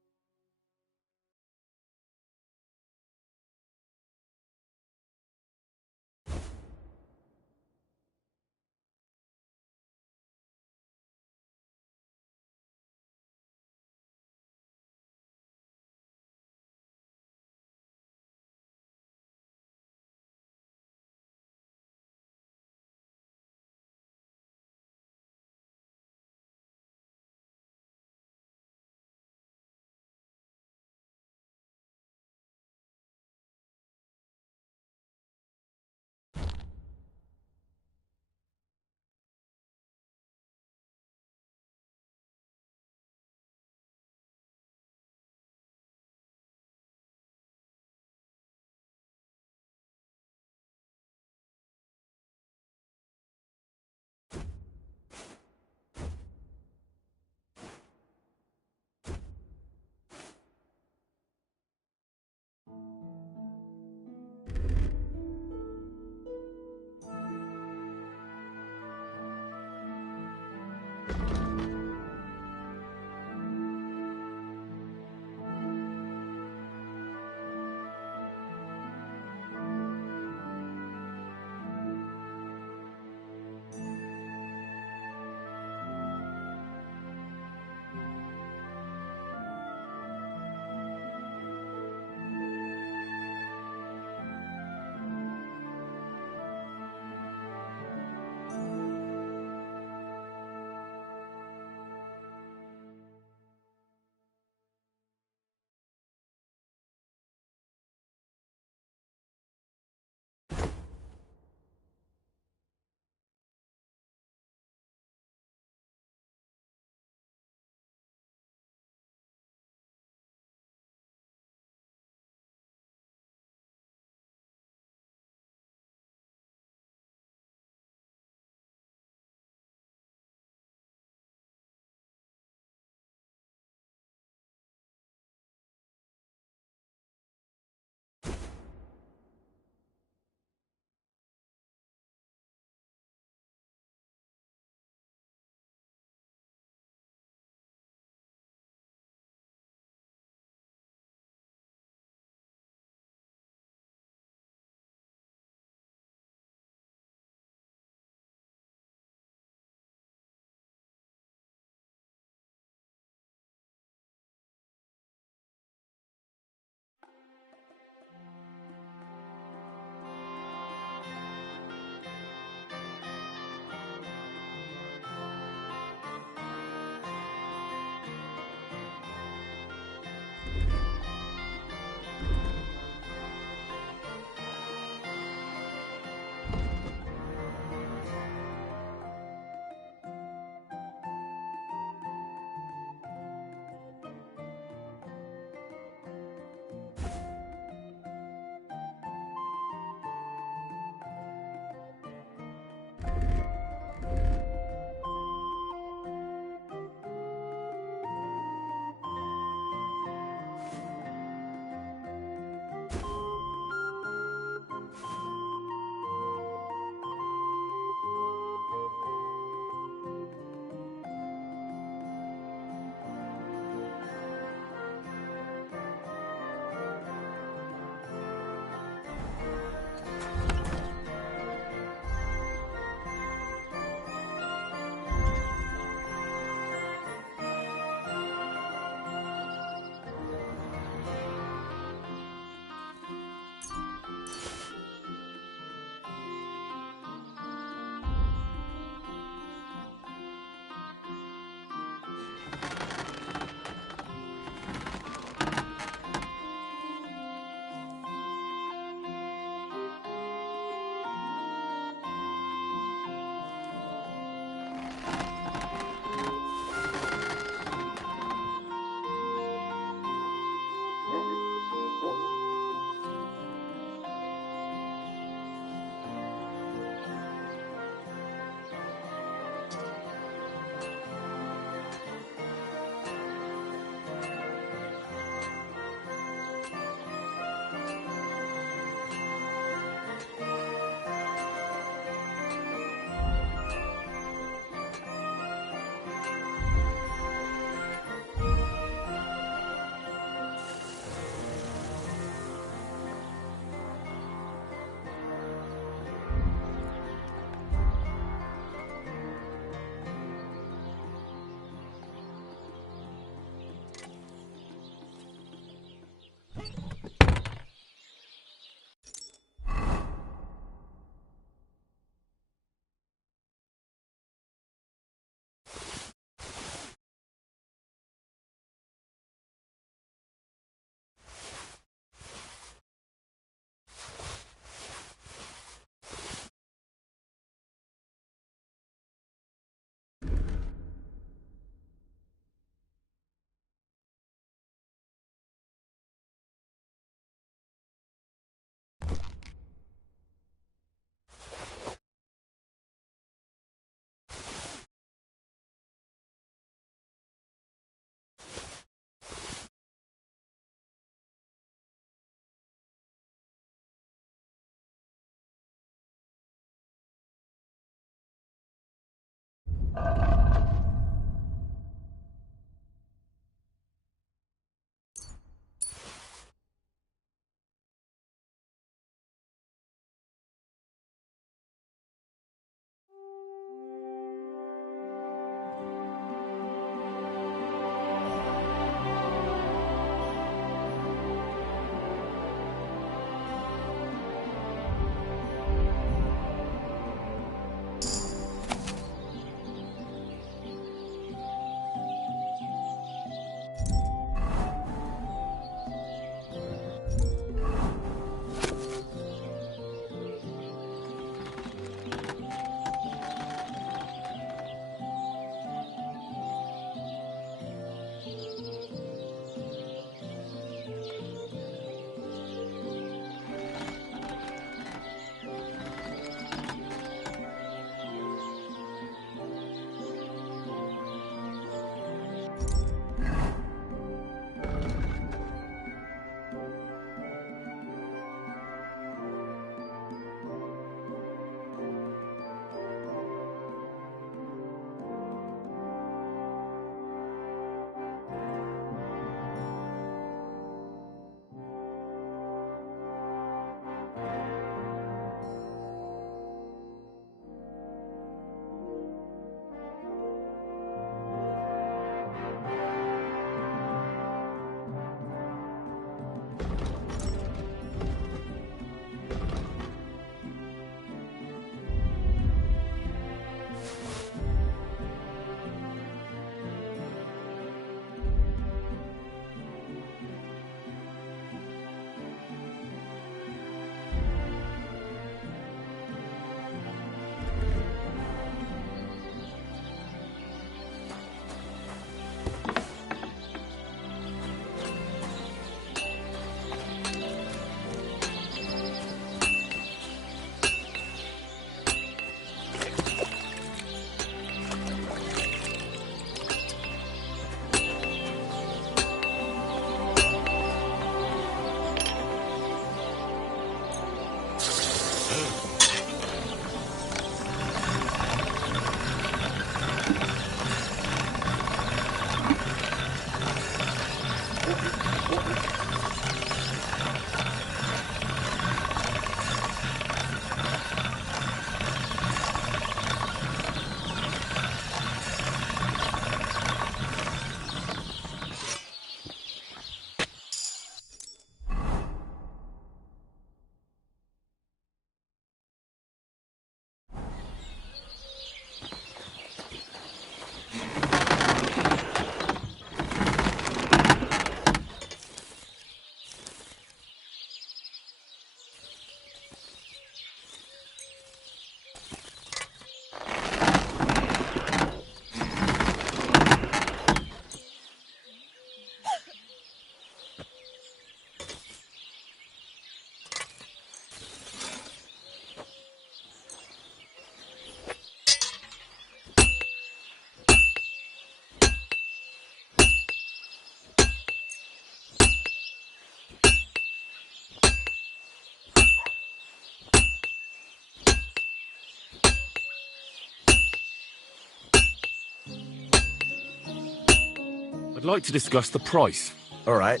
I'd like to discuss the price. All right.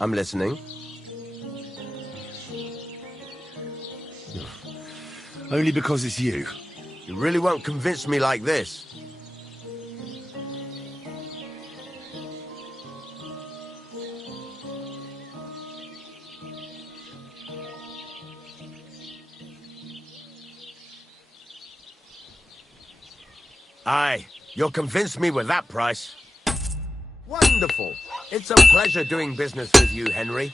I'm listening. Only because it's you. You really won't convince me like this. Aye, you'll convince me with that price. Wonderful. It's a pleasure doing business with you, Henry.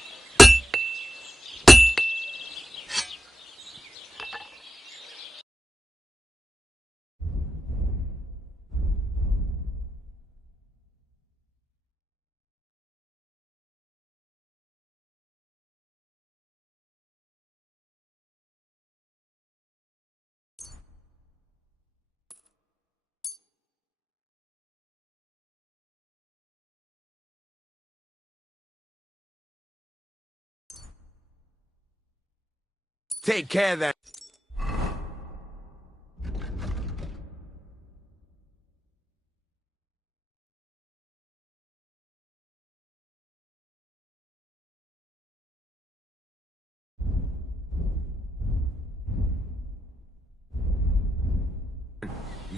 Take care then.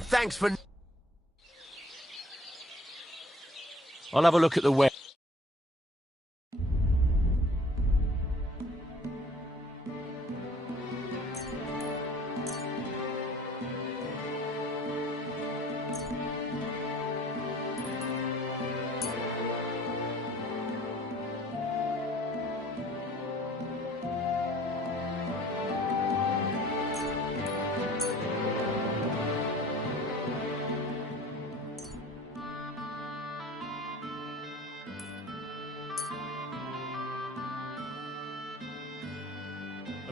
Thanks for... I'll have a look at the web.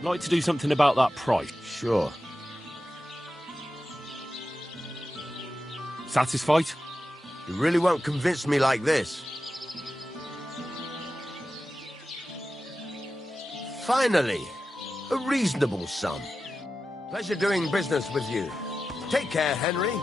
I'd like to do something about that price. Sure. Satisfied? You really won't convince me like this. Finally, a reasonable sum. Pleasure doing business with you. Take care, Henry.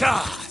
God!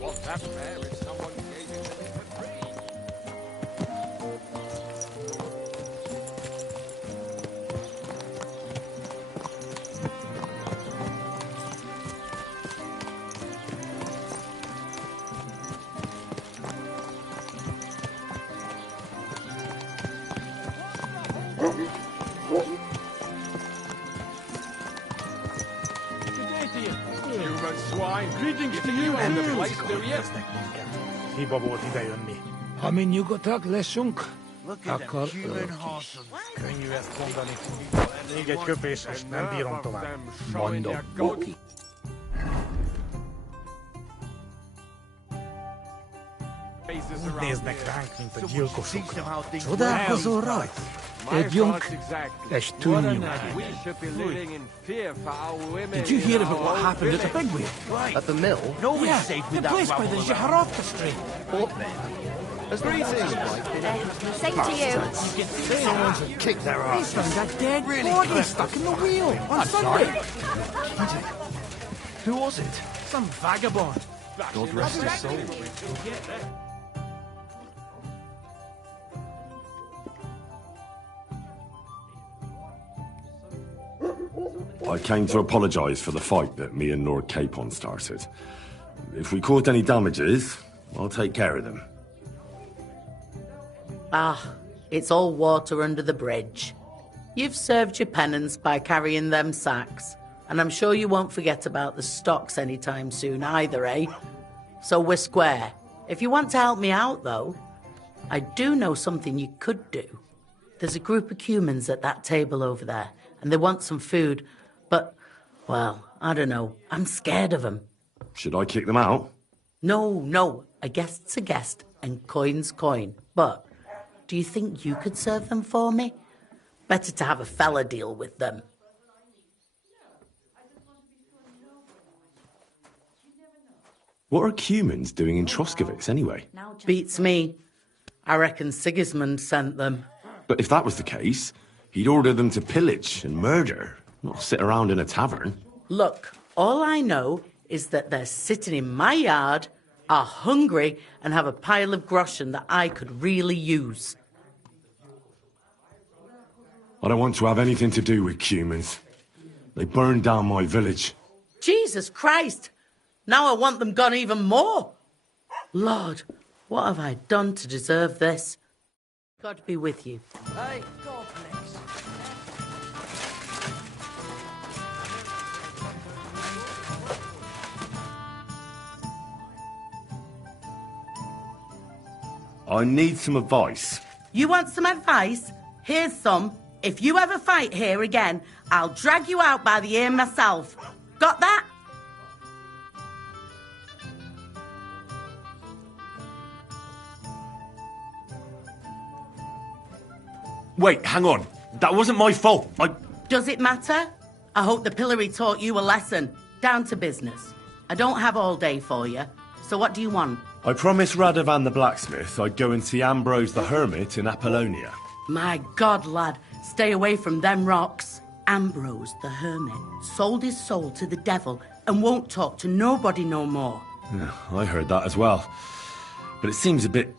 What's that there if someone gave it to me for free? Human swine. Greetings to you and the too. place, do you? Amin jugotak lesunk. Look at them Akar human horses. Könnyű ezt mondani. Még egy köpés, és nem bírom tovább. Mondom. Buki. Úgy néznek ránk, mint a gyilkosok. Csodálkozol rajta? Tegyünk, és tűnjünk. Did you hear about what happened at the big wheel? At the mill? Yeah, the place by the Zharovka stream. Same to you. Someone's kicked their They ass. found a dead body stuck in the wheel on Sunday. Who was it? Some vagabond. God rest his soul. I came to apologise for the fight that me and Lord Capon started. If we caused any damages, I'll take care of them. Ah, it's all water under the bridge. You've served your penance by carrying them sacks, and I'm sure you won't forget about the stocks anytime soon either, eh? So we're square. If you want to help me out, though, I do know something you could do. There's a group of humans at that table over there, and they want some food, but, well, I don't know. I'm scared of them. Should I kick them out? No. A guest's a guest, and coin's coin. But do you think you could serve them for me? Better to have a fella deal with them. What are humans doing in Troskovitz, anyway? Beats me. I reckon Sigismund sent them. But if that was the case, he'd order them to pillage and murder, not sit around in a tavern. Look, all I know is that they're sitting in my yard, are hungry, and have a pile of groschen that I could really use. I don't want to have anything to do with humans. They burned down my village. Jesus Christ! Now I want them gone even more. Lord, what have I done to deserve this? God be with you. Hey, God bless. I need some advice. You want some advice? Here's some. If you ever fight here again, I'll drag you out by the ear myself. Got that? Wait, hang on. That wasn't my fault. Does it matter? I hope the pillory taught you a lesson. Down to business. I don't have all day for you. So what do you want? I promised Radovan the blacksmith I'd go and see Ambrose the hermit in Apollonia. My God, lad, stay away from them rocks. Ambrose the hermit sold his soul to the devil and won't talk to nobody no more. Yeah, I heard that as well. But it seems a bit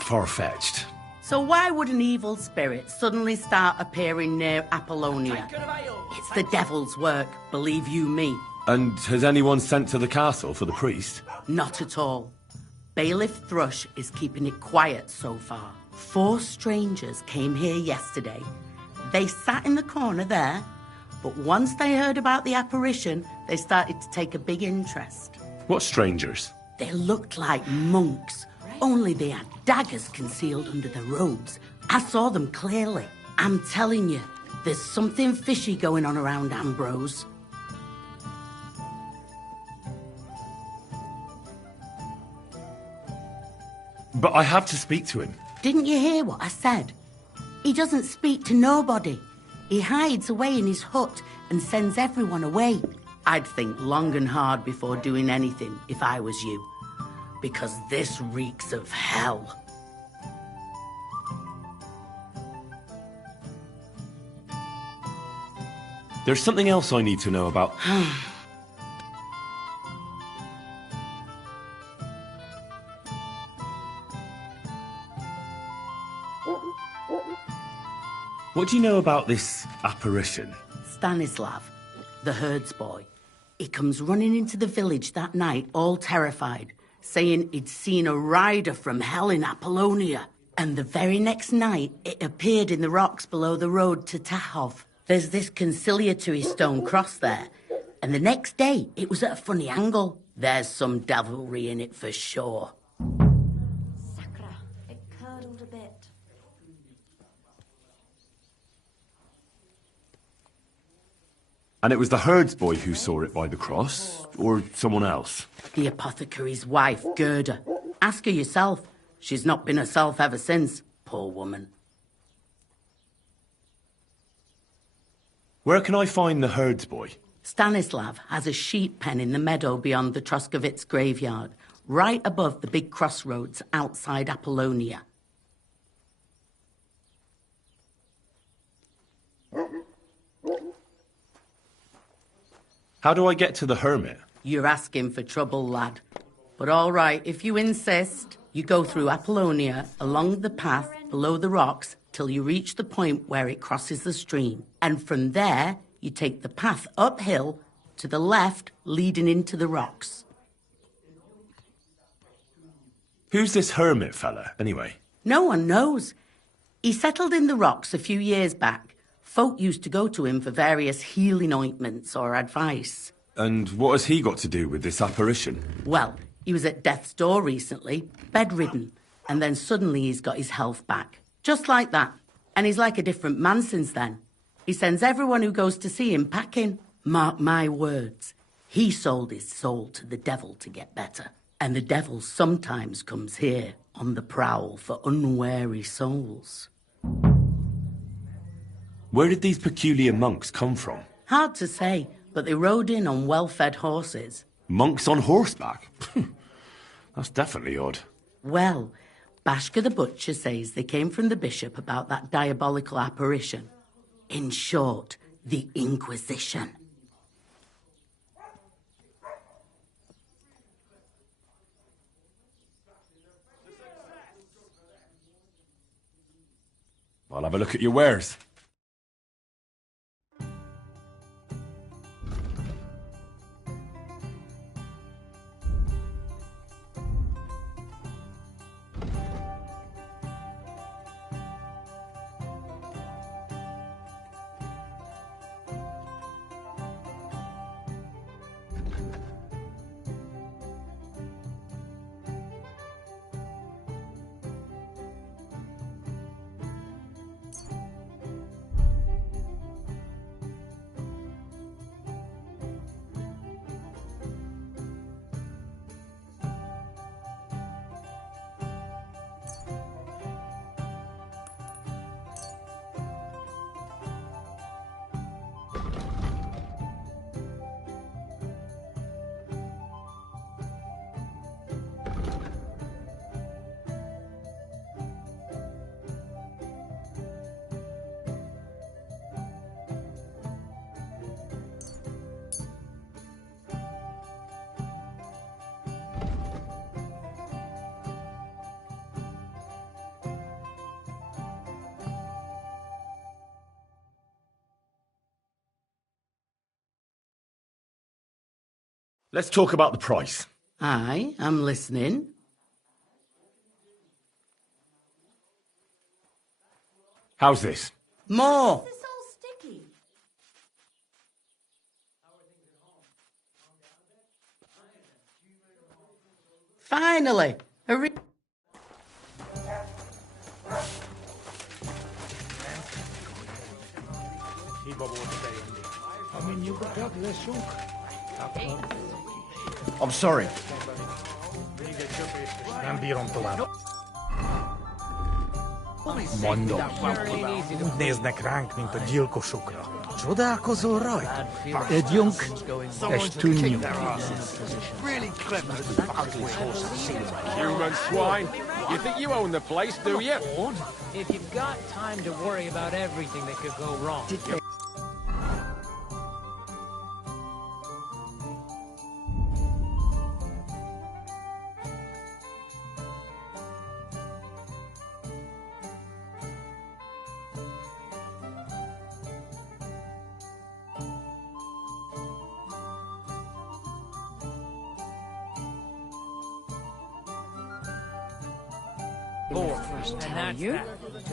far-fetched. So why would an evil spirit suddenly start appearing near Apollonia? It's the devil's work, believe you me. And has anyone sent to the castle for the priest? Not at all. Bailiff Thrush is keeping it quiet so far. 4 strangers came here yesterday. They sat in the corner there, but once they heard about the apparition, they started to take a big interest. What strangers? They looked like monks, only they had daggers concealed under their robes. I saw them clearly. I'm telling you, there's something fishy going on around Ambrose. But I have to speak to him. Didn't you hear what I said? He doesn't speak to nobody. He hides away in his hut and sends everyone away. I'd think long and hard before doing anything if I was you, because this reeks of hell. There's something else I need to know about. What do you know about this apparition? Stanislav, the herds boy. He comes running into the village that night, all terrified, saying he'd seen a rider from hell in Apollonia. And the very next night, it appeared in the rocks below the road to Tahov. There's this conciliatory stone cross there. And the next day, it was at a funny angle. There's some devilry in it for sure. Sakra, it curdled a bit. And it was the herds boy who saw it by the cross, or someone else? The apothecary's wife, Gerda. Ask her yourself. She's not been herself ever since, poor woman. Where can I find the herds boy? Stanislav has a sheep pen in the meadow beyond the Troskovitz graveyard, right above the big crossroads outside Apollonia. How do I get to the hermit? You're asking for trouble, lad. But all right, if you insist, you go through Apollonia, along the path below the rocks, till you reach the point where it crosses the stream. And from there, you take the path uphill to the left, leading into the rocks. Who's this hermit fella, anyway? No one knows. He settled in the rocks a few years back. Folk used to go to him for various healing ointments or advice. And what has he got to do with this apparition? Well, he was at death's door recently, bedridden, and then suddenly he's got his health back. Just like that. And he's like a different man since then. He sends everyone who goes to see him packing. Mark my words. He sold his soul to the devil to get better. And the devil sometimes comes here on the prowl for unwary souls. Where did these peculiar monks come from? Hard to say, but they rode in on well-fed horses. Monks on horseback? That's definitely odd. Well, Bashka the Butcher says they came from the bishop about that diabolical apparition. In short, the Inquisition. I'll have a look at your wares. Let's talk about the price. Aye, I'm listening. How's this? More. Finally, I'm sorry. Nem bírom tovább. Mondom, úgy néznek ránk, mint a gyilkosokra. Csodálkozol rajta? Együnk, és tűnjünk. Really clever. Human swine. You think you own the place, do you? If you've got time to worry about everything that could go wrong. And that's you? That.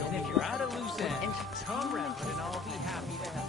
And if you're out of loose ends, come round and I'll be happy to help.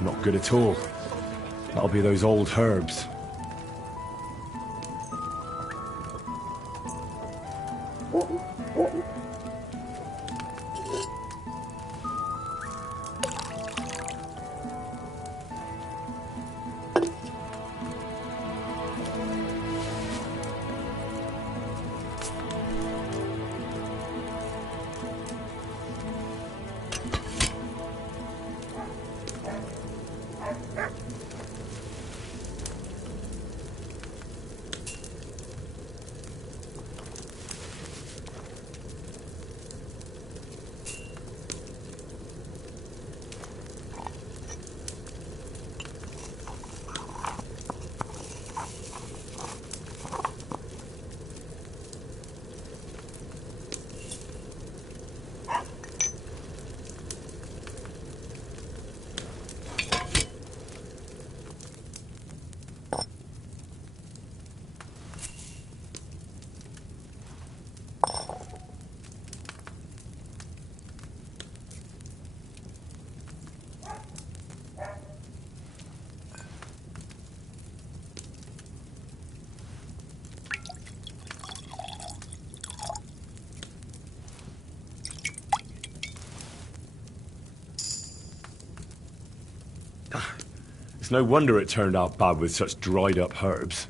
Not good at all. That'll be those old herbs. It's no wonder it turned out bad with such dried up herbs.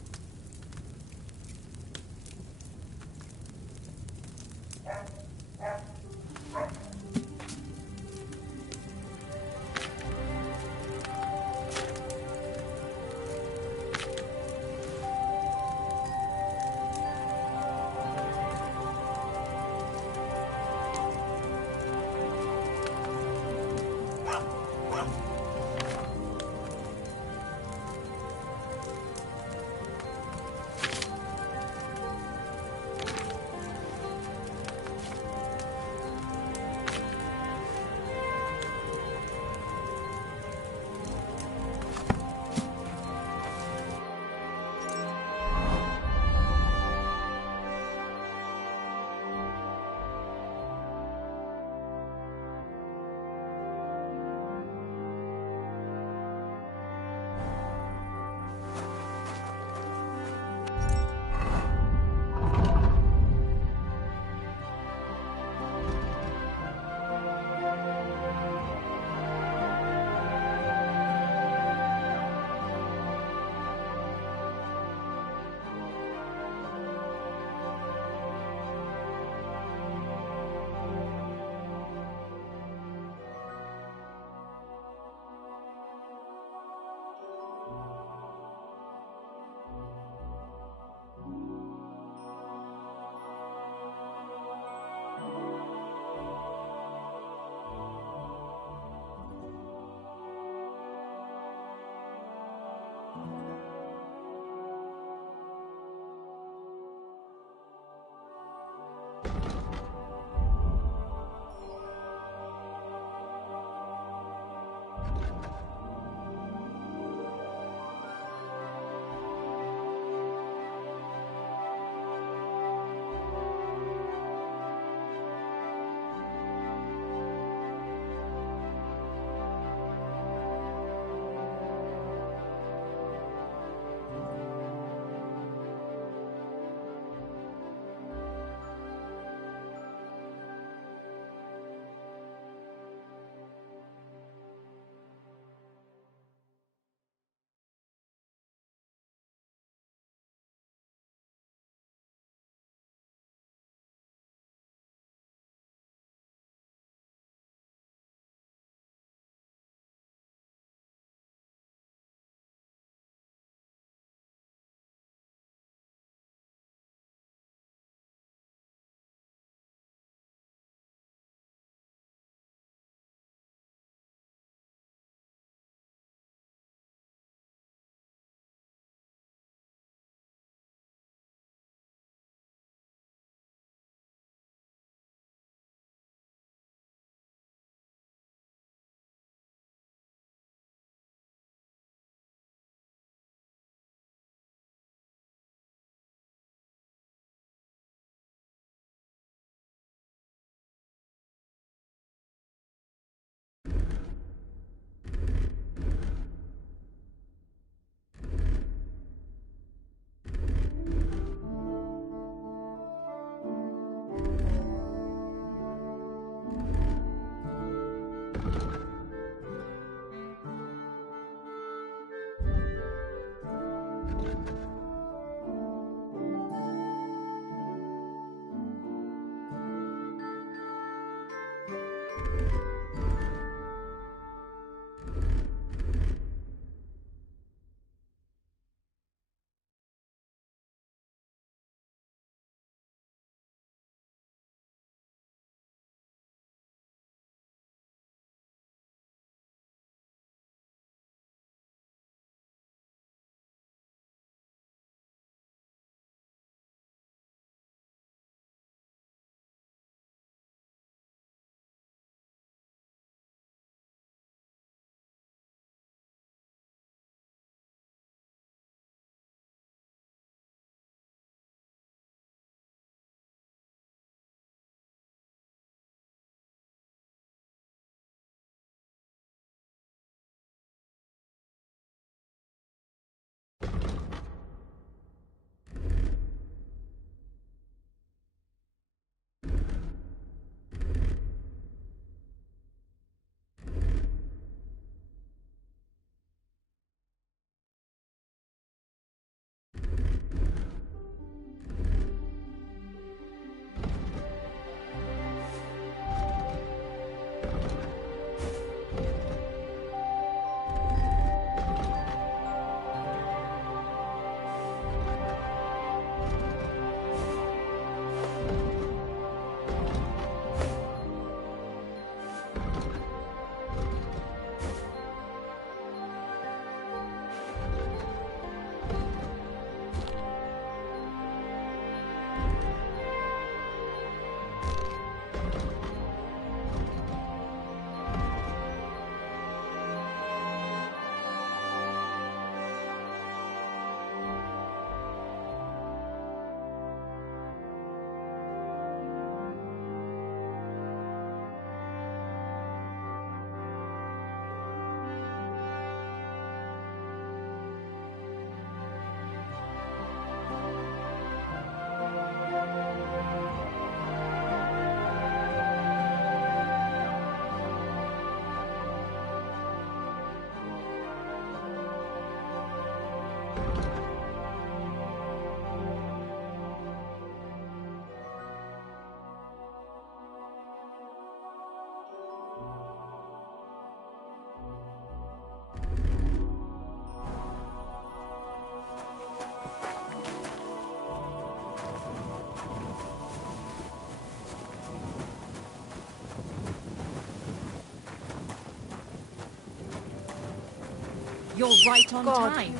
You're right on time.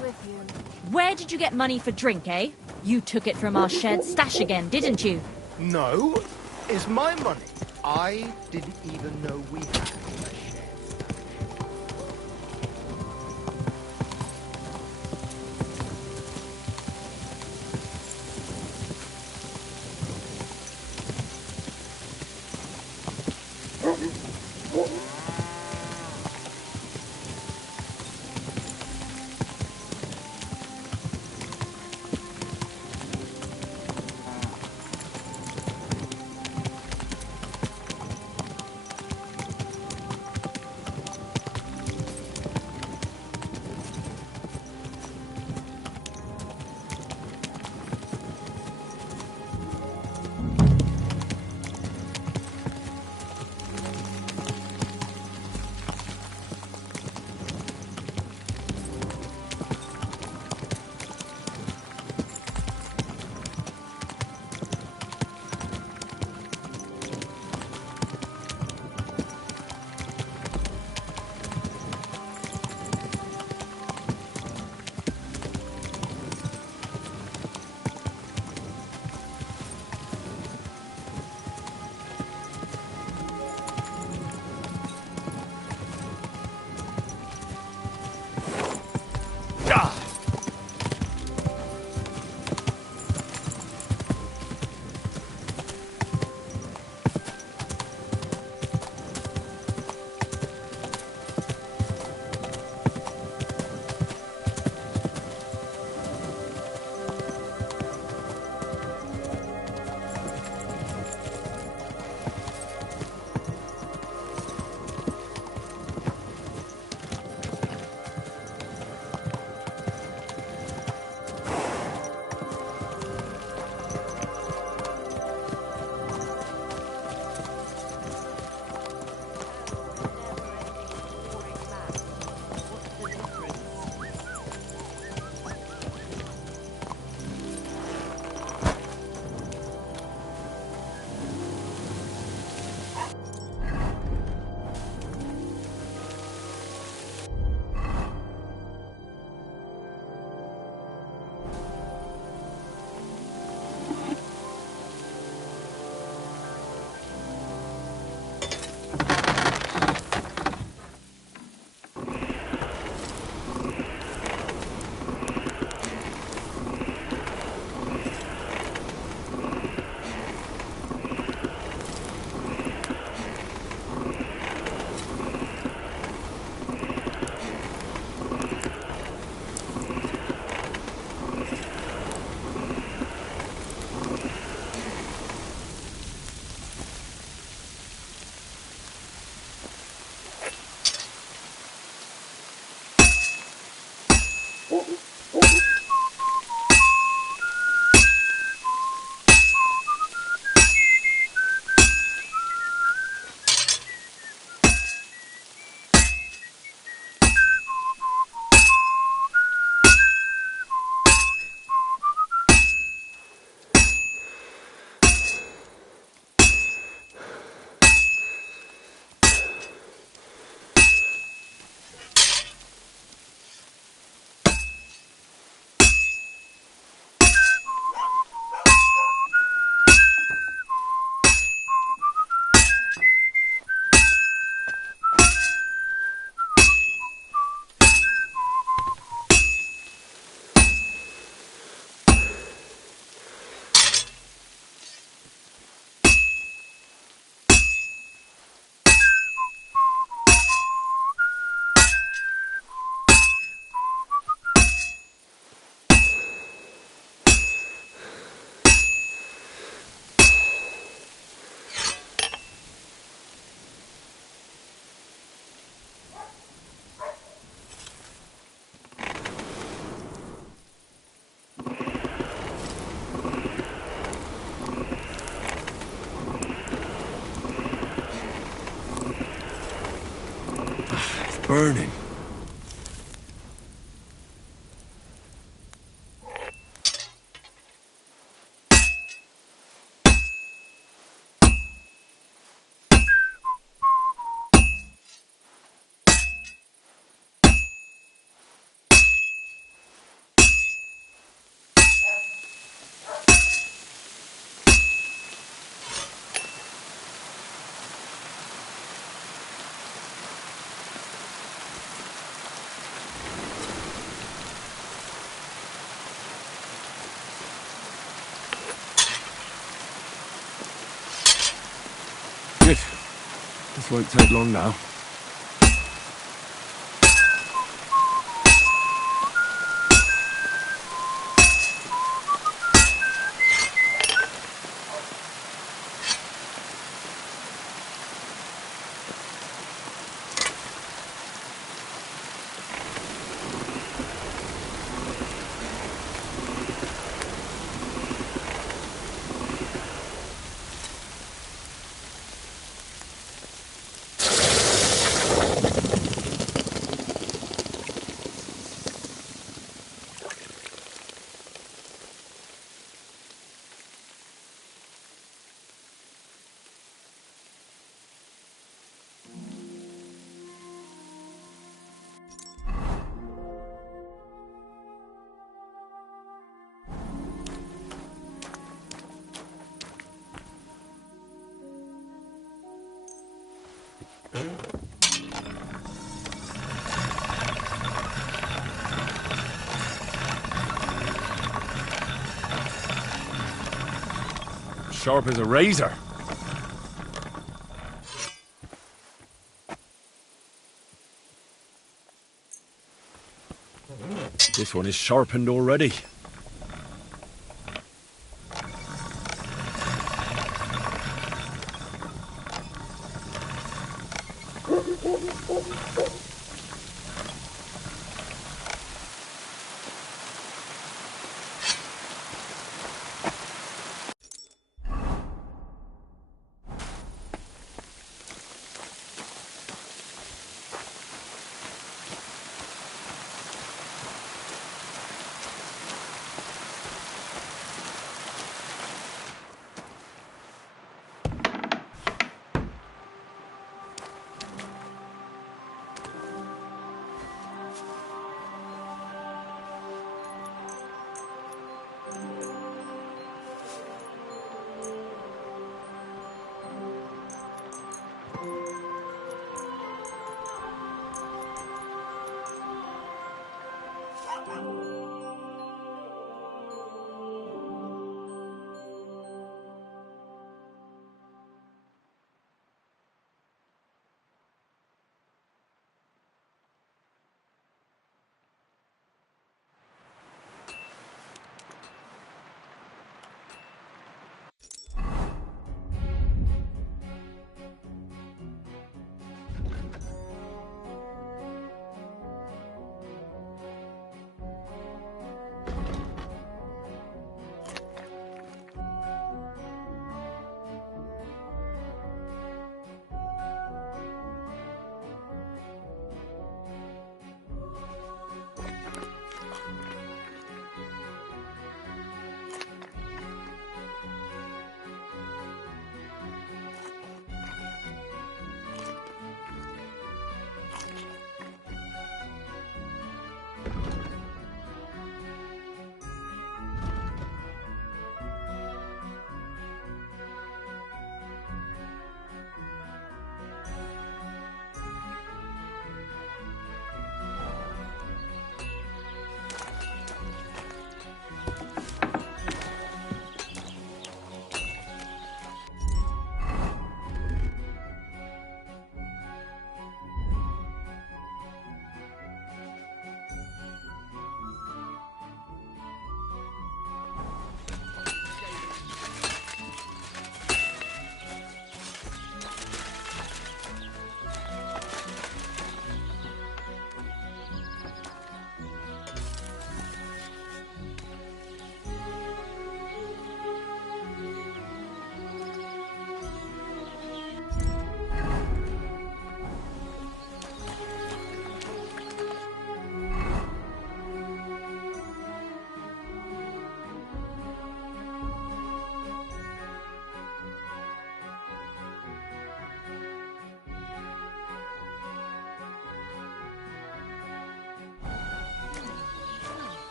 Where did you get money for drink, eh? You took it from our shared stash again, didn't you? No, it's my money. I didn't even know we had a shared. Burning. Good. This won't take long now. Sharp as a razor. This one is sharpened already.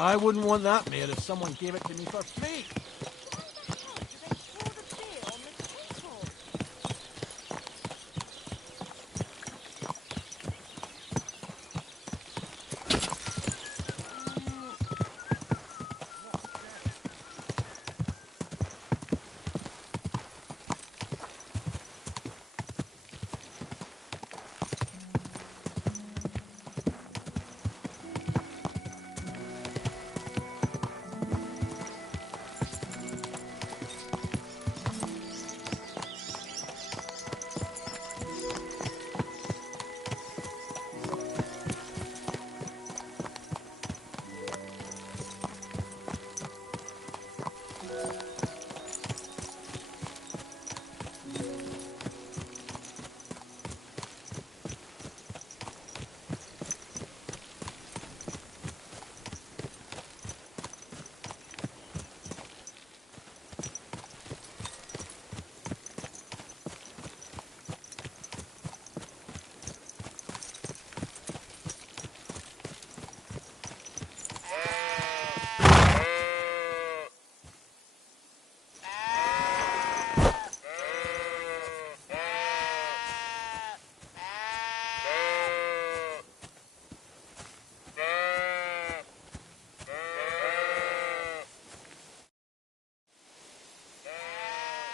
I wouldn't want that made if someone gave it to me for free.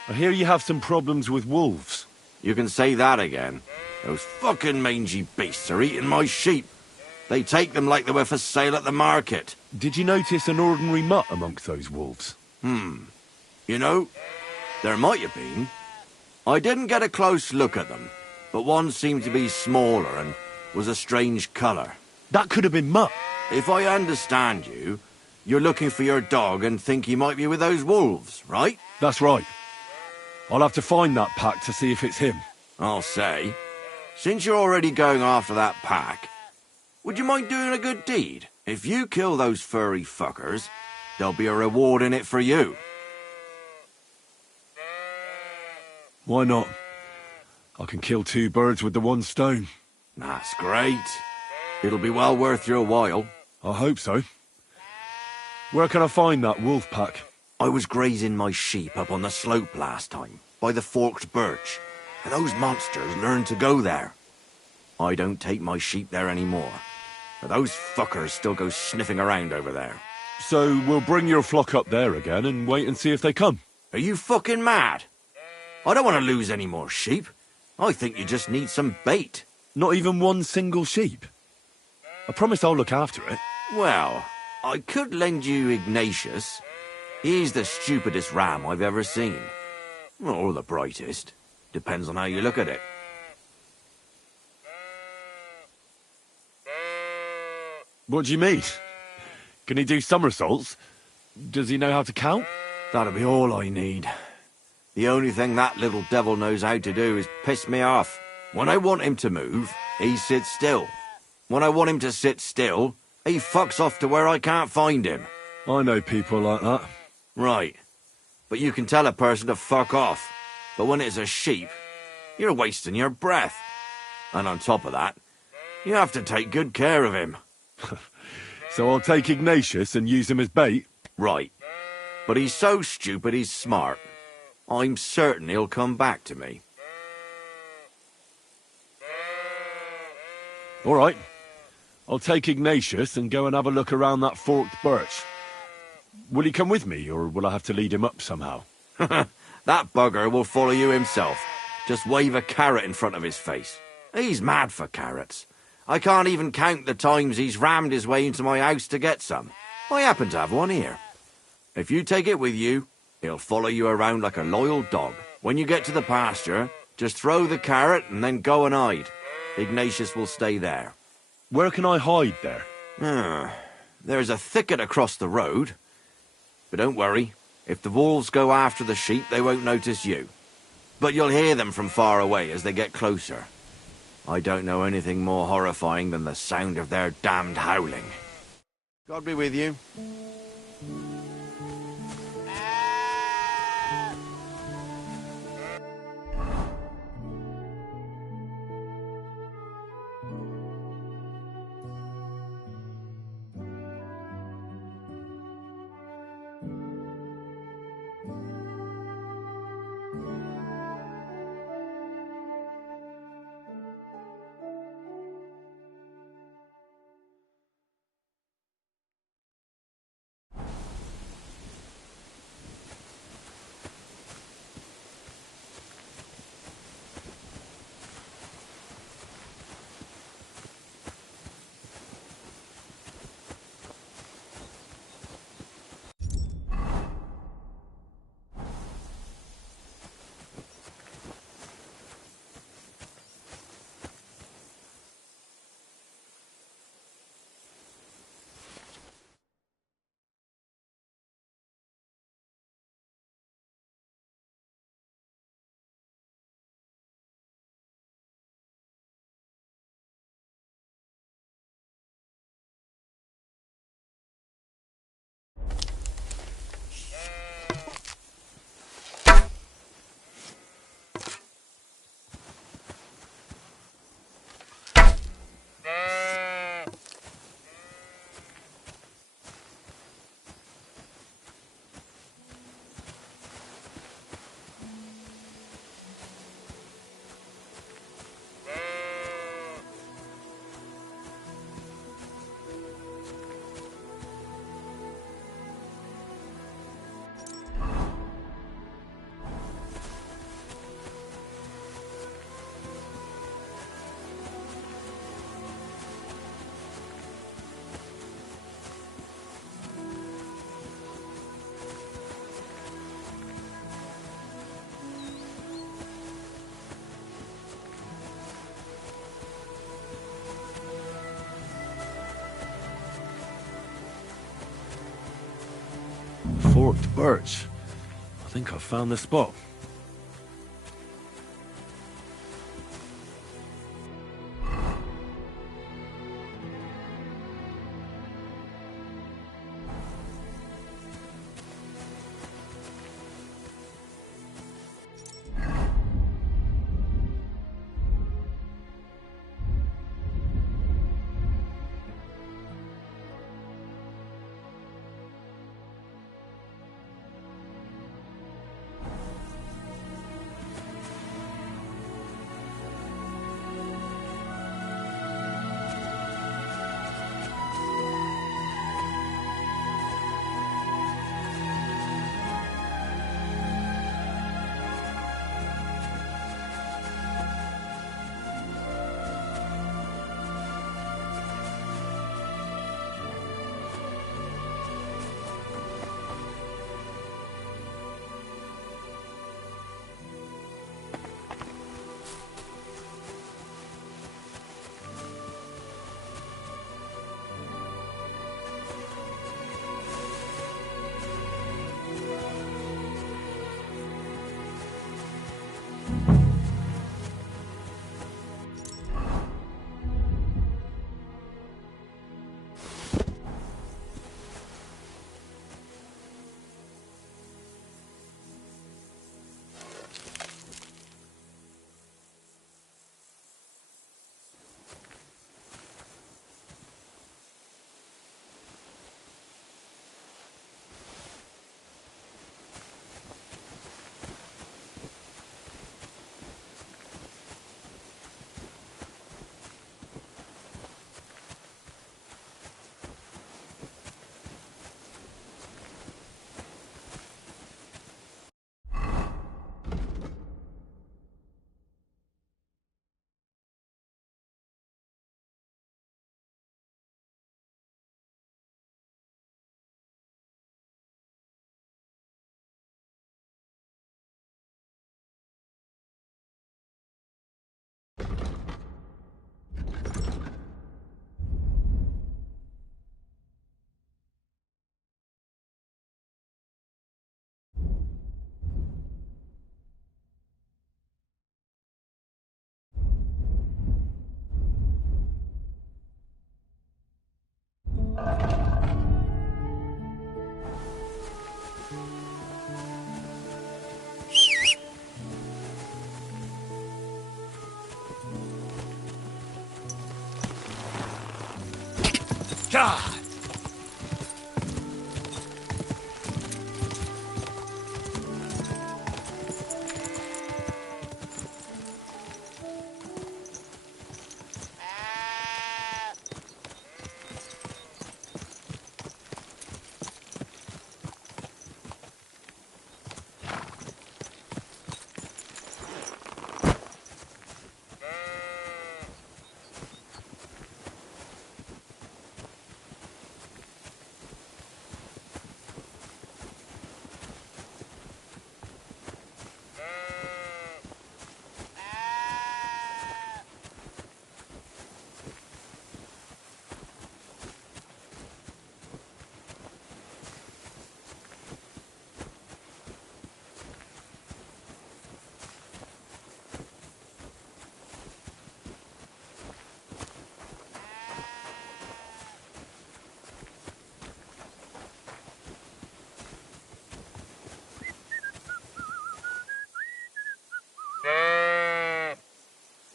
I hear you have some problems with wolves. You can say that again. Those fucking mangy beasts are eating my sheep. They take them like they were for sale at the market. Did you notice an ordinary mutt amongst those wolves? You know, there might have been. I didn't get a close look at them, but one seemed to be smaller and was a strange colour. That could have been Mutt. If I understand you, you're looking for your dog and think he might be with those wolves, right? That's right. I'll have to find that pack to see if it's him. I'll say, since you're already going after that pack, would you mind doing a good deed? If you kill those furry fuckers, there'll be a reward in it for you. Why not? I can kill 2 birds with the 1 stone. That's great. It'll be well worth your while. I hope so. Where can I find that wolf pack? I was grazing my sheep up on the slope last time, by the forked birch, and those monsters learned to go there. I don't take my sheep there anymore, but those fuckers still go sniffing around over there. So we'll bring your flock up there again and wait and see if they come. Are you fucking mad? I don't want to lose any more sheep. I think you just need some bait. Not even 1 single sheep? I promise I'll look after it. Well, I could lend you Ignatius. He's the stupidest ram I've ever seen. Or the brightest. Depends on how you look at it. What do you mean? Can he do somersaults? Does he know how to count? That'll be all I need. The only thing that little devil knows how to do is piss me off. When I want him to move, he sits still. When I want him to sit still, he fucks off to where I can't find him. I know people like that. Right. But you can tell a person to fuck off. But when it's a sheep, you're wasting your breath. And on top of that, you have to take good care of him. So I'll take Ignatius and use him as bait? Right. But he's so stupid he's smart. I'm certain he'll come back to me. All right. I'll take Ignatius and go and have a look around that forked birch. Will he come with me, or will I have to lead him up somehow? That bugger will follow you himself. Just wave a carrot in front of his face. He's mad for carrots. I can't even count the times he's rammed his way into my house to get some. I happen to have one here. If you take it with you, he'll follow you around like a loyal dog. When you get to the pasture, just throw the carrot and then go and hide. Ignatius will stay there. Where can I hide there? There's a thicket across the road. But don't worry, if the wolves go after the sheep, they won't notice you. But you'll hear them from far away as they get closer. I don't know anything more horrifying than the sound of their damned howling. God be with you. Forked birch. I think I've found the spot. God!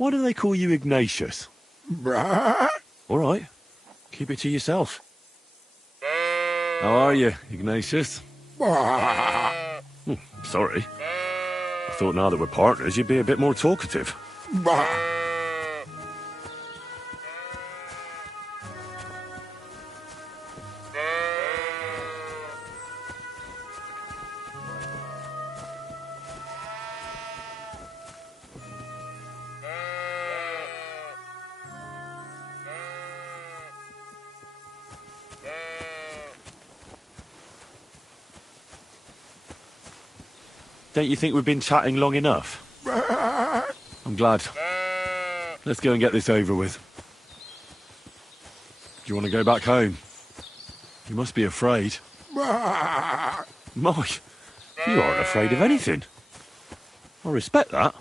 Why do they call you Ignatius? All right. Keep it to yourself. How are you, Ignatius? Sorry. I thought now that we're partners, you'd be a bit more talkative. Don't you think we've been chatting long enough? I'm glad. Let's go and get this over with. Do you want to go back home? You must be afraid. My, you aren't afraid of anything. I respect that.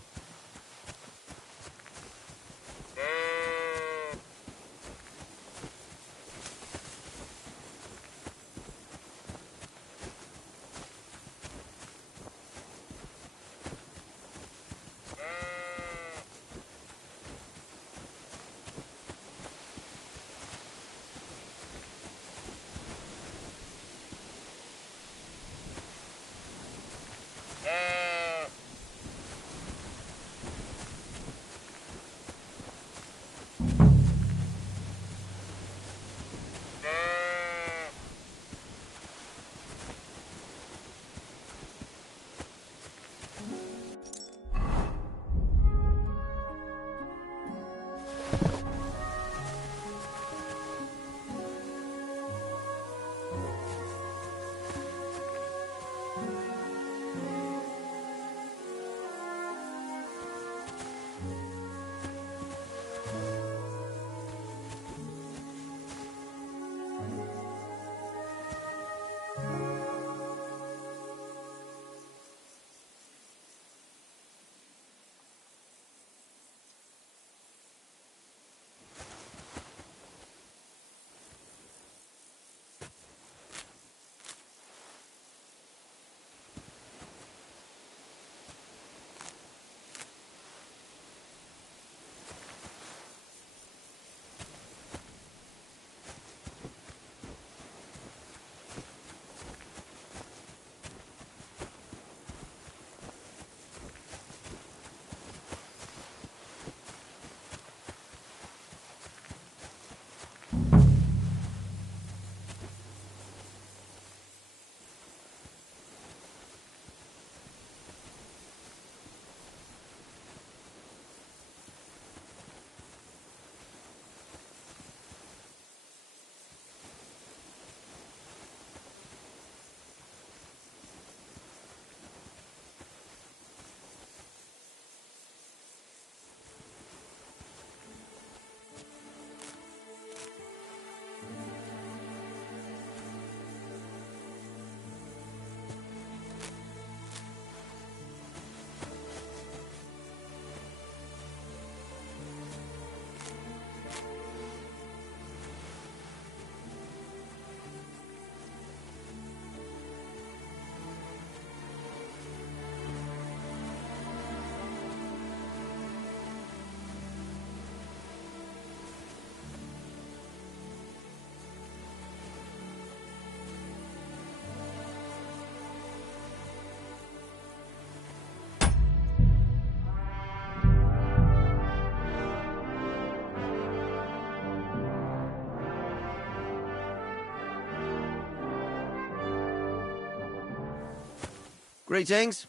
Greetings.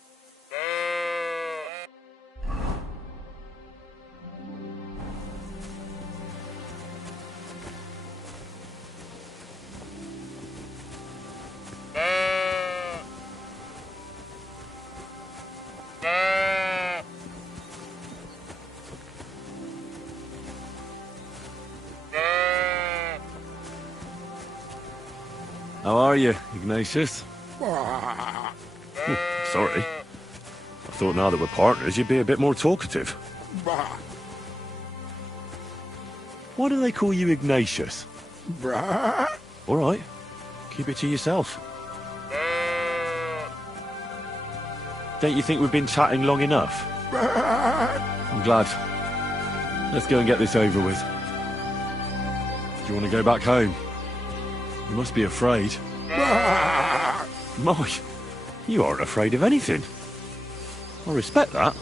How are you, Ignatius? Sorry. I thought now that we're partners, you'd be a bit more talkative. Why do they call you Ignatius? All right. Keep it to yourself. Don't you think we've been chatting long enough? I'm glad. Let's go and get this over with. Do you want to go back home? You must be afraid. My, you aren't afraid of anything. I respect that.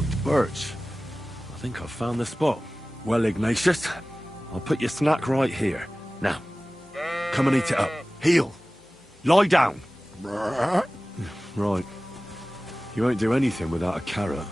forked birch. I think I've found the spot. Well, Ignatius, I'll put your snack right here. Now, come and eat it up. Heel! Lie down! Right. You won't do anything without a carrot.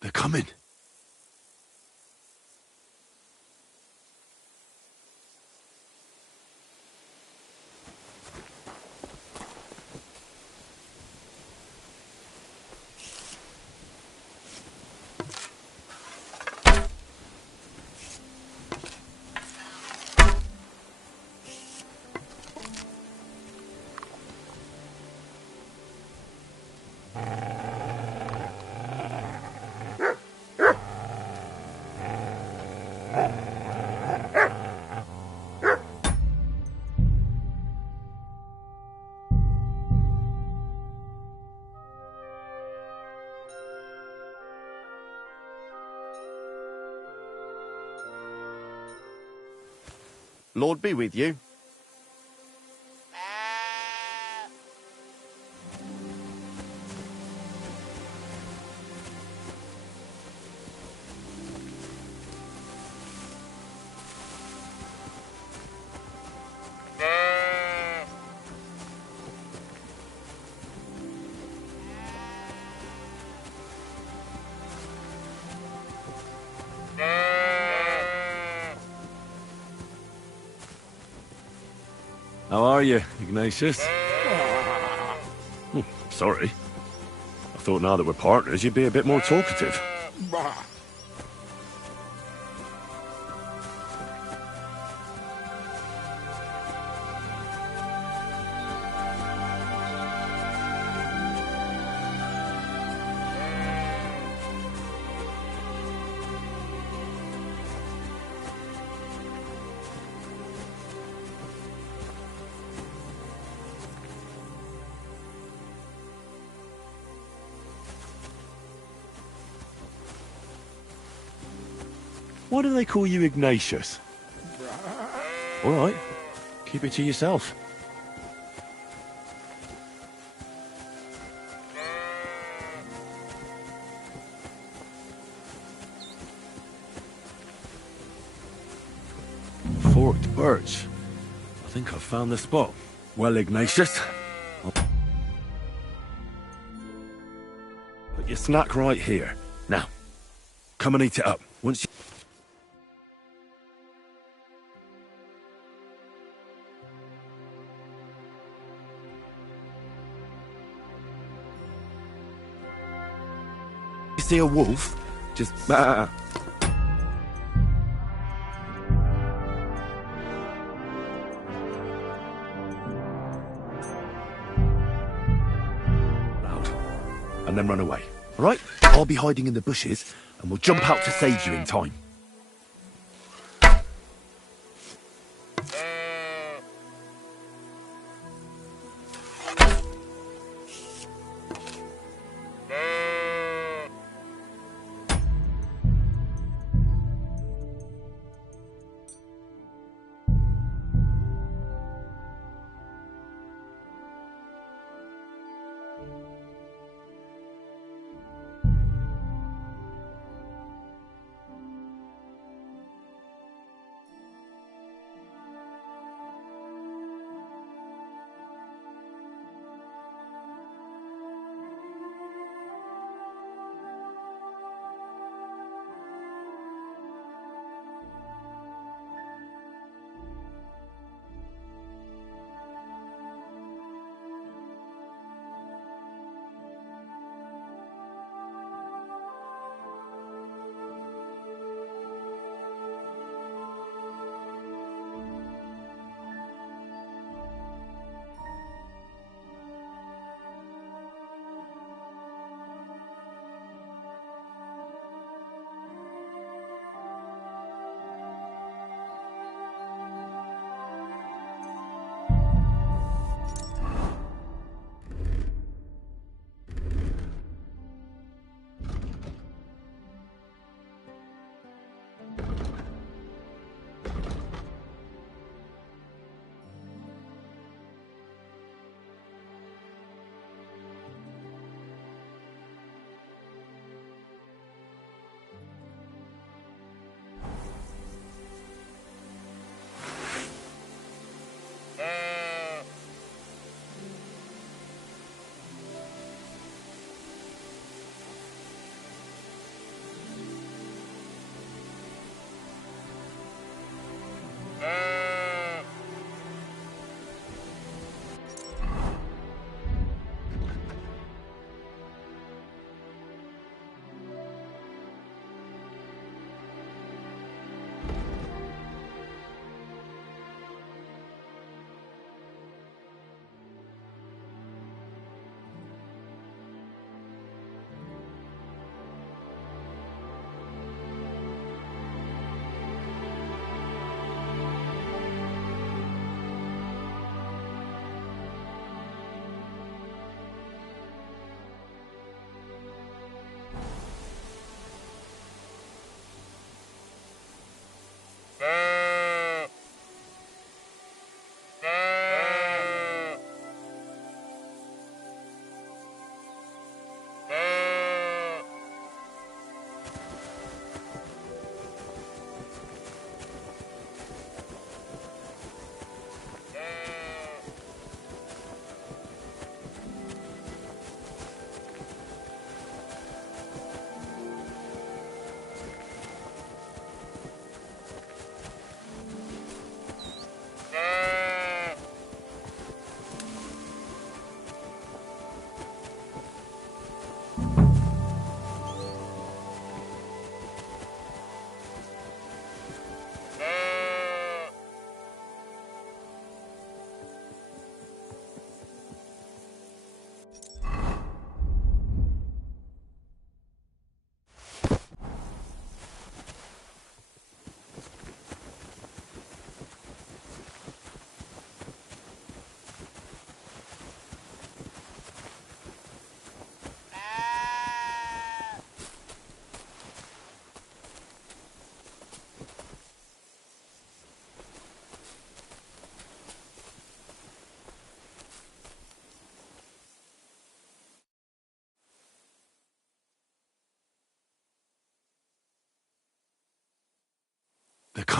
They're coming. Lord be with you. How are you, Ignatius? Sorry. I thought now that we're partners, you'd be a bit more talkative. Why do they call you Ignatius? All right, keep it to yourself. Forked birch. I think I've found the spot. Well, Ignatius, I'll put your snack right here. Now, come and eat it up. Once you... see a wolf, just... Loud. And then run away. All right? I'll be hiding in the bushes, and we'll jump out to save you in time.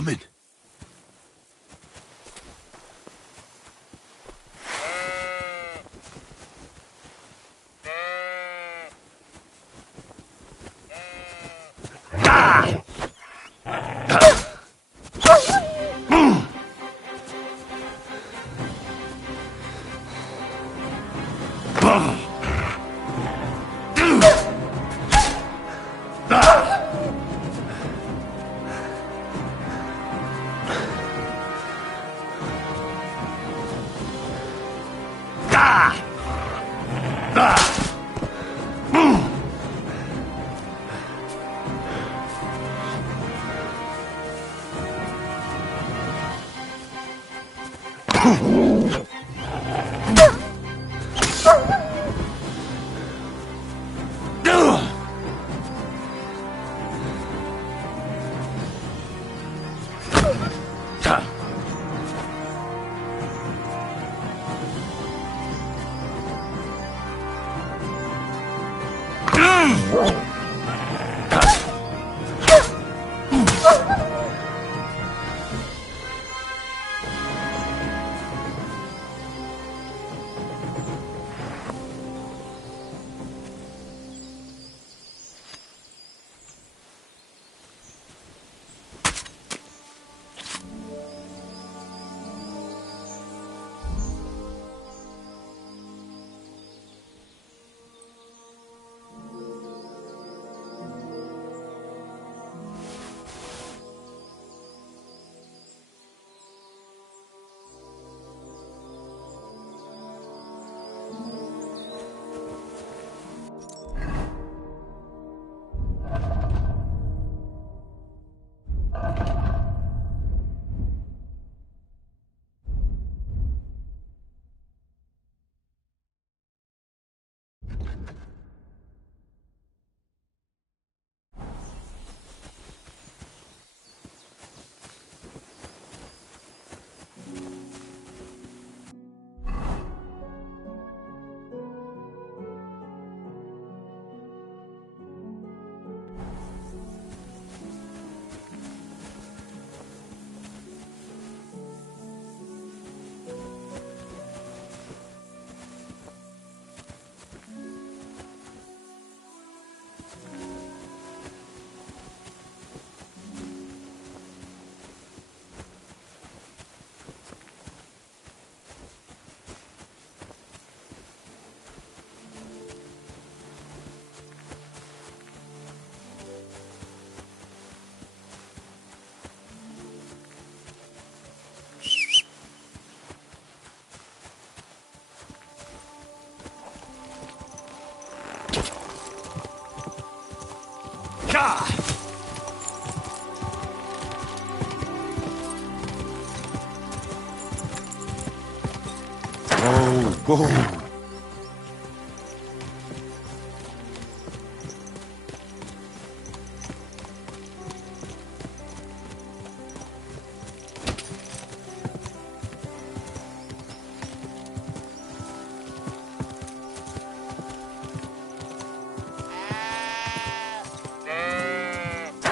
coming.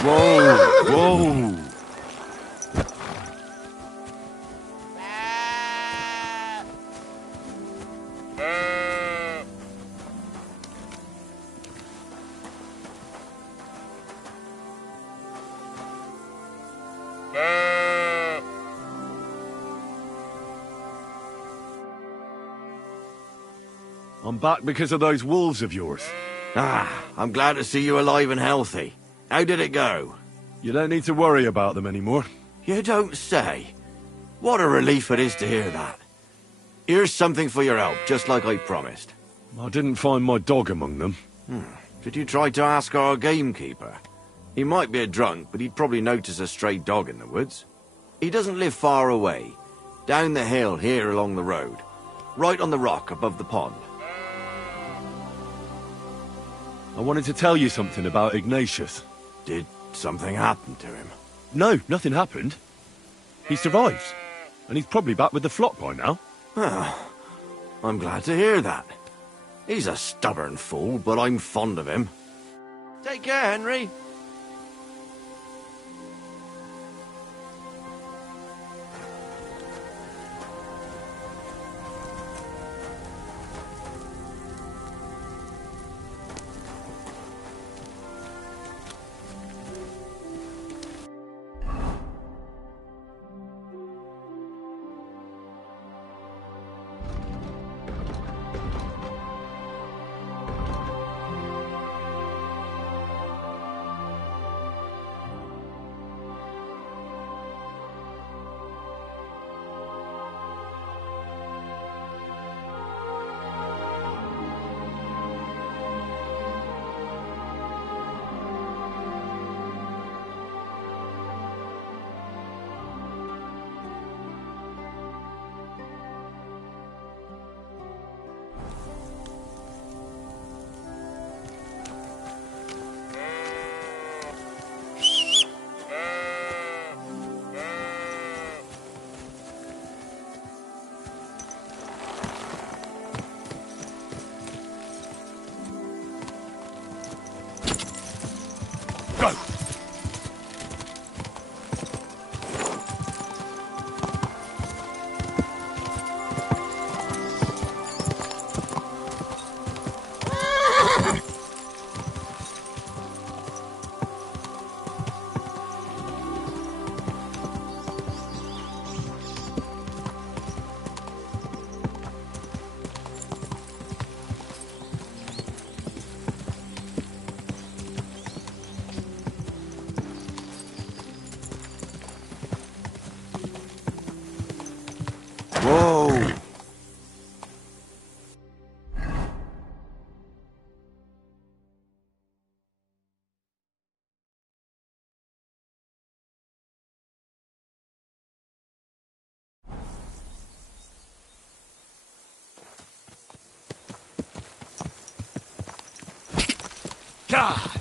Whoa. Whoa. I'm back because of those wolves of yours. Ah, I'm glad to see you alive and healthy. How did it go? You don't need to worry about them anymore. You don't say. What a relief it is to hear that. Here's something for your help, just like I promised. I didn't find my dog among them. Did you try to ask our gamekeeper? He might be a drunk, but he'd probably notice a stray dog in the woods. He doesn't live far away. Down the hill here along the road. Right on the rock above the pond. I wanted to tell you something about Ignatius. Did something happen to him? No, nothing happened. He survived. And he's probably back with the flock by now. I'm glad to hear that. He's a stubborn fool, but I'm fond of him. Take care, Henry. Go! Whoa! God!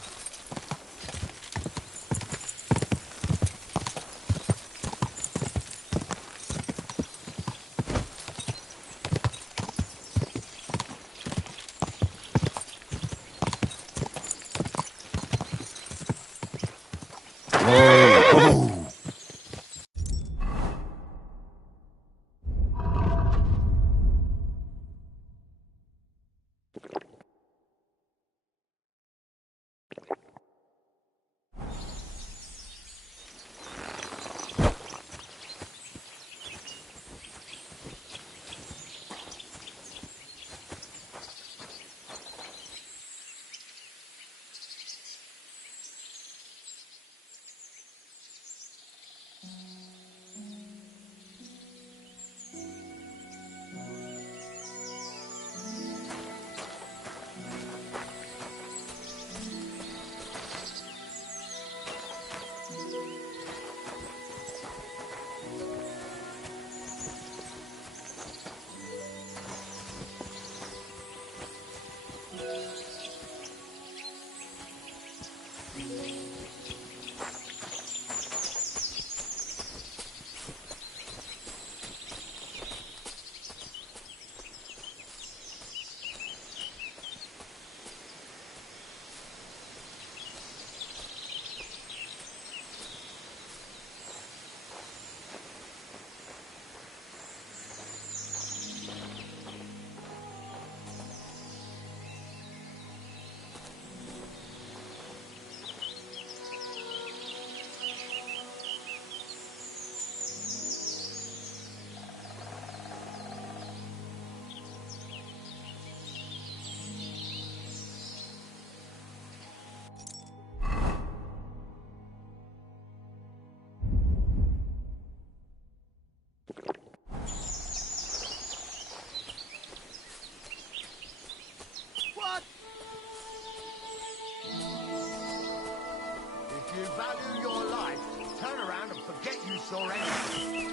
If you value your life, turn around and forget you saw anything.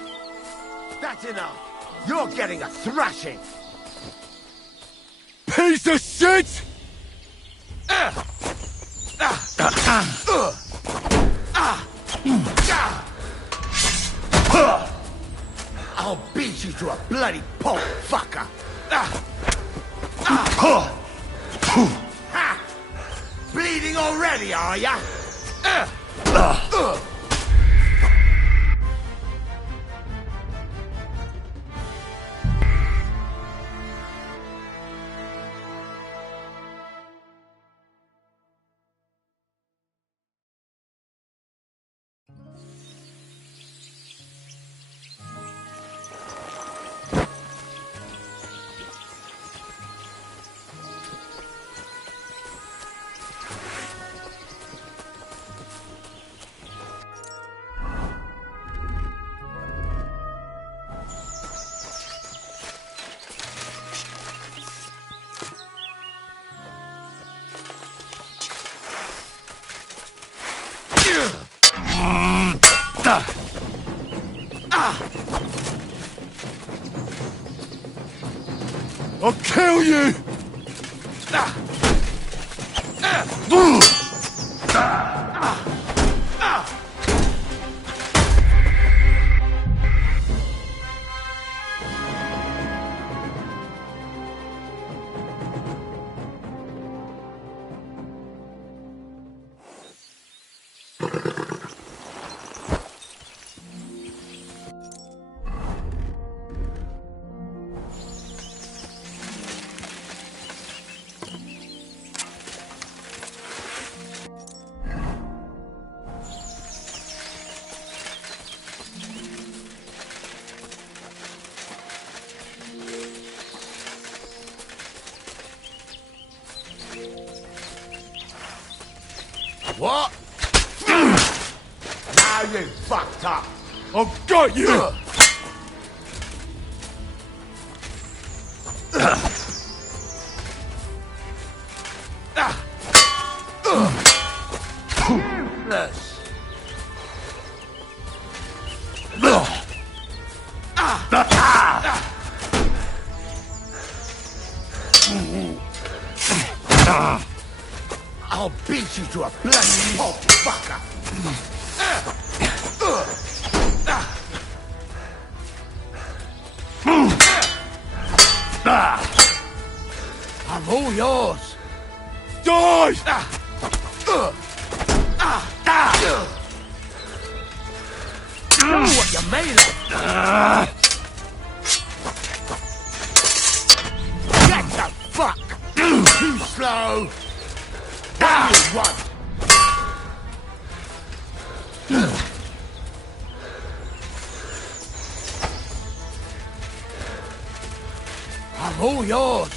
That's enough. You're getting a thrashing. Piece of shit! I'll beat you to a bloody pulp, fucker. Ha! Bleeding already, are ya? I'll kill you! What? Now you fucked up. I've got you! Useless. I'll beat you to a bloody pulp, fucker. I'm all yours. Die! Do what you made of. Get the fuck! Too slow! What do you want? I'm all yours.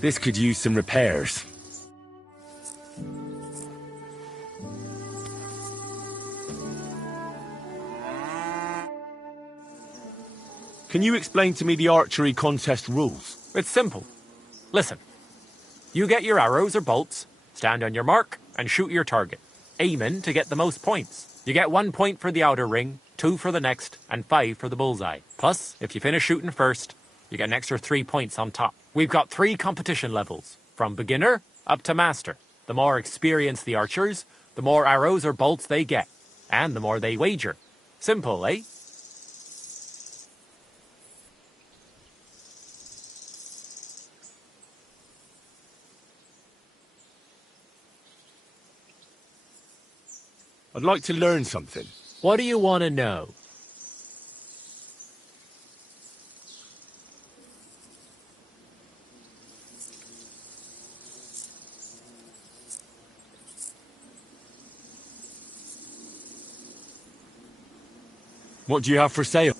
This could use some repairs. Can you explain to me the archery contest rules? It's simple. Listen. You get your arrows or bolts, stand on your mark, and shoot your target, aiming to get the most points. You get 1 point for the outer ring, 2 for the next, and 5 for the bullseye. Plus, if you finish shooting first, you get an extra 3 points on top. We've got 3 competition levels, from beginner up to master. The more experienced the archers, the more arrows or bolts they get, and the more they wager. Simple, eh? I'd like to learn something. What do you want to know? What do you have for sale?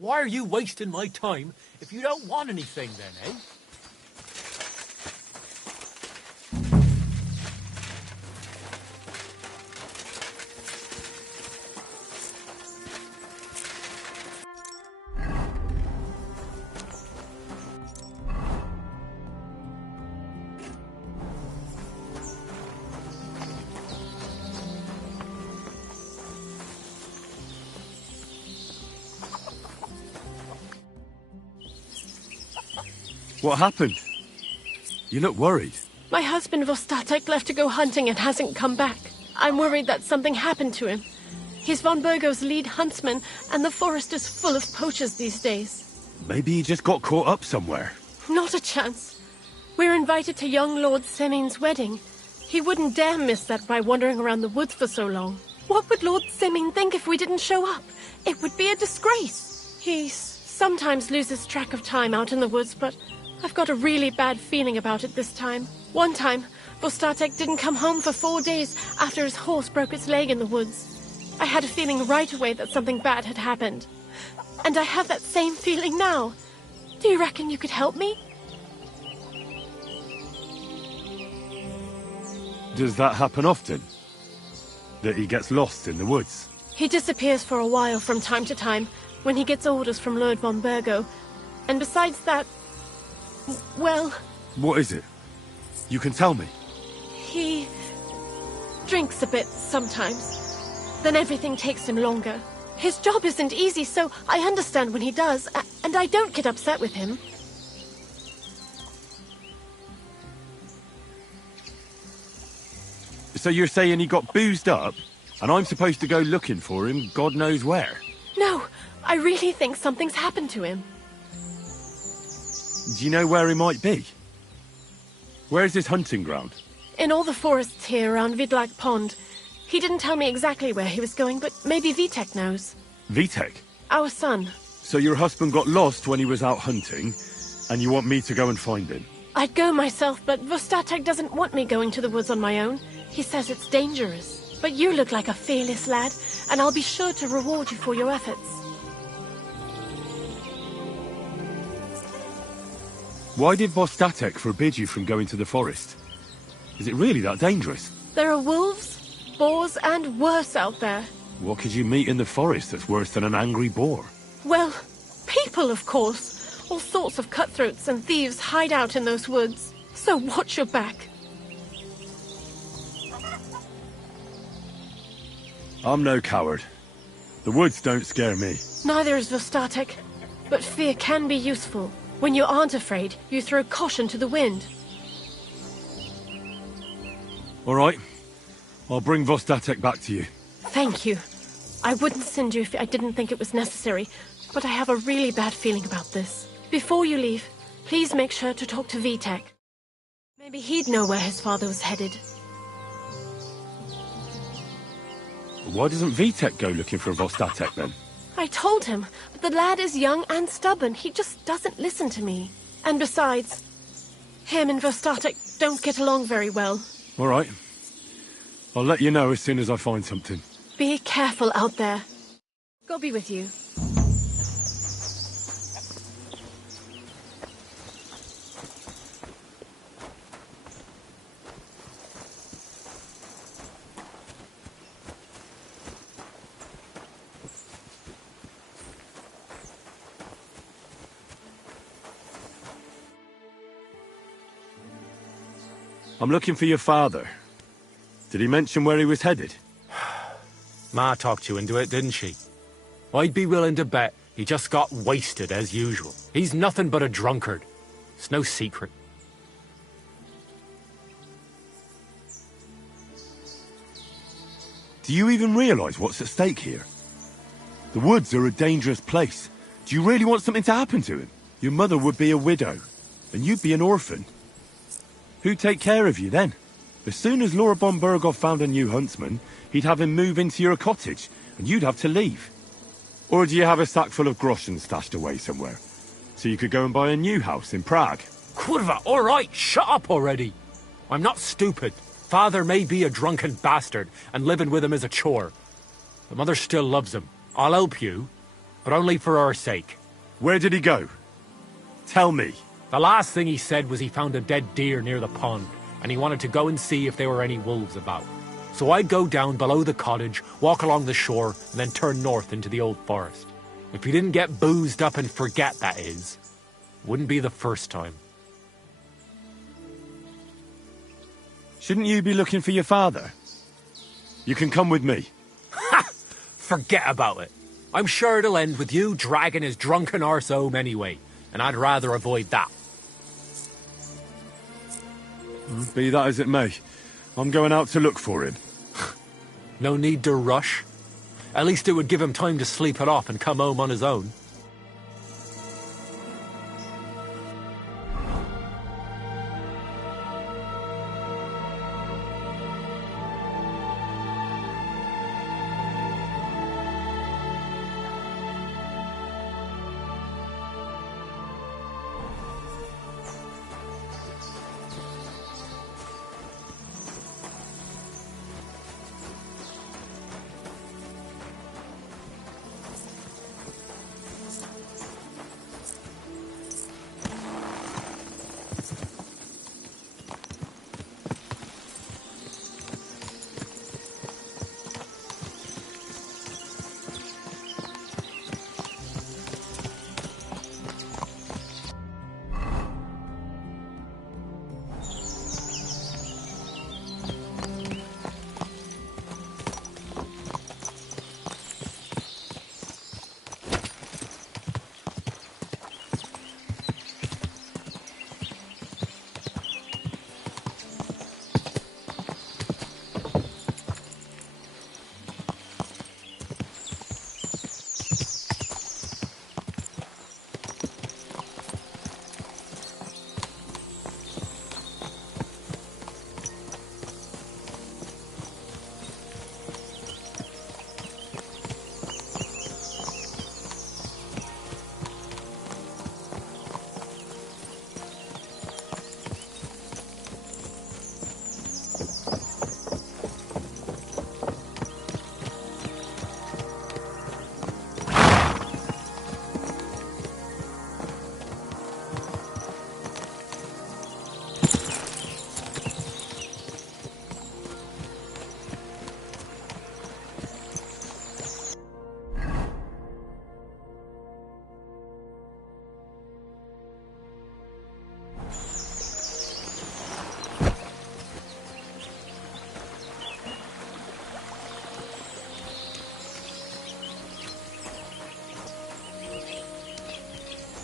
Why are you wasting my time if you don't want anything then, eh? What happened? You look worried. My husband Vostatek left to go hunting and hasn't come back. I'm worried that something happened to him. He's von Burgo's lead huntsman, and the forest is full of poachers these days. Maybe he just got caught up somewhere. Not a chance. We're invited to young Lord Semin's wedding. He wouldn't dare miss that by wandering around the woods for so long. What would Lord Semin think if we didn't show up? It would be a disgrace. He sometimes loses track of time out in the woods, but I've got a really bad feeling about it this time. One time, Vostatek didn't come home for 4 days after his horse broke its leg in the woods. I had a feeling right away that something bad had happened. And I have that same feeling now. Do you reckon you could help me? Does that happen often? That he gets lost in the woods? He disappears for a while from time to time when he gets orders from Lord von Burgo. And besides that, well... What is it? You can tell me. He drinks a bit sometimes. Then everything takes him longer. His job isn't easy, so I understand when he does, and I don't get upset with him. So you're saying he got boozed up, and I'm supposed to go looking for him God knows where? No, I really think something's happened to him. Do you know where he might be? Where's his hunting ground? In all the forests here around Vidlak Pond. He didn't tell me exactly where he was going, but maybe Vitek knows. Vitek? Our son. So your husband got lost when he was out hunting, and you want me to go and find him? I'd go myself, but Vostatek doesn't want me going to the woods on my own. He says it's dangerous. But you look like a fearless lad, and I'll be sure to reward you for your efforts. Why did Vostatek forbid you from going to the forest? Is it really that dangerous? There are wolves, boars, and worse out there. What could you meet in the forest that's worse than an angry boar? Well, people, of course. All sorts of cutthroats and thieves hide out in those woods. So watch your back. I'm no coward. The woods don't scare me. Neither is Vostatek. but fear can be useful. When you aren't afraid, you throw caution to the wind. All right. I'll bring Vostatek back to you. Thank you. I wouldn't send you if I didn't think it was necessary, but I have a really bad feeling about this. Before you leave, please make sure to talk to Vitek. Maybe he'd know where his father was headed. Why doesn't Vitek go looking for Vostatek then? I told him, but the lad is young and stubborn. He just doesn't listen to me. And besides, him and Vostatek don't get along very well. All right. I'll let you know as soon as I find something. Be careful out there. God be with you. I'm looking for your father. Did he mention where he was headed? Ma talked you into it, didn't she? I'd be willing to bet he just got wasted as usual. He's nothing but a drunkard. It's no secret. Do you even realise what's at stake here? The woods are a dangerous place. Do you really want something to happen to him? Your mother would be a widow, and you'd be an orphan. Who'd take care of you then? As soon as Lorabon Burgov found a new huntsman, he'd have him move into your cottage, and you'd have to leave. Or do you have a sack full of groschen stashed away somewhere? So you could go and buy a new house in Prague? Kurva, all right, shut up already. I'm not stupid. Father may be a drunken bastard, and living with him is a chore. But Mother still loves him. I'll help you, but only for our sake. Where did he go? Tell me. The last thing he said was he found a dead deer near the pond, and he wanted to go and see if there were any wolves about. So I'd go down below the cottage, walk along the shore, and then turn north into the old forest. If he didn't get boozed up and forget, that is. Wouldn't be the first time. Shouldn't you be looking for your father? You can come with me. Ha! Forget about it. I'm sure it'll end with you dragging his drunken arse home anyway, and I'd rather avoid that. Be that as it may, I'm going out to look for him. No need to rush. At least it would give him time to sleep it off and come home on his own.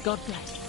God bless.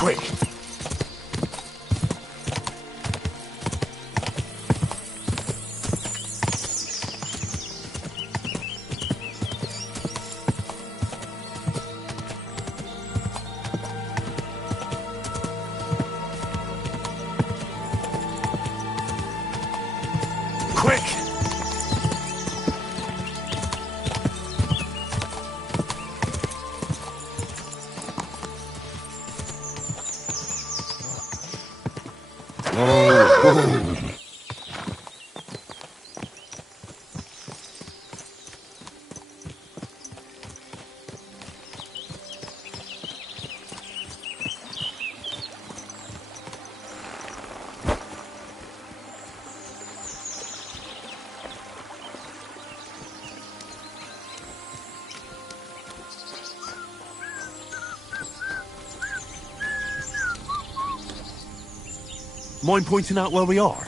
Quick! Quick! Mind pointing out where we are?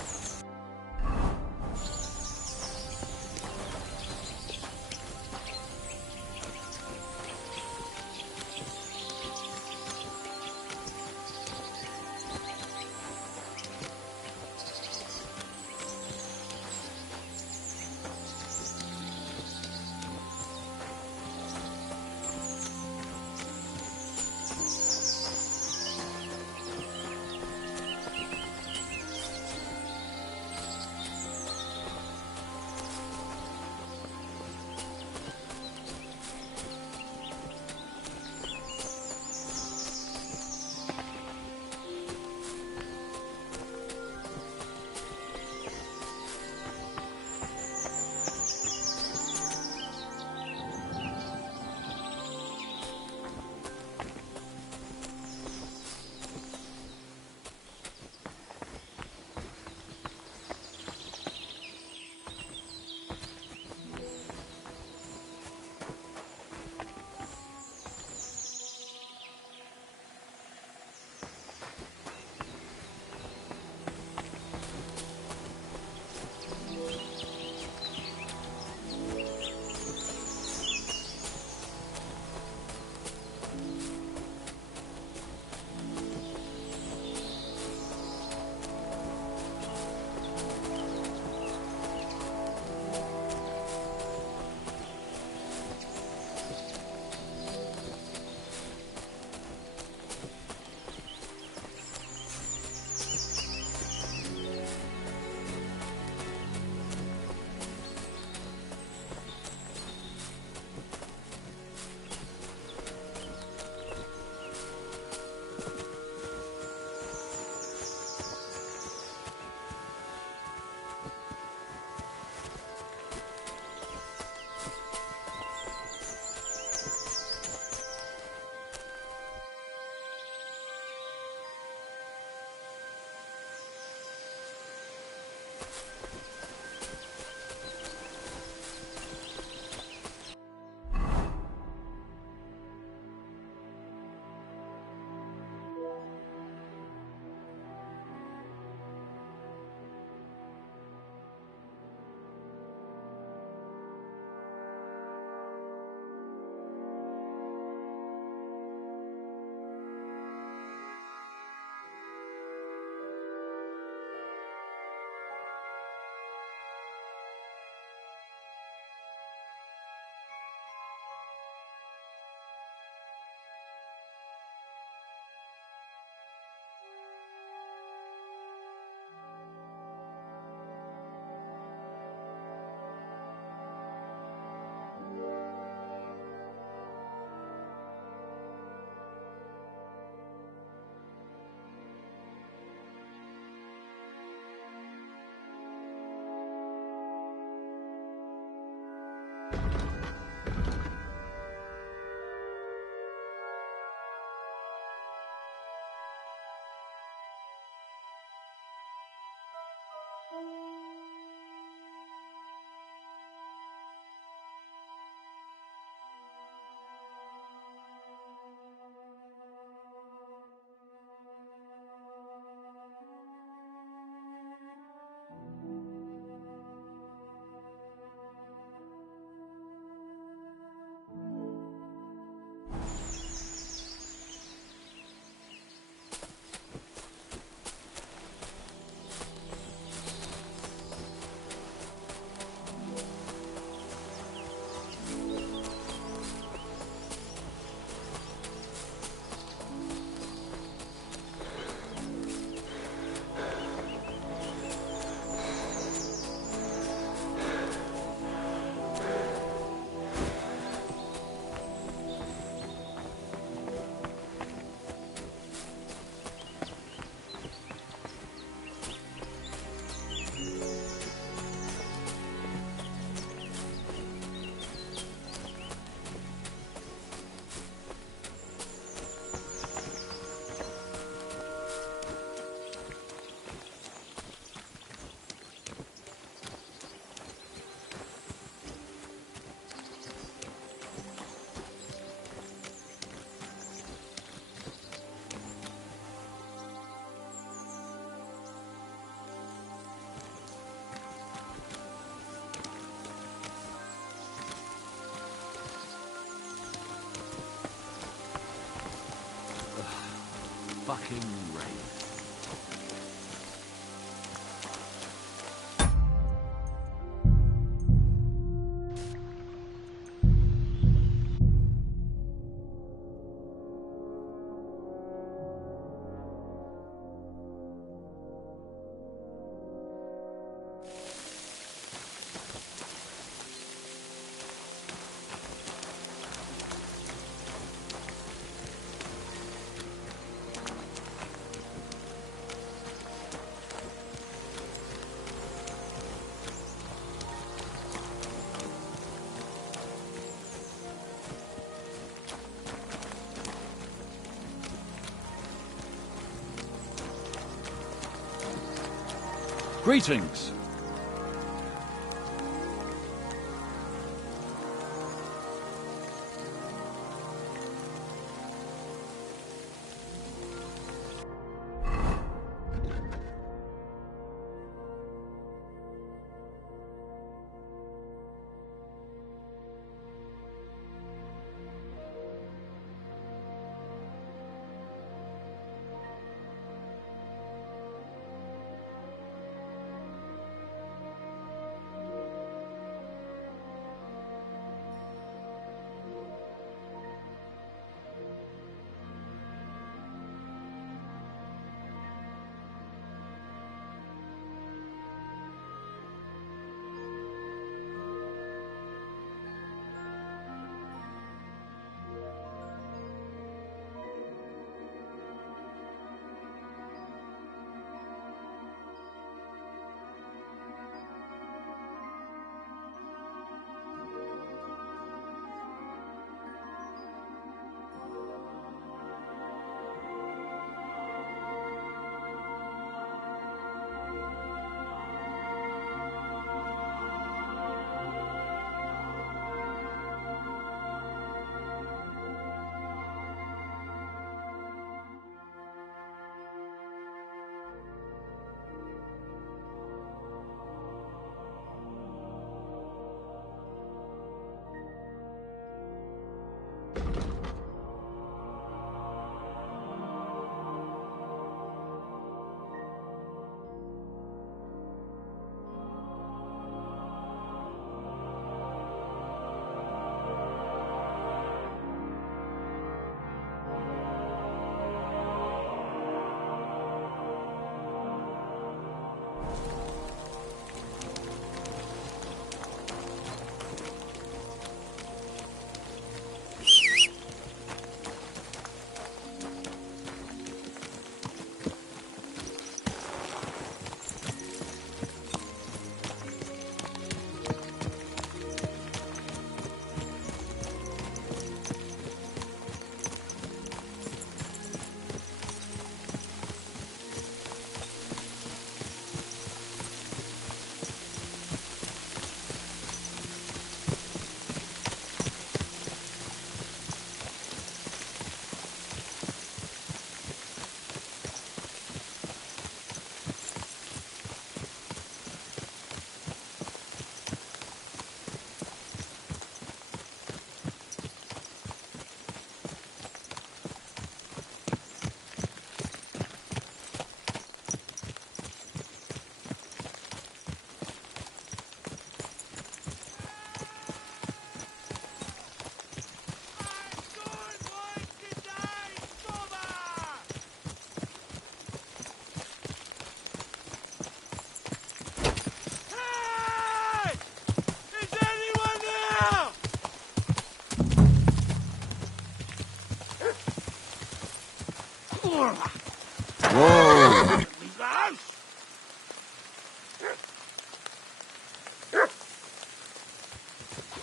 fucking rain. Greetings.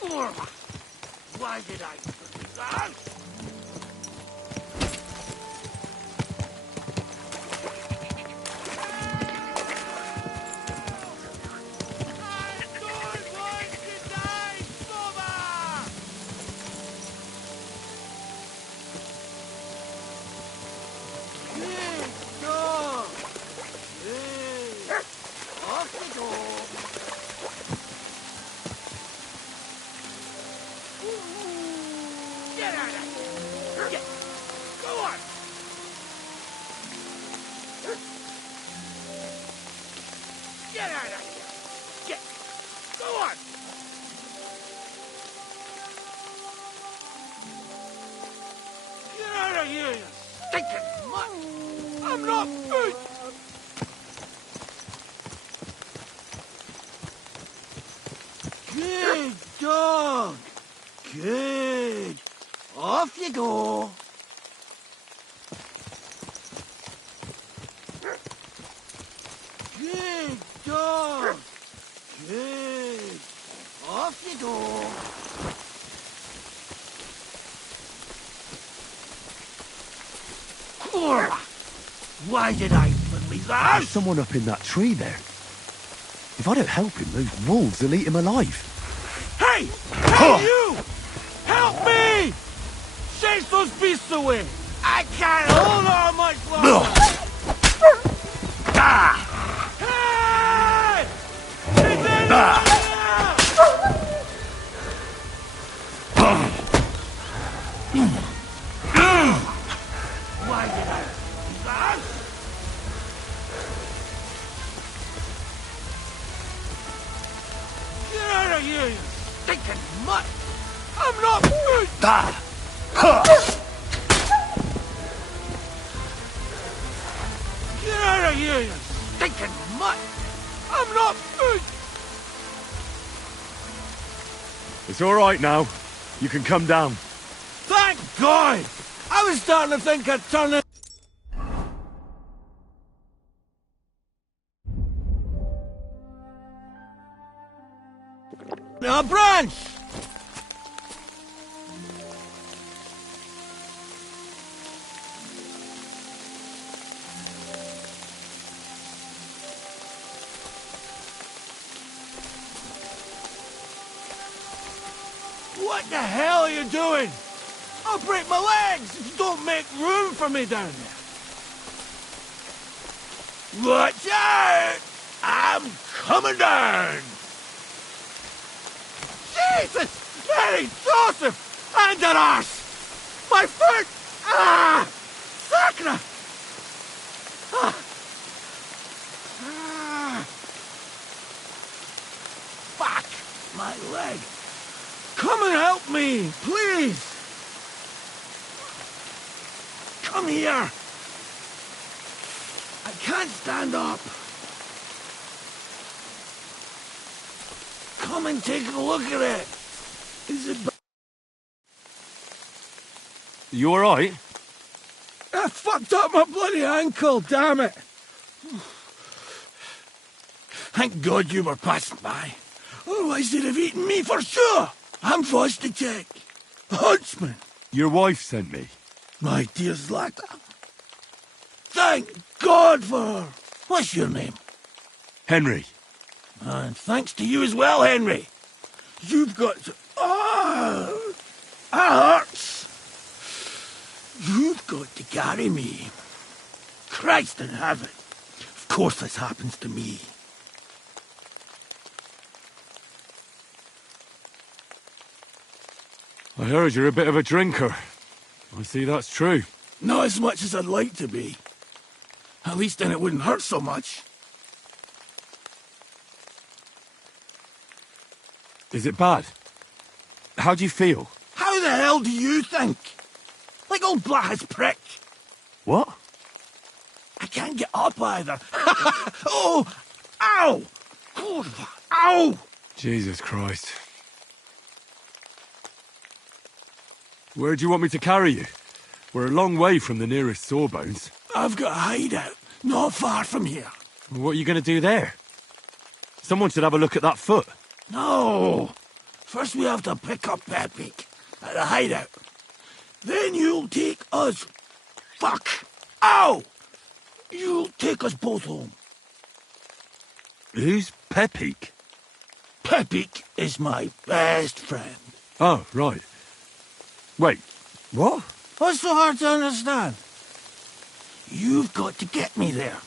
Whoa! Why did I do that? here, you stinking mutt! I'm not food! Good dog! Good! Off you go! Good dog! Good! Off you go! Cora! Why did I believe that? There's someone up in that tree there. If I don't help him, those wolves will eat him alive. Hey! Hey, you! Help me! Chase those beasts away! I can't hold on much longer! Hey! Is anyone Why did I do that? Get out of here, you stinking mutt! I'm not food! Get out of here, you stinking mutt! I'm not food! It's all right now. You can come down. Thank God! I was starting to think I'd turn it. A branch! What the hell are you doing? I'll break my legs if you don't make room for me down there. Watch out! I'm coming down! Jesus! Mary Joseph! And an arse! My foot! Ah! Sacra! Ah! Ah! Fuck! My leg! Come and help me, please! Come here! I can't stand up. Come and take a look at it. Is it... You all right? I fucked up my bloody ankle, damn it! Thank God you were passing by. Otherwise they'd have eaten me for sure. I'm Foster Jack. Huntsman. Your wife sent me. My dear Zlata. Thank God for her. What's your name? Henry. And thanks to you as well, Henry. You've got to... Oh, that hurts. You've got to carry me. Christ in heaven. Of course this happens to me. I heard you're a bit of a drinker. I see that's true. Not as much as I'd like to be. At least then it wouldn't hurt so much. Is it bad? How do you feel? How the hell do you think? Like old Black's prick. What? I can't get up either. Oh! Ow! Ow! Jesus Christ. Where do you want me to carry you? We're a long way from the nearest sawbones. I've got a hideout, not far from here. What are you going to do there? Someone should have a look at that foot. No! First we have to pick up Pepik at the hideout. Then you'll take us... Fuck! Ow! You'll take us both home. Who's Pepik? Pepik is my best friend. Oh, right. Wait, what? What's so hard to understand? You've got to get me there.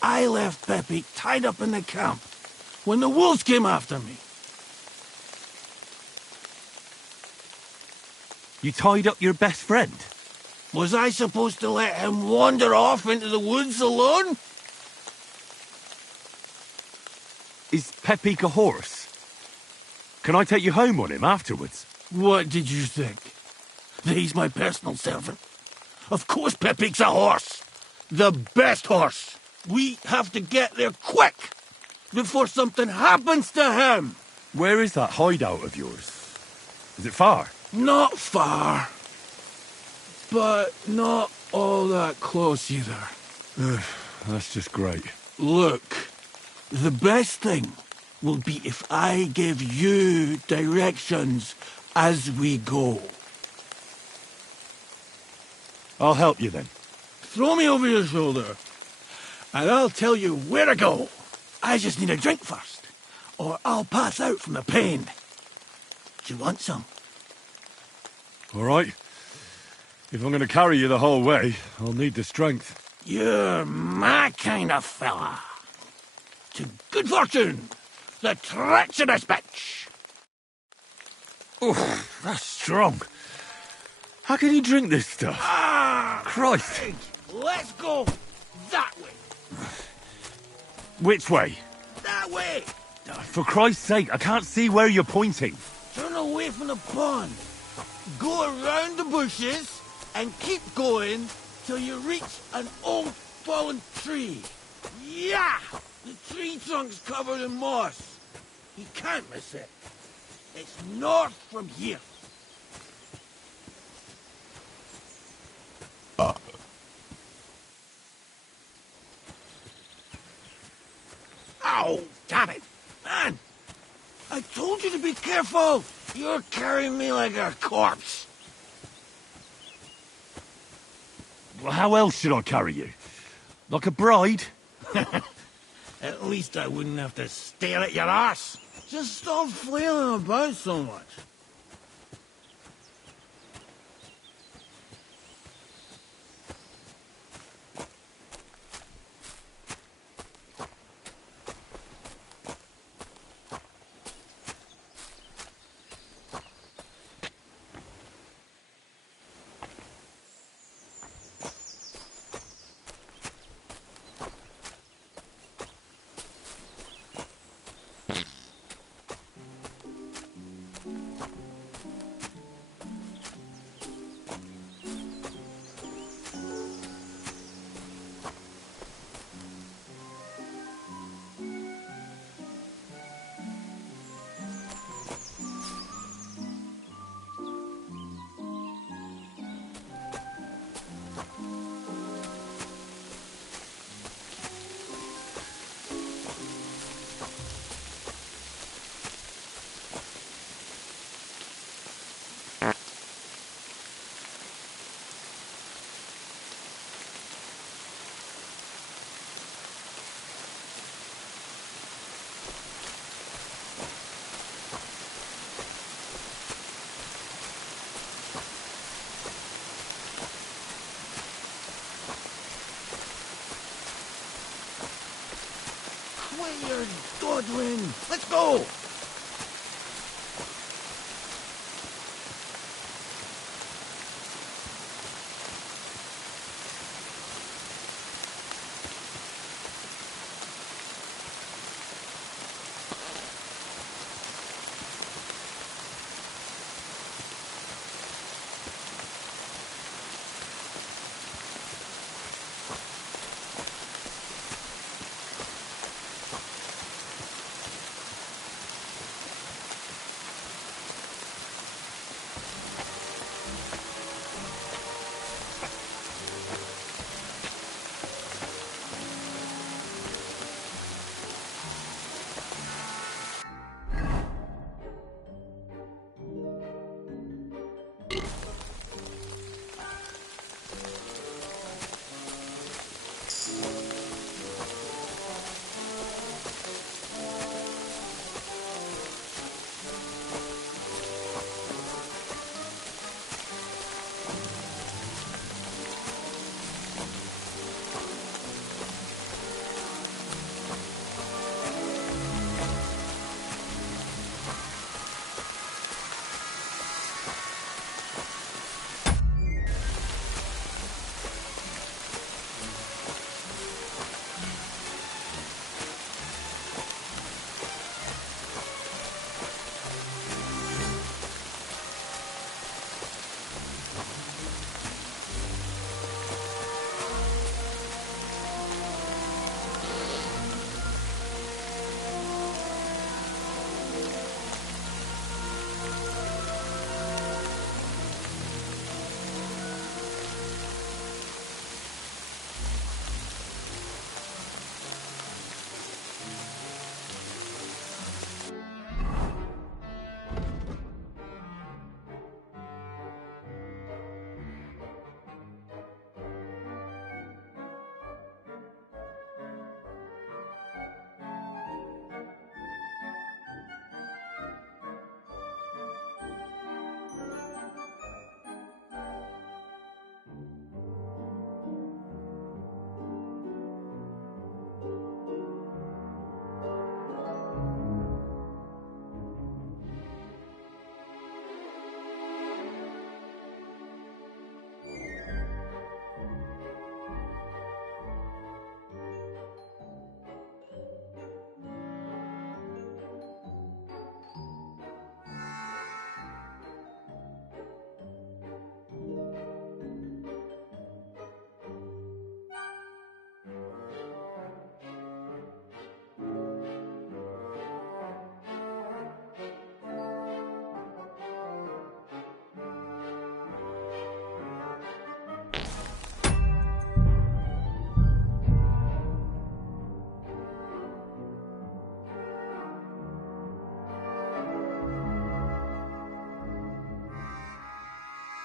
I left Pepik tied up in the camp when the wolves came after me. You tied up your best friend? Was I supposed to let him wander off into the woods alone? Is Pepik a horse? Can I take you home on him afterwards? What did you think? That he's my personal servant? Of course Pepic's a horse. The best horse. We have to get there quick, before something happens to him. Where is that hideout of yours? Is it far? Not far, but not all that close either. That's just great. Look, the best thing will be if I give you directions as we go. I'll help you then. Throw me over your shoulder, and I'll tell you where to go. I just need a drink first, or I'll pass out from the pain. Do you want some? All right. If I'm going to carry you the whole way, I'll need the strength. You're my kind of fella. To good fortune, the treacherous bitch. Oh, that's strong. How can you drink this stuff? Christ. Right, let's go that way. Which way? That way. For Christ's sake, I can't see where you're pointing. Turn away from the pond. Go around the bushes and keep going till you reach an old fallen tree. Yeah! The tree trunk's covered in moss. You can't miss it. It's north from here. Ow! Damn it! Man! I told you to be careful! You're carrying me like a corpse. Well, how else should I carry you? Like a bride? At least I wouldn't have to stare at your ass. Just stop flailing about so much. Quit dawdling. Let's go.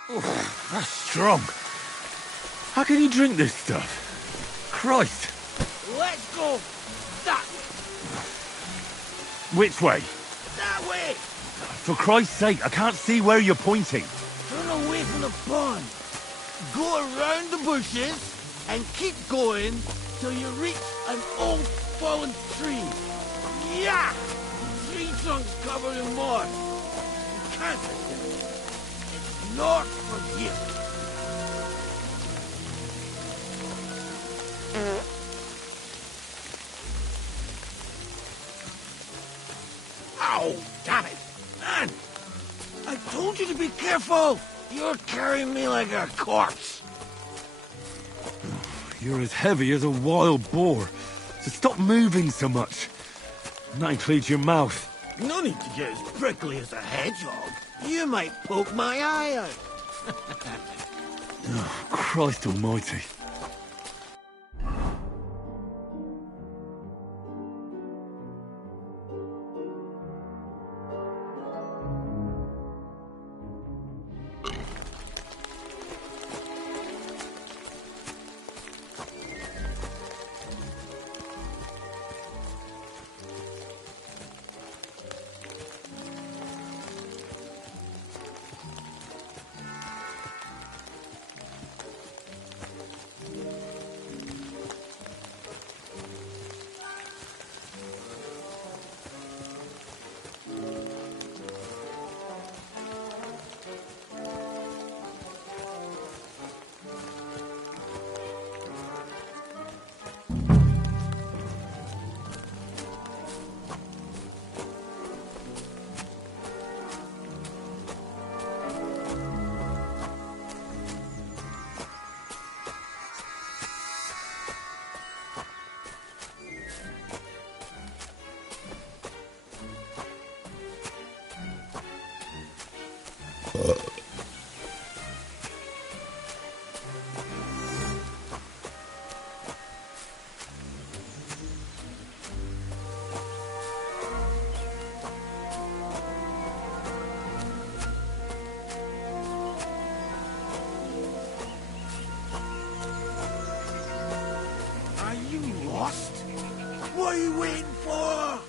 That's strong. How can you drink this stuff? Christ. Let's go that Which way? that way. For Christ's sake, I can't see where you're pointing. Turn away from the pond. Go around the bushes and keep going till you reach an old fallen tree. Yeah! Tree trunks covered in moss. You can't miss it. It's north from here. Ow! Damn it! Man! I told you to be careful! You're carrying me like a corpse. You're as heavy as a wild boar, so stop moving so much. And that includes your mouth. No need to get as prickly as a hedgehog. You might poke my eye out. Oh, Christ almighty. Are you lost? What are you waiting for?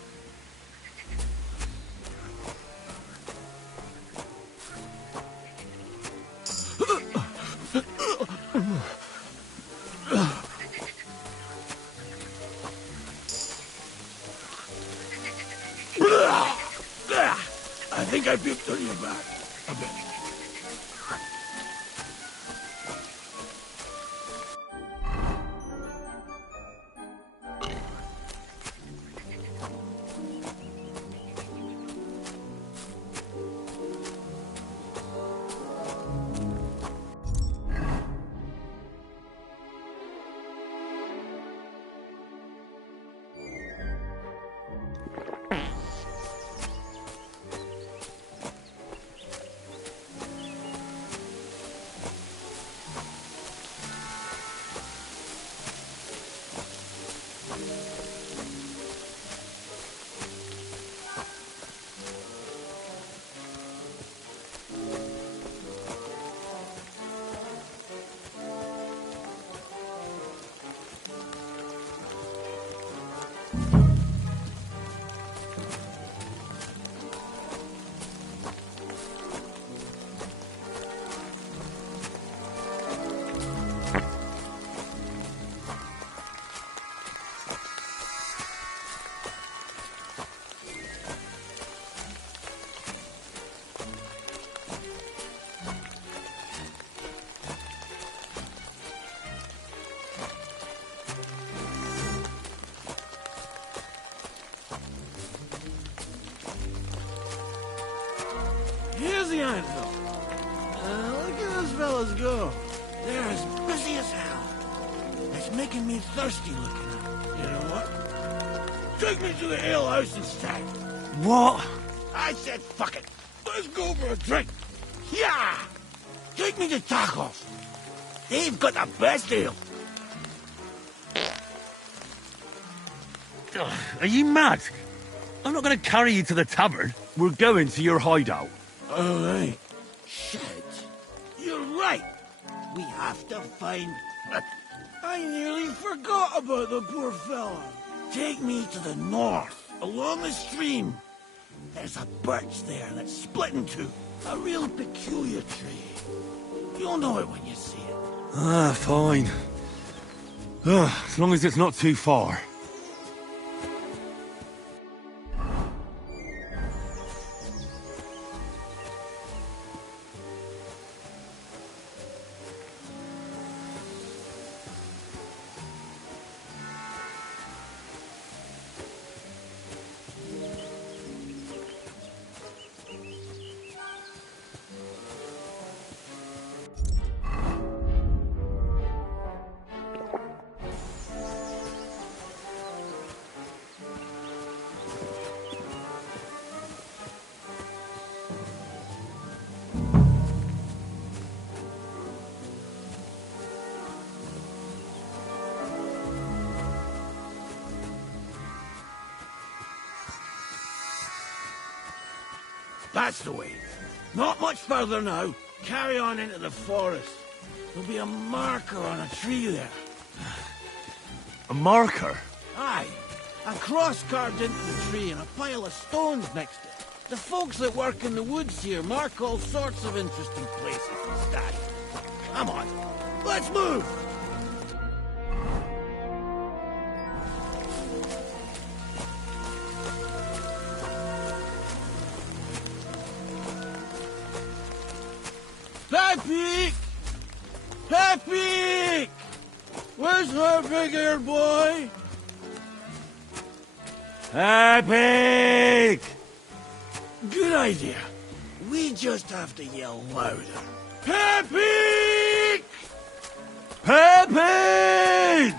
I think I puked on your back a bit. Here's the anvil. Look at those fellas go. They're as busy as hell. It's making me thirsty looking at them. You know what? Take me to the ale house instead. What? I said fuck it. Let's go for a drink. Yeah! Take me to Tacos. They've got the best ale. Are you mad? I'm not going to carry you to the tavern. We're going to your hideout. All right. Shit. You're Right. We have to find... I nearly forgot about the poor fella. Take me to the north, along the stream. There's a birch there that's split in two. A real peculiar tree. You'll know it when you see it. Ah, fine. As long as it's not too far. That's the way. Not much further now. Carry on into the forest. There'll be a marker on a tree there. A marker? Aye. A cross carved into the tree and a pile of stones next to it. The folks that work in the woods here mark all sorts of interesting places and stuff. Come on. Let's move! Happy! Happy! Where's her big-eared boy? Happy! Good idea. We just have to yell louder. Happy! Happy!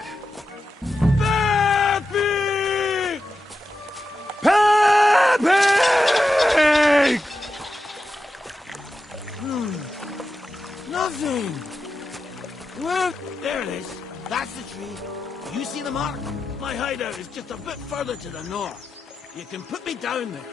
Happy! Happy! Nothing. Well, there it is. That's the tree. You see the mark? My hideout is just a bit further to the north. You can put me down there.